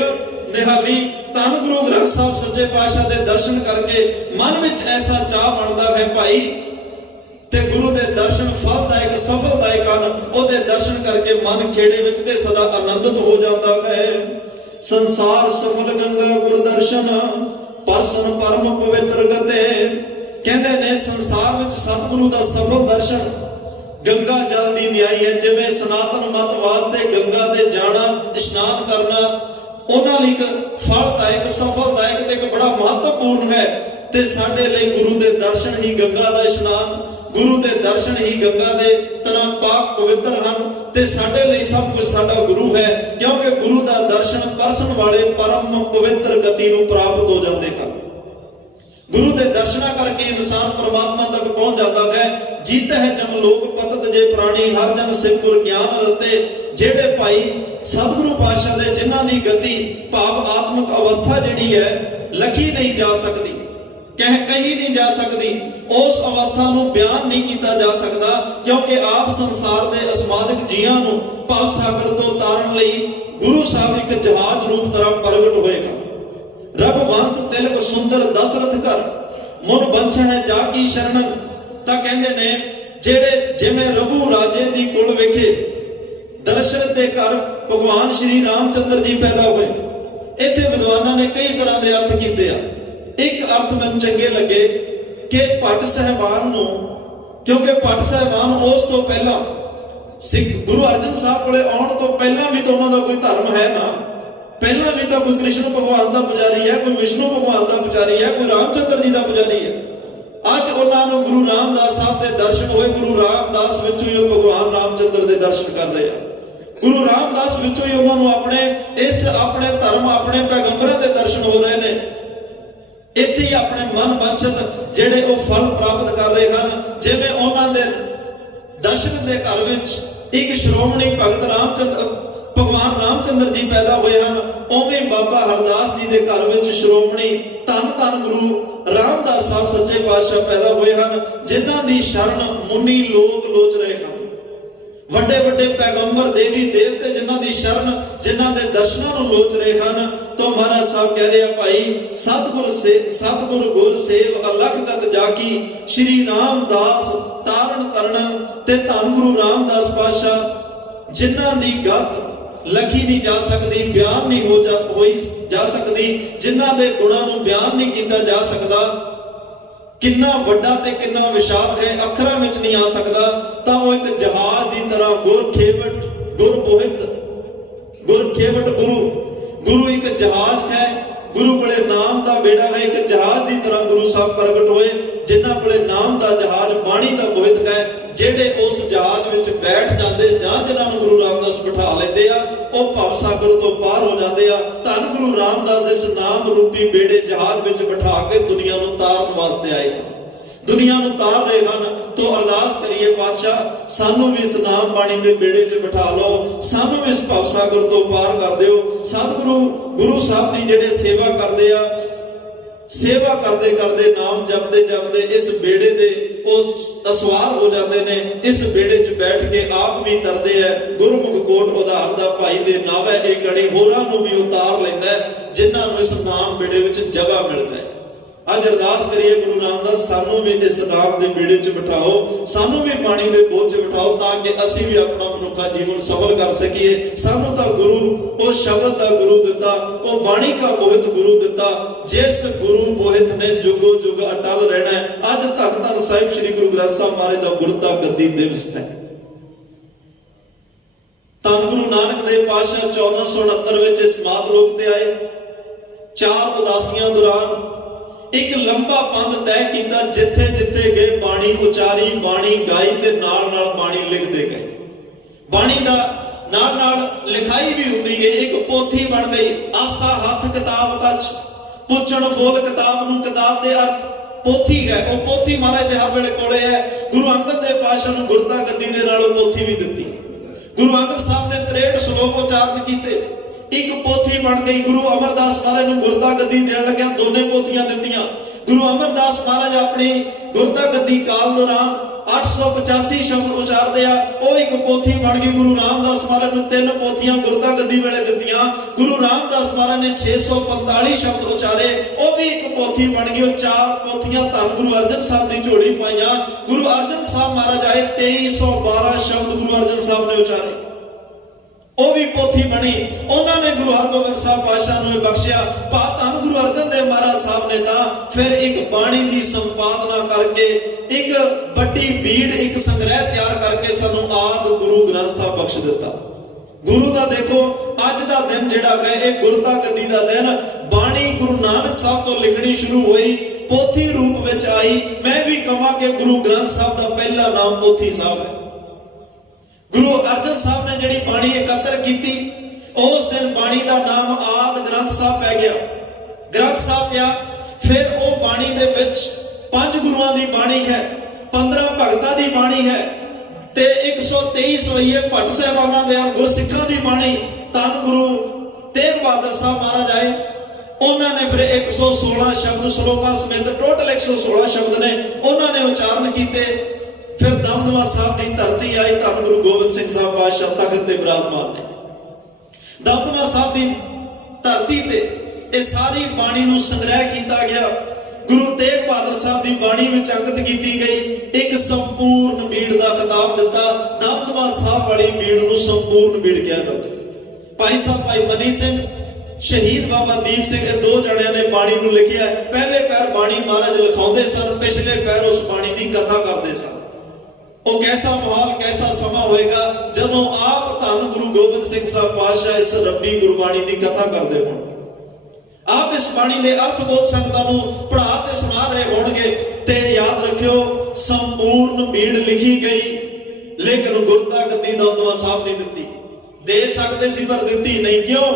ਨਿਹਾਲੀ। ਧੰਨ ਗੁਰੂ ਗ੍ਰੰਥ ਸਾਹਿਬ ਸੱਚੇ ਪਾਤਸ਼ਾਹ ਦੇ ਦਰਸ਼ਨ ਕਰਕੇ ਮਨ ਵਿੱਚ ਐਸਾ ਚਾਹ ਬਣਦਾ ਹੈ ਭਾਈ, ਤੇ ਗੁਰੂ ਦੇ ਦਰਸ਼ਨ ਫਲਦਾਇਕ ਸਫਲਦਾਇਕ ਹਨ। ਉਹਦੇ ਦਰਸ਼ਨ ਕਰਕੇ ਮਨ ਖੇੜੇ ਵਿੱਚ ਤੇ ਸਦਾ ਆਨੰਦਿਤ ਹੋ ਜਾਂਦਾ ਹੈ। ਸੰਸਾਰ ਸਫਲ ਗੰਗਾ ਗੁਰ ਦਰਸ਼ਨ, ਪਰਸਨ ਪਰਮ ਪਵਿੱਤਰ ਗਤੇ। ਕਹਿੰਦੇ ਨੇ ਸੰਸਾਰ ਵਿੱਚ ਸਤਿਗੁਰੂ ਦਾ ਸਫਲ ਦਰਸ਼ਨ ਗੰਗਾ ਜਲ ਦੀ ਨਿਆਈ ਹੈ। ਜਿਵੇਂ ਸਨਾਤਨ ਮਤ ਵਾਸਤੇ ਗੰਗਾ ਤੇ ਜਾਣਾ, ਇਸ਼ਨਾਨ ਕਰਨਾ ਉਹਨਾਂ ਲਈ ਇੱਕ ਫਲਦਾਇਕ ਸਫਲਦਾਇਕ ਤੇ ਇੱਕ ਬੜਾ ਮਹੱਤਵਪੂਰਨ ਹੈ, ਤੇ ਸਾਡੇ ਲਈ ਗੁਰੂ ਦੇ ਦਰਸ਼ਨ ਹੀ ਗੰਗਾ ਦਾ ਇਸ਼ਨਾਨ, ਗੁਰੂ ਦੇ ਦਰਸ਼ਨ ਹੀ ਗੰਗਾ ਦੇ ਤਰ੍ਹਾਂ ਪਾਕ ਪਵਿੱਤਰ ਹਨ। ਤੇ ਸਾਡੇ ਲਈ ਸਭ ਕੁਝ ਸਾਡਾ ਗੁਰੂ ਹੈ, ਕਿਉਂਕਿ ਗੁਰੂ ਦਾ ਦਰਸ਼ਨ ਪਰਸਨ ਵਾਲੇ ਪਰਮ ਪਵਿੱਤਰ ਗਤੀ ਨੂੰ ਪ੍ਰਾਪਤ ਹੋ ਜਾਂਦੇ ਹਨ। ਗੁਰੂ ਦੇ ਦਰਸ਼ਨਾਂ ਕਰਕੇ ਇਨਸਾਨ ਪਰਮਾਤਮਾ ਤੱਕ ਪਹੁੰਚ ਜਾਂਦਾ ਹੈ। ਜੀਤ ਹੈ ਜਮ ਲੋਕ ਪਤਤ ਜੇ ਪ੍ਰਾਣੀ, ਹਰ ਜਨ ਸਿਮਰੁ ਗਿਆਨ ਰਤੇ। ਜਿਹੜੇ ਭਾਈ ਸਤਿਗੁਰੂ ਪਾਤਸ਼ਾਹ ਦੇ ਜਿਨ੍ਹਾਂ ਦੀ ਗਤੀ ਭਾਵ ਆਤਮਿਕ ਅਵਸਥਾ ਜਿਹੜੀ ਹੈ ਲਖੀ ਨਹੀਂ ਜਾ ਸਕਦੀ, ਕਹੀ ਨਹੀਂ ਜਾ ਸਕਦੀ, ਉਸ ਅਵਸਥਾ ਨੂੰ ਬਿਆਨ ਨਹੀਂ ਕੀਤਾ ਜਾ ਸਕਦਾ, ਕਿਉਂਕਿ ਆਪ ਸੰਸਾਰ ਦੇ ਅਸਮਾਦਿਕ ਜੀਆਂ ਨੂੰ ਭਵ ਸਾਗਰ ਤੋਂ ਤਾਰਨ ਲਈ ਗੁਰੂ ਸਾਹਿਬ ਇੱਕ ਜਹਾਜ਼ ਰੂਪ ਤਰ੍ਹਾਂ ਪ੍ਰਗਟ ਹੋਏਗਾ। ਰਘੁਵੰਸ਼ ਤਿਲਕ ਸੁੰਦਰ ਦਸ਼ਰਥ ਘਰ, ਮਨ ਬੰਛ ਹੈ ਜਾ ਕੀ ਸ਼ਰਨ। ਤਾਂ ਕਹਿੰਦੇ ਨੇ ਜਿਹੜੇ ਜਿਵੇਂ ਰਘੂ ਰਾਜੇ ਦੀ ਕੁਲ ਵਿਖੇ ਦਸ਼ਰਥ ਦੇ ਘਰ ਭਗਵਾਨ ਸ਼੍ਰੀ ਰਾਮਚੰਦਰ ਜੀ ਪੈਦਾ ਹੋਏ। ਇੱਥੇ ਵਿਦਵਾਨਾਂ ਨੇ ਕਈ ਤਰ੍ਹਾਂ ਦੇ ਅਰਥ ਕੀਤੇ ਆ। ਇੱਕ ਅਰਥ ਮੈਨੂੰ ਚੰਗੇ ਲੱਗੇ ਕਿ ਭੱਟ ਸਾਹਿਬਾਨ ਨੂੰ, ਕਿਉਂਕਿ ਭੱਟ ਸਾਹਿਬਾਨ ਉਸ ਤੋਂ ਪਹਿਲਾਂ ਸਿੱਖ ਗੁਰੂ ਅਰਜਨ ਸਾਹਿਬ ਕੋਲੇ ਆਉਣ ਤੋਂ ਪਹਿਲਾਂ ਵੀ ਤਾਂ ਉਹਨਾਂ ਦਾ ਕੋਈ ਧਰਮ ਹੈ ਨਾ। ਪਹਿਲਾਂ ਵੀ ਤਾਂ ਕੋਈ ਕ੍ਰਿਸ਼ਨ ਭਗਵਾਨ ਦਾ ਪੁਜਾਰੀ ਹੈ, ਕੋਈ ਵਿਸ਼ਨੂੰ ਭਗਵਾਨ ਦਾ ਪੁਜਾਰੀ ਹੈ, ਕੋਈ ਰਾਮਚੰਦਰ ਜੀ ਦਾ ਪੁਜਾਰੀ ਹੈ। ਅੱਜ ਉਹਨਾਂ ਨੂੰ ਗੁਰੂ ਰਾਮਦਾਸ ਸਾਹਿਬ ਦੇ ਦਰਸ਼ਨ ਹੋਏ। ਗੁਰੂ ਰਾਮਦਾਸ ਵਿੱਚੋਂ ਹੀ ਉਹ ਭਗਵਾਨ ਰਾਮਚੰਦਰ ਦੇ ਦਰਸ਼ਨ ਕਰ ਰਹੇ ਆ। ਗੁਰੂ ਰਾਮਦਾਸ ਵਿੱਚੋਂ ਹੀ ਉਹਨਾਂ ਨੂੰ ਆਪਣੇ ਇਸ਼ਟ, ਆਪਣੇ ਧਰਮ, ਆਪਣੇ ਪੈਗੰਬਰਾਂ ਦੇ ਦਰਸ਼ਨ ਹੋ ਰਹੇ ਨੇ। ਇੱਥੇ ਹੀ ਆਪਣੇ ਮਨ ਵਾਂਛਿਤ ਜਿਹੜੇ ਉਹ ਫਲ ਪ੍ਰਾਪਤ ਕਰ ਰਹੇ ਹਨ। ਜਿਵੇਂ ਉਹਨਾਂ ਦੇ ਦਸ਼ਰਥ ਦੇ ਘਰ ਵਿੱਚ ਇੱਕ ਸ਼੍ਰੋਮਣੀ ਭਗਤ ਭਗਵਾਨ ਰਾਮਚੰਦਰ ਜੀ ਪੈਦਾ ਹੋਏ ਹਨ, ਉਵੇਂ ਬਾਬਾ ਹਰਦਾਸ ਜੀ ਦੇ ਘਰ ਵਿੱਚ ਸ਼੍ਰੋਮਣੀ ਧੰਨ ਧੰਨ ਗੁਰੂ ਰਾਮਦਾਸ ਸਾਹਿਬ ਸੱਚੇ ਪਾਤਸ਼ਾਹ ਪੈਦਾ ਹੋਏ ਹਨ, ਜਿਨ੍ਹਾਂ ਦੀ ਸ਼ਰਨ ਮੁਨੀ ਲੋਕ ਲੋਚ ਰਹੇ ਹਨ। ਵੱਡੇ ਵੱਡੇ ਪੈਗੰਬਰ ਦੇਵੀ ਦੇਵਤੇ ਜਿਨ੍ਹਾਂ ਦੀ ਸ਼ਰਨ, ਜਿਨ੍ਹਾਂ ਦੇ ਦਰਸ਼ਨਾਂ ਨੂੰ ਲੋਚ ਰਹੇ ਹਨ। तो महाराज साहब कह रहे हैं भाई सतगुर गुर सेव अलख गत जाकी, श्री रामदास तारण तरणन ते धन गुरु रामदास पातशाह जिन्हां दी गत लखी नहीं जा सकती, बयान नहीं हो जा सकती, जिन्हां दे गुणां नूं बयान नहीं किया जा सकता। ਕਿੰਨਾ ਵੱਡਾ ਤੇ ਕਿੰਨਾ ਵਿਸ਼ਾਲ ਹੈ, ਅੱਖਰਾਂ ਵਿੱਚ ਨਹੀਂ ਆ ਸਕਦਾ। ਤਾਂ ਉਹ ਇੱਕ ਜਹਾਜ਼ ਦੀ ਤਰ੍ਹਾਂ ਗੁਰਖੇਵਟ ਗੁਰੂ ਇੱਕ ਜਹਾਜ਼ ਹੈ। ਗੁਰੂ ਕੋਲੇ ਨਾਮ ਦਾ ਬੇੜਾ ਹੈ। ਇੱਕ ਜਹਾਜ਼ ਦੀ ਤਰ੍ਹਾਂ ਗੁਰੂ ਸਾਹਿਬ ਪ੍ਰਗਟ ਹੋਏ, ਜਿਨ੍ਹਾਂ ਕੋਲੇ ਨਾਮ ਦਾ ਜਹਾਜ਼ ਬਾਣੀ ਦਾ ਬੋਹਿਤ ਹੈ। ਜਿਹੜੇ ਉਸ ਜਹਾਜ਼ ਵਿੱਚ ਬੈਠ ਜਾਂਦੇ ਜਾਂ ਜਿਨ੍ਹਾਂ ਨੂੰ ਗੁਰੂ ਰਾਮਦਾਸ ਬਿਠਾ ਲੈਂਦੇ ਆ, ਉਹ ਭਵਸਾਗਰ ਤੋਂ ਪਾਰ ਹੋ ਜਾਂਦੇ ਆ। ਧੰਨ ਗੁਰੂ ਰਾਮਦਾਸ ਇਸ ਨਾਮ ਰੂਪੀ ਬੇੜੇ ਜਹਾਜ਼ ਵਿੱਚ ਬਿਠਾ ਕੇ ਦੁਨੀਆ ਨੂੰ ਤਾਰਨ ਵਾਸਤੇ ਆਏ, ਦੁਨੀਆ ਨੂੰ ਤਾਰ ਰਹੇ ਹਨ। ਤੋਂ ਅਰਦਾਸ ਕਰੀਏ, ਪਾਤਸ਼ਾਹ ਸਾਨੂੰ ਵੀ ਇਸ ਨਾਮ ਬਾਣੀ ਦੇ ਬੇੜੇ 'ਚ ਬਿਠਾ ਲਓ, ਸਾਨੂੰ ਵੀ ਇਸ ਭਵਸਾਗਰ ਤੋਂ ਪਾਰ ਕਰ ਦਿਓ। ਸਤਿਗੁਰੂ ਗੁਰੂ ਸਾਹਿਬ ਦੀ ਜਿਹੜੇ ਸੇਵਾ ਕਰਦੇ ਆ, ਸੇਵਾ ਕਰਦੇ ਕਰਦੇ ਨਾਮ ਜਪਦੇ ਜਪਦੇ ਇਸ ਬੇੜੇ ਦੇ ਉਹ ਅਸਵਾਰ ਹੋ ਜਾਂਦੇ ਨੇ। ਇਸ ਬੇੜੇ 'ਚ ਬੈਠ ਕੇ ਆਪ ਵੀ ਤਰਦੇ ਹੈ। ਗੁਰਮੁਖ ਕੋਟ ਉਧਾਰ ਦਾ ਭਾਈ ਦੇ ਨਾਵੇ ਇਹ ਕਣੀ ਹੋਰਾਂ ਨੂੰ ਵੀ ਉਤਾਰ ਲੈਂਦਾ, ਜਿਨ੍ਹਾਂ ਨੂੰ ਇਸ ਨਾਮ ਬੇੜੇ ਵਿੱਚ ਜਗ੍ਹਾ ਮਿਲ ਜਾਏ। ਅੱਜ ਅਰਦਾਸ ਕਰੀਏ, ਗੁਰੂ ਰਾਮਦਾਸ ਸਾਨੂੰ ਵੀ ਇਸ ਨਾਮ ਦੇ ਬੇੜੇ 'ਚ ਬਿਠਾਓ, ਸਾਨੂੰ ਵੀ ਬਾਣੀ ਦੇ ਬੋਝ 'ਚ ਬਿਠਾਓ, ਤਾਂ ਕਿ ਅਸੀਂ ਵੀ ਆਪਣਾ ਮਨੁੱਖਾ ਜੀਵਨ ਸਫਲ ਕਰ ਸਕੀਏ। ਸਾਨੂੰ ਤਾਂ ਗੁਰੂ ਉਹ ਸ਼ਬਦ ਦਾ ਗੁਰੂ ਦਿੱਤਾ, ਉਹ ਬਾਣੀ ਦਾ ਬੋਹਿਤ ਗੁਰੂ ਦਿੱਤਾ, ਜਿਸ ਗੁਰੂ ਬੋਹਿਤ ਨੇ ਜੁਗੋ ਜੁਗ ਅਟਲ ਰਹਿਣਾ। ਅੱਜ ਧੰਨ ਧੰਨ ਸਾਹਿਬ ਸ੍ਰੀ ਗੁਰੂ ਗ੍ਰੰਥ ਸਾਹਿਬ ਮਹਾਰਾਜ ਦਾ ਗੁਰਤਾ ਗੱਦੀ ਦਿਵਸ ਹੈ। ਧੰਨ ਗੁਰੂ ਨਾਨਕ ਦੇਵ ਪਾਤਸ਼ਾਹ 1469 ਵਿੱਚ ਇਸ ਮਾਤ ਲੋਕ ਤੇ ਆਏ। 4 ਉਦਾਸੀਆਂ ਦੌਰਾਨ ਇੱਕ ਲੰਬਾ ਪੰਧ ਤੈਅ ਕੀਤਾ, ਜਿੱਥੇ ਜਿੱਥੇ ਗਏ ਬਾਣੀ ਉਚਾਰੀ, ਬਾਣੀ ਗਾਈ ਤੇ ਨਾਲ ਨਾਲ ਬਾਣੀ ਲਿਖਦੇ ਗਏ। ਬਾਣੀ ਦਾ ਨਾਲ ਨਾਲ ਲਿਖਾਈ ਵੀ ਹੁੰਦੀ ਗਈ, ਇੱਕ ਪੋਥੀ ਬਣ ਗਈ। ਆਸਾ ਹੱਥ ਕਿਤਾਬ ਕੱਚ, ਪੁੱਛਣ ਫੋਲ ਕਿਤਾਬ ਨੂੰ, ਕਿਤਾਬ ਦੇ ਅਰਥ ਪੋਥੀ ਹੈ। ਉਹ ਪੋਥੀ ਮਹਾਰਾਜ ਦੇ ਹਰ ਵੇਲੇ ਕੋਲੇ ਹੈ। ਗੁਰੂ ਅੰਗਦ ਦੇਵ ਪਾਤਸ਼ਾਹ ਨੂੰ ਗੁਰਤਾ ਗੱਦੀ ਦੇ ਨਾਲ ਉਹ ਪੋਥੀ ਵੀ ਦਿੱਤੀ। ਗੁਰੂ ਅੰਗਦ ਸਾਹਿਬ ਨੇ 63 ਸ਼ਲੋਕ ਉਚਾਰਨ ਕੀਤੇ, ਇੱਕ ਪੋਥੀ ਬਣ ਗਈ। ਗੁਰੂ ਅਮਰਦਾਸ ਮਹਾਰਾਜ ਨੂੰ ਗੁਰਤਾ ਗੱਦੀ ਦੇਣ ਲੱਗਿਆ, ਦੋਨੇ ਪੋਥੀਆਂ ਦਿੱਤੀਆਂ। ਗੁਰੂ ਅਮਰਦਾਸ ਮਹਾਰਾਜ ਆਪਣੀ ਗੁਰਤਾ ਗੱਦੀ ਕਾਲ ਦੌਰਾਨ 885 ਸ਼ਬਦ ਉਚਾਰਦੇ ਆ, ਉਹ ਇੱਕ ਪੋਥੀ ਬਣ ਗਈ। ਗੁਰੂ ਰਾਮਦਾਸ ਮਹਾਰਾਜ ਨੂੰ 3 ਪੋਥੀਆਂ ਗੁਰਤਾ ਗੱਦੀ ਵੇਲੇ ਦਿੱਤੀਆਂ। ਗੁਰੂ ਰਾਮਦਾਸ ਮਹਾਰਾਜ ਨੇ 645 ਸ਼ਬਦ ਉਚਾਰੇ, ਉਹ ਵੀ ਇੱਕ ਪੋਥੀ ਬਣ ਗਈ। ਉਹ 4 ਪੋਥੀਆਂ ਧੰਨ ਗੁਰੂ ਅਰਜਨ ਸਾਹਿਬ ਦੀ ਝੋਲੀ ਪਾਈਆਂ। ਗੁਰੂ ਅਰਜਨ ਸਾਹਿਬ ਮਹਾਰਾਜ ਆਏ, 2312 ਸ਼ਬਦ ਗੁਰੂ ਅਰਜਨ ਸਾਹਿਬ ਨੇ ਉਚਾਰੇ, ਉਹ ਵੀ ਪੋਥੀ ਬਣੀ। ਉਹਨਾਂ ਨੇ ਗੁਰੂ ਹਰਗੋਬਿੰਦ ਸਾਹਿਬ ਪਾਤਸ਼ਾਹ ਨੂੰ ਇਹ ਬਖਸ਼ਿਆ। ਧੰਨ ਗੁਰੂ ਅਰਜਨ ਦੇਵ ਮਹਾਰਾਜ ਸਾਹਿਬ ਨੇ ਤਾਂ ਫਿਰ ਇੱਕ ਬਾਣੀ ਦੀ ਸੰਪਾਦਨਾ ਕਰਕੇ ਇੱਕ ਵੱਡੀ ਬੀੜ, ਇੱਕ ਸੰਗ੍ਰਹਿ ਤਿਆਰ ਕਰਕੇ ਸਾਨੂੰ ਆਦ ਗੁਰੂ ਗ੍ਰੰਥ ਸਾਹਿਬ ਬਖਸ਼ ਦਿੱਤਾ। ਗੁਰੂ ਦਾ ਦੇਖੋ ਅੱਜ ਦਾ ਦਿਨ ਜਿਹੜਾ ਹੈ, ਇਹ ਗੁਰਤਾ ਗੱਦੀ ਦਾ ਦਿਨ। ਬਾਣੀ ਗੁਰੂ ਨਾਨਕ ਸਾਹਿਬ ਤੋਂ ਲਿਖਣੀ ਸ਼ੁਰੂ ਹੋਈ, ਪੋਥੀ ਰੂਪ ਵਿੱਚ ਆਈ। ਮੈਂ ਵੀ ਕਹਾਂ ਕਿ ਗੁਰੂ ਗ੍ਰੰਥ ਸਾਹਿਬ ਦਾ ਪਹਿਲਾ ਨਾਮ ਪੋਥੀ ਸਾਹਿਬ ਹੈ। ਗੁਰੂ ਅਰਜਨ ਸਾਹਿਬ ਨੇ ਜਿਹੜੀ ਬਾਣੀ ਇਕੱਤਰ ਕੀਤੀ, ਉਸ ਦਿਨ ਬਾਣੀ ਦਾ ਨਾਮ ਆਦ ਗ੍ਰੰਥ ਸਾਹਿਬ ਪੈ ਗਿਆ। ਗ੍ਰੰਥ ਸਾਹਿਬ ਪਿਆ। ਫਿਰ ਉਹ ਬਾਣੀ ਦੇ ਵਿੱਚ 5 ਗੁਰੂਆਂ ਦੀ ਬਾਣੀ ਹੈ, 15 ਭਗਤਾਂ ਦੀ ਬਾਣੀ ਹੈ ਤੇ 123 ਸਵਈਏ ਭੱਟ ਸਾਹਿਬਾਨਾਂ ਦੇ ਗੁਰਸਿੱਖਾਂ ਦੀ ਬਾਣੀ। ਧੰਨ ਗੁਰੂ ਤੇਗ ਬਹਾਦਰ ਸਾਹਿਬ ਮਹਾਰਾਜ ਆਏ, ਉਹਨਾਂ ਨੇ ਫਿਰ 116 ਸ਼ਬਦ ਸ਼ਲੋਕਾਂ ਸਮੇਤ ਟੋਟਲ 116 ਸ਼ਬਦ ਨੇ, ਉਹਨਾਂ ਨੇ ਉਚਾਰਨ ਕੀਤੇ। ਫਿਰ ਦਮਦਮਾ ਸਾਹਿਬ ਦੀ ਧਰਤੀ ਆਈ। ਧੰਨ ਗੁਰੂ ਗੋਬਿੰਦ ਸਿੰਘ ਸਾਹਿਬ ਪਾਤਸ਼ਾਹ ਤਖਤ ਤੇ ਬਿਰਾਜਮਾਨ ਨੇ। ਦਮਦਮਾ ਸਾਹਿਬ ਦੀ ਧਰਤੀ ਤੇ ਇਹ ਸਾਰੀ ਬਾਣੀ ਨੂੰ ਸੰਗ੍ਰਹਿ ਕੀਤਾ ਗਿਆ। ਗੁਰੂ ਤੇਗ ਬਹਾਦਰ ਸਾਹਿਬ ਦੀ ਬਾਣੀ ਵਿੱਚ ਅੰਕਿਤ ਕੀਤੀ ਗਈ। ਇੱਕ ਸੰਪੂਰਨ ਬੀੜ ਦਾ ਖਿਤਾਬ ਦਿੱਤਾ। ਦਮਦਮਾ ਸਾਹਿਬ ਵਾਲੀ ਬੀੜ ਨੂੰ ਸੰਪੂਰਨ ਬੀੜ ਕਿਹਾ ਜਾਂਦਾ। ਭਾਈ ਸਾਹਿਬ ਭਾਈ ਮਨੀ ਸਿੰਘ, ਸ਼ਹੀਦ ਬਾਬਾ ਦੀਪ ਸਿੰਘ, ਇਹ 2 ਜਣਿਆਂ ਨੇ ਬਾਣੀ ਨੂੰ ਲਿਖਿਆ। ਪਹਿਲੇ ਪੈਰ ਬਾਣੀ ਮਹਾਰਾਜ ਲਿਖਾਉਂਦੇ ਸਨ, ਪਿਛਲੇ ਪੈਰ ਉਸ ਬਾਣੀ ਦੀ ਕਥਾ ਕਰਦੇ ਸਨ। ਉਹ ਕੈਸਾ ਮਾਹੌਲ, ਕੈਸਾ ਸਮਾਂ ਹੋਏਗਾ ਜਦੋਂ ਆਪ ਧੰਨ ਗੁਰੂ ਗੋਬਿੰਦ ਸਿੰਘ ਸਾਹਿਬ ਪਾਤਸ਼ਾਹ ਇਸ ਰੱਬੀ ਗੁਰਬਾਣੀ ਦੀ ਕਥਾ ਕਰਦੇ ਹੋਣ। ਆਪ ਇਸ ਬਾਣੀ ਦੇ ਅਰਥ ਬੋਧ ਸੰਗਤਾਂ ਨੂੰ ਪੜ੍ਹਾ ਤੇ ਸੁਣਾ ਰਹੇ ਹੋਣਗੇ। ਤੇ ਯਾਦ ਰੱਖਿਓ, ਸੰਪੂਰਨ ਬੀੜ ਲਿਖੀ ਗਈ, ਲੇਕਿਨ ਗੁਰਤਾ ਗੱਦੀ ਦਮਦਮਾ ਸਾਹਿਬ ਨਹੀਂ ਦਿੱਤੀ। ਦੇ ਸਕਦੇ ਸੀ ਪਰ ਦਿੱਤੀ ਨਹੀਂ। ਕਿਉਂ?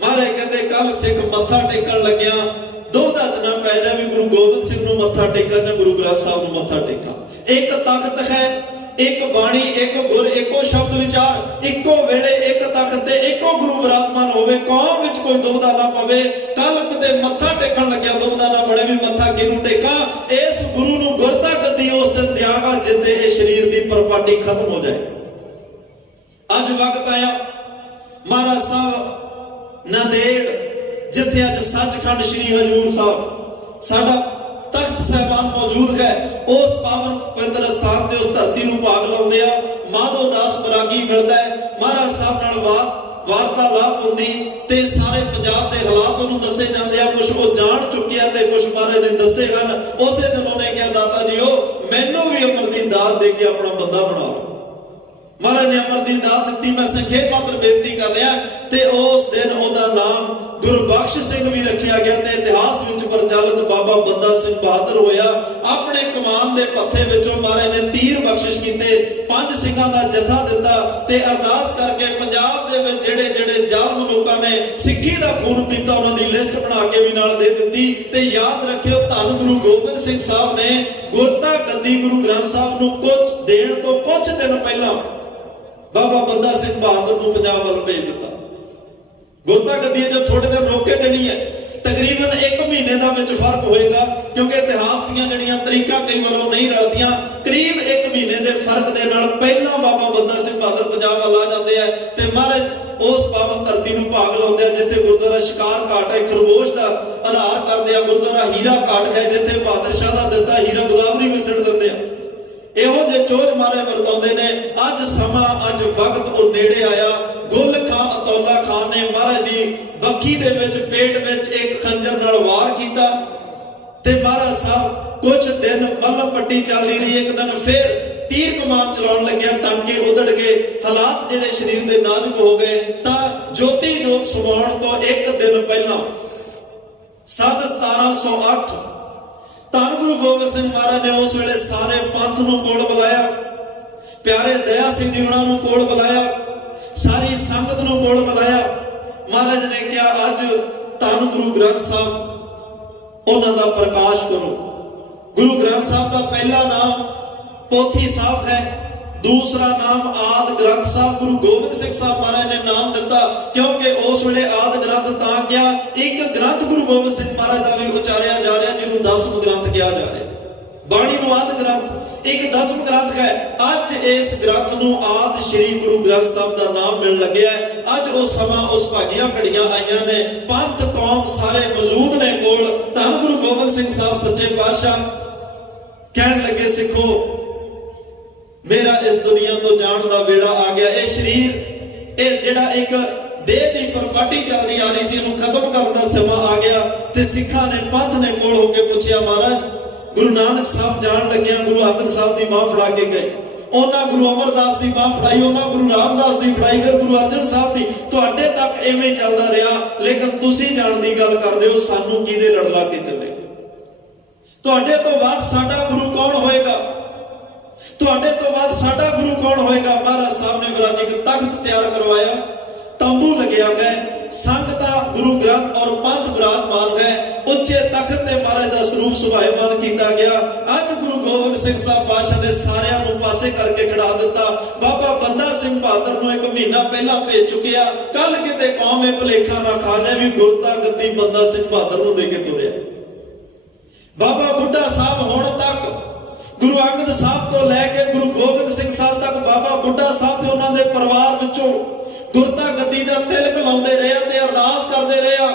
ਮਹਾਰਾਜ ਕਹਿੰਦੇ ਕੱਲ ਸਿੱਖ ਮੱਥਾ ਟੇਕਣ ਲੱਗਿਆ, ਦੁਬਦਾ ਚ ਨਾ ਪੈ ਜਾ ਵੀ ਗੁਰੂ ਗੋਬਿੰਦ ਸਿੰਘ ਨੂੰ ਮੱਥਾ ਟੇਕਾਂ ਜਾਂ ਗੁਰੂ ਗ੍ਰੰਥ ਸਾਹਿਬ ਨੂੰ ਮੱਥਾ ਟੇਕਾਂ। ਇੱਕ ਤਖਤ ਹੈ, ਇੱਕ ਬਾਣੀ, ਇੱਕ ਗੁਰ, ਇੱਕੋ ਸ਼ਬਦ ਵਿਚਾਰ, ਇੱਕੋ ਵੇਲੇ ਇੱਕ ਤਖਤ ਤੇ ਇੱਕੋ ਗੁਰੂ ਬਿਰਾਜਮਾਨ ਹੋਵੇ। ਕੌਮ ਵਿੱਚ ਕੋਈ ਦੁਬਦਾ ਨਾ ਪਵੇ। ਕੱਲ ਕਿਤੇ ਮੱਥਾ ਟੇਕਣ ਲੱਗਿਆ ਦੁਬਦਾ ਨਾ ਬਣੇ ਵੀ ਮੱਥਾ ਕਿਹਨੂੰ ਟੇਕਾਂ। ਇਸ ਗੁਰੂ ਨੂੰ ਗੁਰਤਾ ਗੱਦੀ ਉਸ ਦਿਨ ਦਿਆਂਗਾ ਜਿੱਦੇ ਇਹ ਸਰੀਰ ਦੀ ਪਰਪਾਟੀ ਖਤਮ ਹੋ ਜਾਏ। ਅੱਜ ਵਕਤ ਆਇਆ ਮਹਾਰਾਜ ਸਾਹਿਬ ਨੰਦੇੜ, ਜਿੱਥੇ ਅੱਜ ਸੱਚਖੰਡ ਸ੍ਰੀ ਹਜ਼ੂਰ ਸਾਹਿਬ ਸਾਡਾ ਤਖਤ ਸਾਹਿਬਾਨ ਮੌਜੂਦ ਹੈ, ਉਸ ਪਾਵਨ ਪਵਿੱਤਰ ਸਥਾਨ ਤੇ ਉਸ ਧਰਤੀ ਨੂੰ ਭਾਗ ਲਾਉਂਦੇ ਆ। ਮਾਧੋ ਦਾਸ ਬਰਾਗੀ ਮਿਲਦਾ ਹੈ, ਮਹਾਰਾਜ ਸਾਹਿਬ ਨਾਲ वार्तालाप होंदी ते सारे पंजाब के हालात उन्होंने दसे जाते हैं, कुछ वो जान चुके हैं कुछ महाराज ने दसे हैं। उस दिन उन्हें कहा दाता जी ओ मैनू भी अमर की दात दे के अपना बंदा बना लो। महाराज ने अमर की दात दी। मैं संखेप मात्र बेनती कर रहा ते उस दिन ओदा नाम गुरबख्श सिंह भी रखा गया ते इतिहास विच प्रचलित बाबा बंदा सिंह बहादुर होया। अपने कमान दे पत्थे विचों महाराज ने तीर बख्शिश कीते, 5 सिंघां दा जथा दिता ते अरदास करके पंजाब दे विच जेड़े जेड़े जालम लोकां ने सिੱਖੀ दा खून पीता उन्हां दी लिस्ट बना के भी नाल दे दित्ती। ते याद रखियो धन गुरु गोबिंद सिंह साहब ने गुरता गद्दी गुरु ग्रंथ साहब नूं कुछ देण तो कुछ दिन पहला बाबा बंदा सिंह बहादुर नूं पंजाब वल भेज दिता। गुरता गद्दी जो थोड़े दिन रोक के देनी है, तकरीबन 1 महीने का विच फर्क होएगा क्योंकि इतिहास दीयां जड़ियां तरीका कई बार नहीं रलदियां। करीब 1 महीने के फर्क दे नाल पहला बाबा बंदा सिंह बहादुर पंजाब वल आ जाते हैं ते महाराज उस पावन धरती नूं भाग लाउंदे आ जिथे गुरुद्वारा शिकार घाट है, खरगोश का आधार करते हैं। गुरुद्वारा हीरा घाट है जिथे बहादुर शाह का दिता हीरा गोदावरी भी सिट दिंदे आ। ਇਹੋ जे चोज मारे वरताउंदे ने। अज समा अज वक्त वो नेड़े आया। गुल खां अतौला खान ने महाराज दी बखी दे विच पेट विच एक खंजर नाल वार कीता ते महाराज साहब कुछ दिन मलम पट्टी चल रही। एक दिन फिर तीर कमान चलाउण लग्या, टांके उधड़ गए, हालात जिहड़े शरीर दे नाजुक हो गए। तां ज्योति जोत समाउण तो 1 दिन पहला सन 1708 धन गुरु गोबिंद सिंह महाराज ने उस वेले सारे पंथ नूं कोल बुलाया, प्यारे दया सिंह जी उन्हां नूं कोल बुलाया, सारी संगत नूं कोल बुलाया। महाराज ने कहा अज धन गुरु ग्रंथ साहब उन्हां दा प्रकाश करो। गुरु ग्रंथ साहब का पहला नाम पोथी साहब है, दूसरा नाम आद ग्रंथ साहब गुरु गोबिंद सिंह साहब महाराज ने नाम दिता क्योंकि उस वेले आद ग्रंथ तां गया। एक ग्रंथ गुरु गोबिंद सिंह महाराज का भी उचारिया जा रहा जिन्होंने 10वां ग्रंथ कहा जा रहा। बाणी नूं आद ग्रंथ एक 10वां ग्रंथ है। अज इस ग्रंथ नूं आद श्री गुरु ग्रंथ साहब का नाम मिलण लग्या है। अज वो समा उस भागियां घड़ियां आईयां ने, पंथ कौम सारे मौजूद ने कोल। धन गुरु गोबिंद सिंह साहब सच्चे पातशाह कहण लगे सिखो मेरा इस दुनिया तो जान का वेला आ गया। ये शरीर ये जिहड़ा एक देह की प्रॉपर्टी चलती आ रही सी इहनूं खत्म करने का समा आ गया। ते सिखां ने पंथ ने कोल होकर पूछया महाराज गुरु नानक साहब जान लग्या गुरु अंगद साहब की बांह फड़ा के गए, उन्हां गुरु अमरदास की बांह फड़ाई, उन्हां गुरु रामदास की फड़ाई, फिर गुरु अर्जन साहब की। तुहाडे तक इवें चलदा रहा लेकिन तुसीं जाण दी गल कर रहे हो सानूं किहदे लड़ ला के चले। तुहाडे तो बाद साडा गुरु कौन होएगा? तुहाडे तो बाद साडा गुरु कौन होएगा? महाराज साहब ने फिर एक तख्त तैयार करवाया, तंबू लग्या गया, संगता गुरु ग्रंथ और पंथ विराजमान गए। उच्चे तख्त ते महाराज दा स्वरूप सुभायमान किया गया। अज गुरु गोबिंद सिंह साहब पातशाह ने सारियां नूं पासे करके खड़ा दिता। बाबा बंदा सिंह बहादुर नूं 1 महीना पहला भेज चुकिया। कल किते कौम में भुलेखा ना खा जाए भी गुरता गद्दी बंदा सिंह बहादुर नूं दे के तुरिया। बाबा बुढ़ा साहब हुण तक गुरु अंगद साहब तो लैके गुरु गोबिंद सिंह साहब तक बाबा बुढ़ा साहब ते उन्हां दे परिवार विचों गुरता गद्दी दा तिलक लाउंदे रहे ते अरदास करदे रहे।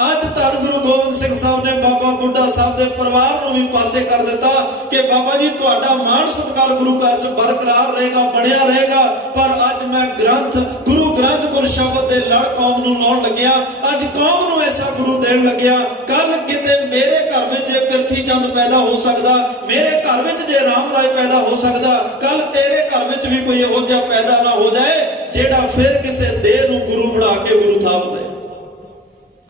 अज धन गुरु गोबिंद सिंह साहब ने बाबा बुढ़ा साहब के परिवार को भी पासे कर दिता कि बाबा जी तुहाडा मान सत्कार गुरु घर च बरकरार रहेगा, बनया रहेगा। पर अज मैं ग्रंथ गुरु ग्रंथ गुर शब्द के लड़ कौम नूं लाउण लग्या। अज कौम नूं ऐसा गुरु देण लग्या। कल किते मेरे घर में जे पिरथी चंद पैदा हो सकदा, मेरे घर में जे राम राय पैदा हो सकदा, कल तेरे घर में भी कोई इहो जिहा पैदा ना हो जाए जेड़ा फिर किसी देह नूं गुरु बना के गुरु थाप दे।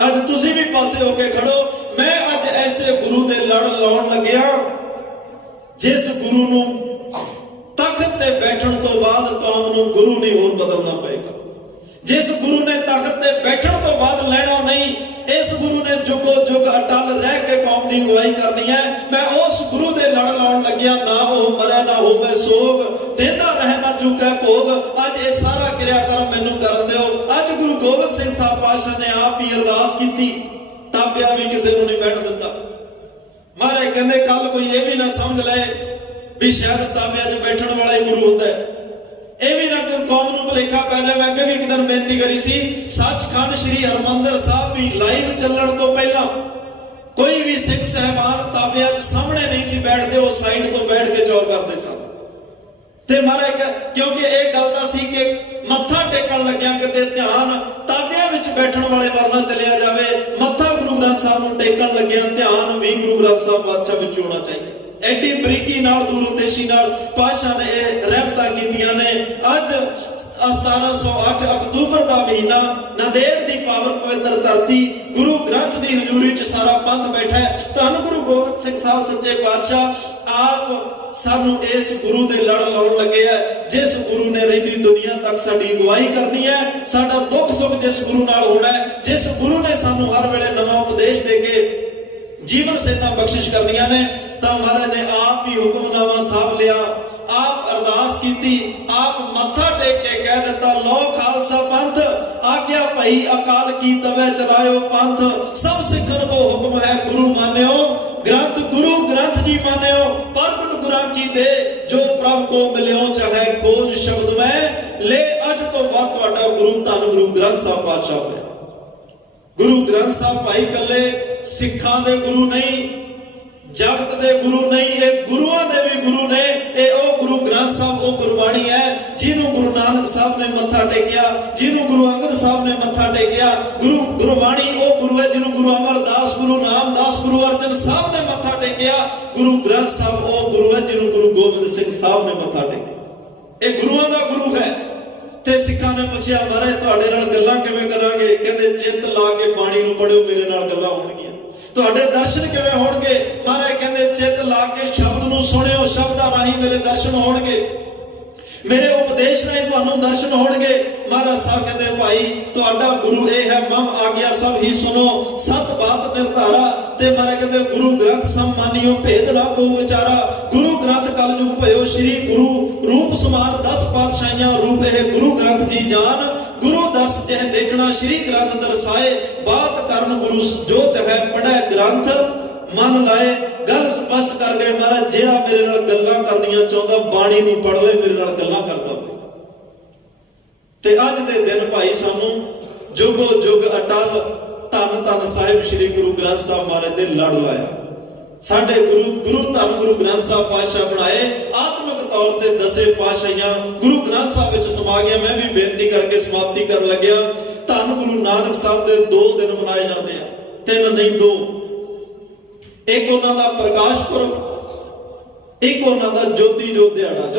अज तुसी भी पासे होके खड़ो। मैं अज ऐसे गुरु दे लड़ लाउण लग्या जिस गुरु नूं तख्त ते बैठण तो बाद कौम नूं गुरु नहीं होर बदलना पएगा। जिस गुरु ने तख्त ते बैठण तो बाद लेना नहीं, इस गुरु ने जुगो जुग अटल रह के कौम की अगुवाई करनी है। मैं उस गुरु दे लड़ लाउण लग्या। ना वो मरे ना होवे सोग, देंदा रहे ना चुके भोग। अज ये सारा क्रियाक्रम मैनू करन दिओ। अज गुरु गोबिंद सिंह साहब पातशाह ने आप ही अरदास की, ताबिया भी किसी को नहीं बैठ दिता। महाराज कहते कल कोई ये भी ना समझ ले भी शायद ताबिया च बैठण वाला ही गुरु होता है। ਇਹ ਵੀ ਨਾ ਕੋਈ ਕੌਮ ਨੂੰ ਭੁਲੇਖਾ ਪੈ ਜਾਵੇ। मैं भी एक दिन बेनती करी सी सचखंड श्री हरमंदर साहब भी लाइव चलण तो पहला कोई भी सिख साहबान ताबिया च सामने नहीं सी बैठते, वो साइड तो बैठ के चौर करते सन। ते महाराज क्योंकि एक गल दा सी कि मत्था टेकण लग्या किते ध्यान ਬੈਠਣ ਵਾਲੇ ਵੱਲ ਨਾ ਚਲਿਆ ਜਾਵੇ। ਮੱਥਾ ਗੁਰੂ ਗ੍ਰੰਥ ਸਾਹਿਬ ਨੂੰ ਟੇਕਣ ਲੱਗਿਆ ਧਿਆਨ ਵੀ ਗੁਰੂ ਗ੍ਰੰਥ ਸਾਹਿਬ ਪਾਤਸ਼ਾਹ ਵਿੱਚ ਹੋਣਾ ਚਾਹੀਦਾ। ਐਡੀ ਬਰੀਕੀ ਨਾਲ ਦੂਰਉਦੇਸ਼ੀ ਨਾਲ ਪਾਤਸ਼ਾਹ ਨੇ ਇਹ ਰਹਿਮਤਾਂ ਕੀਤੀਆਂ ਨੇ। ਅੱਜ 1708 ਅਕਤੂਬਰ ਦਾ ਮਹੀਨਾ, ਨਾਂਦੇੜ ਦੀ ਪਾਵਨ ਪਵਿੱਤਰ ਧਰਤੀ, ਗੁਰੂ ਗ੍ਰੰਥ ਦੀ ਹਜ਼ੂਰੀ 'ਚ ਸਾਰਾ ਪੰਥ ਬੈਠਾ ਹੈ। ਧੰਨ ਗੁਰੂ ਗੋਬਿੰਦ ਸਿੰਘ ਸਾਹਿਬ ਸੱਚੇ ਪਾਤਸ਼ਾਹ ਆਪ ਸਾਨੂੰ ਇਸ ਗੁਰੂ ਦੇ ਲੜ ਲਾਉਣ ਲੱਗੇ ਹੈ। ਜਿਸ ਗੁਰੂ ਨੇ ਰਹਿੰਦੀ ਦੁਨੀਆ ਤੱਕ ਸਾਡੀ ਅਗਵਾਈ ਕਰਨੀ ਹੈ, ਸਾਡਾ ਦੁੱਖ ਸੁੱਖ ਜਿਸ ਗੁਰੂ ਨਾਲ ਹੋਣਾ ਹੈ, ਜਿਸ ਗੁਰੂ ਨੇ ਸਾਨੂੰ ਹਰ ਵੇਲੇ ਨਵਾਂ ਉਪਦੇਸ਼ ਦੇ ਕੇ ਜੀਵਨ ਸੇਧਾਂ ਬਖਸ਼ਿਸ਼ ਕਰਨੀਆਂ ਨੇ, ਤਾਂ ਮਹਾਰਾਜ ਨੇ ਆਪ ਹੀ ਹੁਕਮਨਾਮਾ ਸਾਹਬ ਲਿਆ, ਆਪ ਅਰਦਾਸ ਕੀਤੀ, ਆਪ ਮੱਥਾ ਟੇਕ ਕੇ ਕਹਿ ਦਿੱਤਾ, ਲੋ ਖਾਲਸਾ ਪੰਥ ਆਗਿਆ ਭਈ ਅਕਾਲ ਕੀ ਤਵੇ ਚਲਾਇਓ ਪੰਥ। ਸਭ ਸਿੱਖਨ ਕੋ ਹੁਕਮ ਹੈ ਗੁਰੂ ਮਾਨਿਓ, ਗ੍ਰੰਥ ਗੁਰੂ ਗ੍ਰੰਥ ਜੀ ਮਾਨਿਓ। ਪ੍ਰਗਟ ਗੁਰਾਂ ਕੀ ਦੇ ਜੋ ਪ੍ਰਭ ਕੋ ਮਿਲਿਓ, ਚਾਹੇ ਖੋਜ ਸ਼ਬਦ ਮੈਂ ਲੈ। ਅੱਜ ਤੋਂ ਬਾਅਦ ਤੁਹਾਡਾ ਗੁਰੂ ਧੰਨ ਗੁਰੂ ਗ੍ਰੰਥ ਸਾਹਿਬ ਪਾਤਸ਼ਾਹ ਹੋਇਆ। ਗੁਰੂ ਗ੍ਰੰਥ ਸਾਹਿਬ ਭਾਈ ਕੱਲੇ ਸਿੱਖਾਂ ਦੇ ਗੁਰੂ ਨਹੀਂ, ਜਗਤ ਦੇ ਗੁਰੂ ਨਹੀਂ, ਇਹ ਗੁਰੂਆਂ ਦੇ ਵੀ ਗੁਰੂ ਨੇ। ਇਹ ਉਹ ਗੁਰੂ ਗ੍ਰੰਥ ਸਾਹਿਬ ਉਹ ਗੁਰਬਾਣੀ ਹੈ ਜਿਹਨੂੰ ਗੁਰੂ ਨਾਨਕ ਸਾਹਿਬ ਨੇ ਮੱਥਾ ਟੇਕਿਆ, ਜਿਹਨੂੰ ਗੁਰੂ ਅੰਗਦ ਸਾਹਿਬ ਨੇ ਮੱਥਾ ਟੇਕਿਆ। ਗੁਰਬਾਣੀ ਉਹ ਗੁਰੂ ਹੈ ਜਿਹਨੂੰ ਗੁਰੂ ਅਮਰਦਾਸ, ਗੁਰੂ ਰਾਮਦਾਸ, ਗੁਰੂ ਅਰਜਨ ਸਾਹਿਬ ਨੇ ਮੱਥਾ ਟੇਕਿਆ। ਗੁਰੂ ਗ੍ਰੰਥ ਸਾਹਿਬ ਉਹ ਗੁਰੂ ਹੈ ਜਿਹਨੂੰ ਗੁਰੂ ਗੋਬਿੰਦ ਸਿੰਘ ਸਾਹਿਬ ਨੇ ਮੱਥਾ ਟੇਕਿਆ। ਇਹ ਗੁਰੂਆਂ ਦਾ ਗੁਰੂ ਹੈ। ਤੇ ਸਿੱਖਾਂ ਨੇ ਪੁੱਛਿਆ, ਮਹਾਰਾਜ ਤੁਹਾਡੇ ਨਾਲ ਗੱਲਾਂ ਕਿਵੇਂ ਕਰਾਂਗੇ? ਕਹਿੰਦੇ ਚਿੱਤ ਲਾ ਕੇ ਬਾਣੀ ਨੂੰ ਪੜ੍ਹੋ, ਮੇਰੇ ਨਾਲ ਗੱਲਾਂ ਹੋਣਗੀਆਂ। ਤੁਹਾਡੇ ਦਰਸ਼ਨ ਕਿਵੇਂ ਹੋਣਗੇ? ਮਹਾਰਾਜ ਕਹਿੰਦੇ ਚਿੱਤ ਲਾ ਕੇ ਸ਼ਬਦ ਨੂੰ ਸੁਣਿਓ, ਸ਼ਬਦਾਂ ਰਾਹੀਂ ਮੇਰੇ ਦਰਸ਼ਨ ਹੋਣਗੇ, ਮੇਰੇ ਉਪਦੇਸ਼ ਰਾਹੀਂ ਤੁਹਾਨੂੰ ਦਰਸ਼ਨ ਹੋਣਗੇ। ਮਹਾਰਾਜ ਸਾਹਿਬ ਕਹਿੰਦੇ ਭਾਈ ਤੁਹਾਡਾ ਗੁਰੂ ਇਹ ਹੈ, ਮਮ ਆਗਿਆ ਸਭ ਹੀ ਸੁਨੋ, ਸਤ ਬਾਤ ਨਿਰਧਾਰਾ। ਤੇ ਮਹਾਰਾਜ ਕਹਿੰਦੇ ਗੁਰੂ ਗ੍ਰੰਥ ਸਮ ਮਾਨਿਓ, ਭੇਦ ਨਾ ਕੋ ਵਿਚਾਰਾ। ਗੁਰੂ ਗ੍ਰੰਥ ਕਲਯੁਗ ਭਇਓ ਸ਼੍ਰੀ ਗੁਰੂ, ਰੂਪ ਸਮਾਨ 10 ਪਾਤਸ਼ਾਹੀਆਂ, ਰੂਪ ਇਹ ਗੁਰੂ ਗ੍ਰੰਥ ਜੀ ਜਾਨ। ਗੁਰੂ ਦਰਸ ਜਹ ਦੇਖਣਾ ਸ਼੍ਰੀ ਗ੍ਰੰਥ ਦਰਸਾਏ, ਬਾਤ ਕਰਨ ਗੁਰੂ ਜੋ ਚਾਹੇ ਪੜ੍ਹੈ ਗ੍ਰੰਥ ਮਨ ਲਾਏ। ਗੱਲ ਸਪਸ਼ਟ ਕਰ ਗਏ ਮਹਾਰਾਜ, ਜਿਹੜਾ ਮੇਰੇ ਨਾਲ ਗੱਲਾਂ ਕਰਨੀਆਂ ਚਾਹੁੰਦਾ ਬਾਣੀ ਨੂੰ ਪੜ੍ਹ ਲੈ, ਮੇਰੇ ਨਾਲ ਗੱਲਾਂ ਕਰਦਾ ਹੋਵੇ। ਤੇ ਅੱਜ ਦੇ ਦਿਨ ਭਾਈ ਸਾਨੂੰ ਜੁਗੋ ਜੁਗ ਅਟਲ ਧੰਨ ਧੰਨ ਸਾਹਿਬ ਸ਼੍ਰੀ ਗੁਰੂ ਗ੍ਰੰਥ ਸਾਹਿਬ ਮਹਾਰਾਜ ਦੇ ਲੜ ਲਾਇਆ। ਸਾਡੇ ਗੁਰੂ ਧੰਨ ਗੁਰੂ ਗ੍ਰੰਥ ਸਾਹਿਬ ਪਾਤਸ਼ਾਹ ਬਣਾਏ, ਆਤਮਿਕ ਤੌਰ ਤੇ 10 ਪਾਤਸ਼ਾਹੀਆਂ ਗੁਰੂ ਗ੍ਰੰਥ ਸਾਹਿਬ ਵਿੱਚ ਸਮਾ ਗਿਆ। ਮੈਂ ਵੀ ਬੇਨਤੀ ਕਰਕੇ ਸਮਾਪਤੀ ਕਰਨ ਲੱਗਿਆ। ਧੰਨ ਗੁਰੂ ਨਾਨਕ ਸਾਹਿਬ ਦੇ 2 ਦਿਨ ਮਨਾਏ ਜਾਂਦੇ ਆ, 3 ਨਹੀਂ 2। ਇੱਕ ਉਹਨਾਂ ਦਾ ਪ੍ਰਕਾਸ਼ ਪੁਰਬ, ਇੱਕ ਉਹਨਾਂ ਦਾ ਜੋਤੀ ਜੋਤ ਦਿਹਾੜਾ।